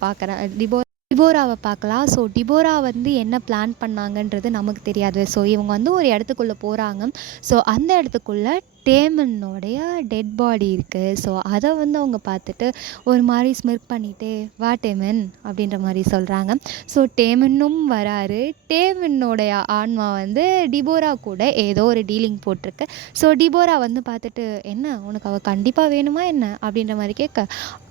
பார்க்கலாம். ஸோ டிபோரா வந்து என்ன பிளான் பண்ணாங்கன்றது நமக்கு தெரியாது. ஸோ இவங்க வந்து ஒரு இடத்துக்குள்ளே போகிறாங்க. ஸோ அந்த இடத்துக்குள்ளே டேமனோடைய டெட் பாடி இருக்குது. ஸோ அதை வந்து அவங்க பார்த்துட்டு ஒரு மாதிரி ஸ்மிர்க் பண்ணிவிட்டு, வா டேமன் அப்படின்ற மாதிரி சொல்கிறாங்க. ஸோ டேமனும் வராரு. டேமனோடைய ஆன்மா வந்து டிபோரா கூட ஏதோ ஒரு டீலிங் போட்டிருக்கு. ஸோ டிபோரா வந்து பார்த்துட்டு, என்ன உனக்கு அவள் கண்டிப்பாக வேணுமா என்ன அப்படின்ற மாதிரி கேட்க,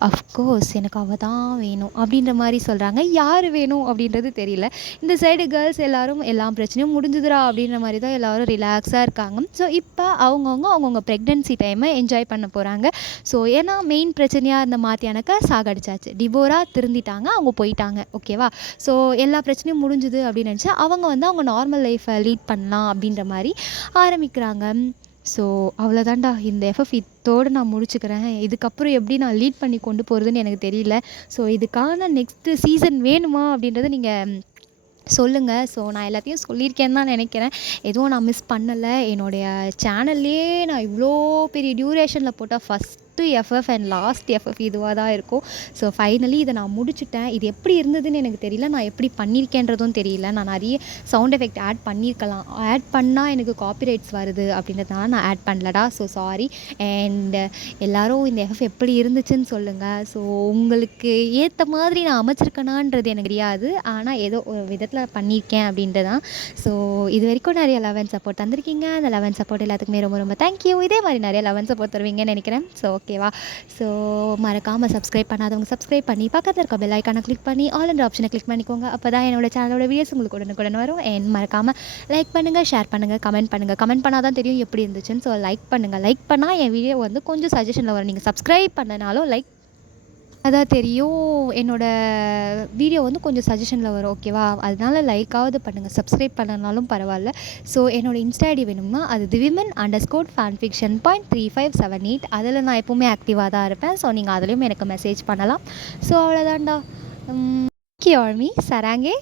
அஃப்கோர்ஸ் எனக்கு அவள் தான் வேணும் அப்படின்ற மாதிரி சொல்கிறாங்க. யார் வேணும் அப்படின்றது தெரியல. இந்த சைடு கேர்ள்ஸ் எல்லாரும் எல்லா பிரச்சனையும் முடிஞ்சுதுரா அப்படின்ற மாதிரி தான் எல்லோரும் ரிலாக்ஸாக இருக்காங்க. ஸோ இப்போ அவங்கவுங்க ப்ரெக்னென்சி டைமை என்ஜாய் பண்ண போகிறாங்க. ஸோ ஏன்னா மெயின் பிரச்சனையாக இருந்த மாத்தியானக்க சாகடிச்சாச்சு. டிபோரா திருந்திட்டாங்க, அவங்க போயிட்டாங்க. ஓகேவா? ஸோ எல்லா பிரச்சனையும் முடிஞ்சுது அப்படின்னு நினச்சா அவங்க வந்து அவங்க நார்மல் லைஃப்பை லீட் பண்ணலாம் அப்படின்ற மாதிரி ஆரம்பிக்கிறாங்க. ஸோ அவ்வளோதான்டா, இந்த எஃப்எஃப் இதோடு நான் முடிச்சுக்கிறேன். இதுக்கப்புறம் எப்படி நான் லீட் பண்ணி கொண்டு போகிறதுன்னு எனக்கு தெரியல. ஸோ இதுக்கான நெக்ஸ்ட்டு சீசன் வேணுமா அப்படின்றத நீங்கள் சொல்லுங்கள். ஸோ நான் எல்லாத்தையும் சொல்லியிருக்கேன்னு தான் நினைக்கிறேன். எதுவும் நான் மிஸ் பண்ணலை. என்னுடைய சேனல்லையே நான் இவ்வளோ பெரிய டியூரேஷனில் போட்டால் first FF and last FF இதுவாக தான் இருக்கும். ஸோ ஃபைனலி இதை நான் முடிச்சுட்டேன். இது எப்படி இருந்ததுன்னு எனக்கு தெரியல, நான் எப்படி பண்ணியிருக்கேன்றதும் தெரியல. நான் நிறைய சவுண்ட் எஃபெக்ட் ஆட் பண்ணியிருக்கலாம். ஆட் பண்ணால் எனக்கு காப்பிரைட்ஸ் வருது அப்படின்றதுனால நான் ஆட் பண்ணலடா. So sorry. அண்ட் எல்லோரும் இந்த எஃப்எஃப் எப்படி இருந்துச்சுன்னு சொல்லுங்கள். ஸோ உங்களுக்கு ஏற்ற மாதிரி நான் அமைச்சிருக்கேனான்றது எனக்கு தெரியாது, ஆனால் ஏதோ ஒரு விதத்தில் பண்ணியிருக்கேன் அப்படின்ட்டு தான். ஸோ இது வரைக்கும் நிறைய லவ் அண்ட் சப்போர்ட் தந்திருக்கீங்க. அந்த லவ் அண்ட் சப்போர்ட் எல்லாத்துக்குமே ரொம்ப ரொம்ப தேங்க்யூ. இதே மாதிரி நிறைய லவ் அண்ட் சப்போர்ட் தருவீங்கன்னு நினைக்கிறேன். ஸோ ஓகேவா? ஸோ மறக்காமல் சப்ஸ்கிரைப் பண்ணாதவங்க சப்ஸ்கிரைப் பண்ணி பக்கத்தில் இருக்க பெல் ஐக்கானை கிளிக் பண்ணி ஆல் என்ற ஆப்ஷனை கிளிக் பண்ணிக்கோங்க. அப்போ தான் என்னோட சேனலோட வீடியோஸ் உங்களுக்கு உடனுக்குடன் வரும். அண்ட் மறக்காமல் லைக் பண்ணுங்கள், ஷேர் பண்ணுங்கள், கமெண்ட் பண்ணுங்கள். கமெண்ட் பண்ணால் தான் தெரியும் எப்படி இருந்துச்சுன்னு. ஸோ லைக் பண்ணுங்கள். லைக் பண்ணால் என் வீடியோ வந்து கொஞ்சம் சஜஷனில் வரும். நீங்கள் சப்ஸ்கிரைப் பண்ணனாலும் லைக் அதான் தெரியும், என்னோடய வீடியோ வந்து கொஞ்சம் சஜஷனில் வரும். ஓகேவா? அதனால லைக்காவது பண்ணுங்கள், சப்ஸ்கிரைப் பண்ணனாலும் பரவாயில்ல. ஸோ என்னோடய இன்ஸ்டா ஐடி வேணும்னா அது thewomen_fanfiction.3578. அதில் நான் எப்போவுமே ஆக்டிவாக தான் இருப்பேன். ஸோ நீங்கள் அதுலேயும் எனக்கு மெசேஜ் பண்ணலாம். ஸோ அவ்வளோதான்டா. ஆர்மி சராங்கே.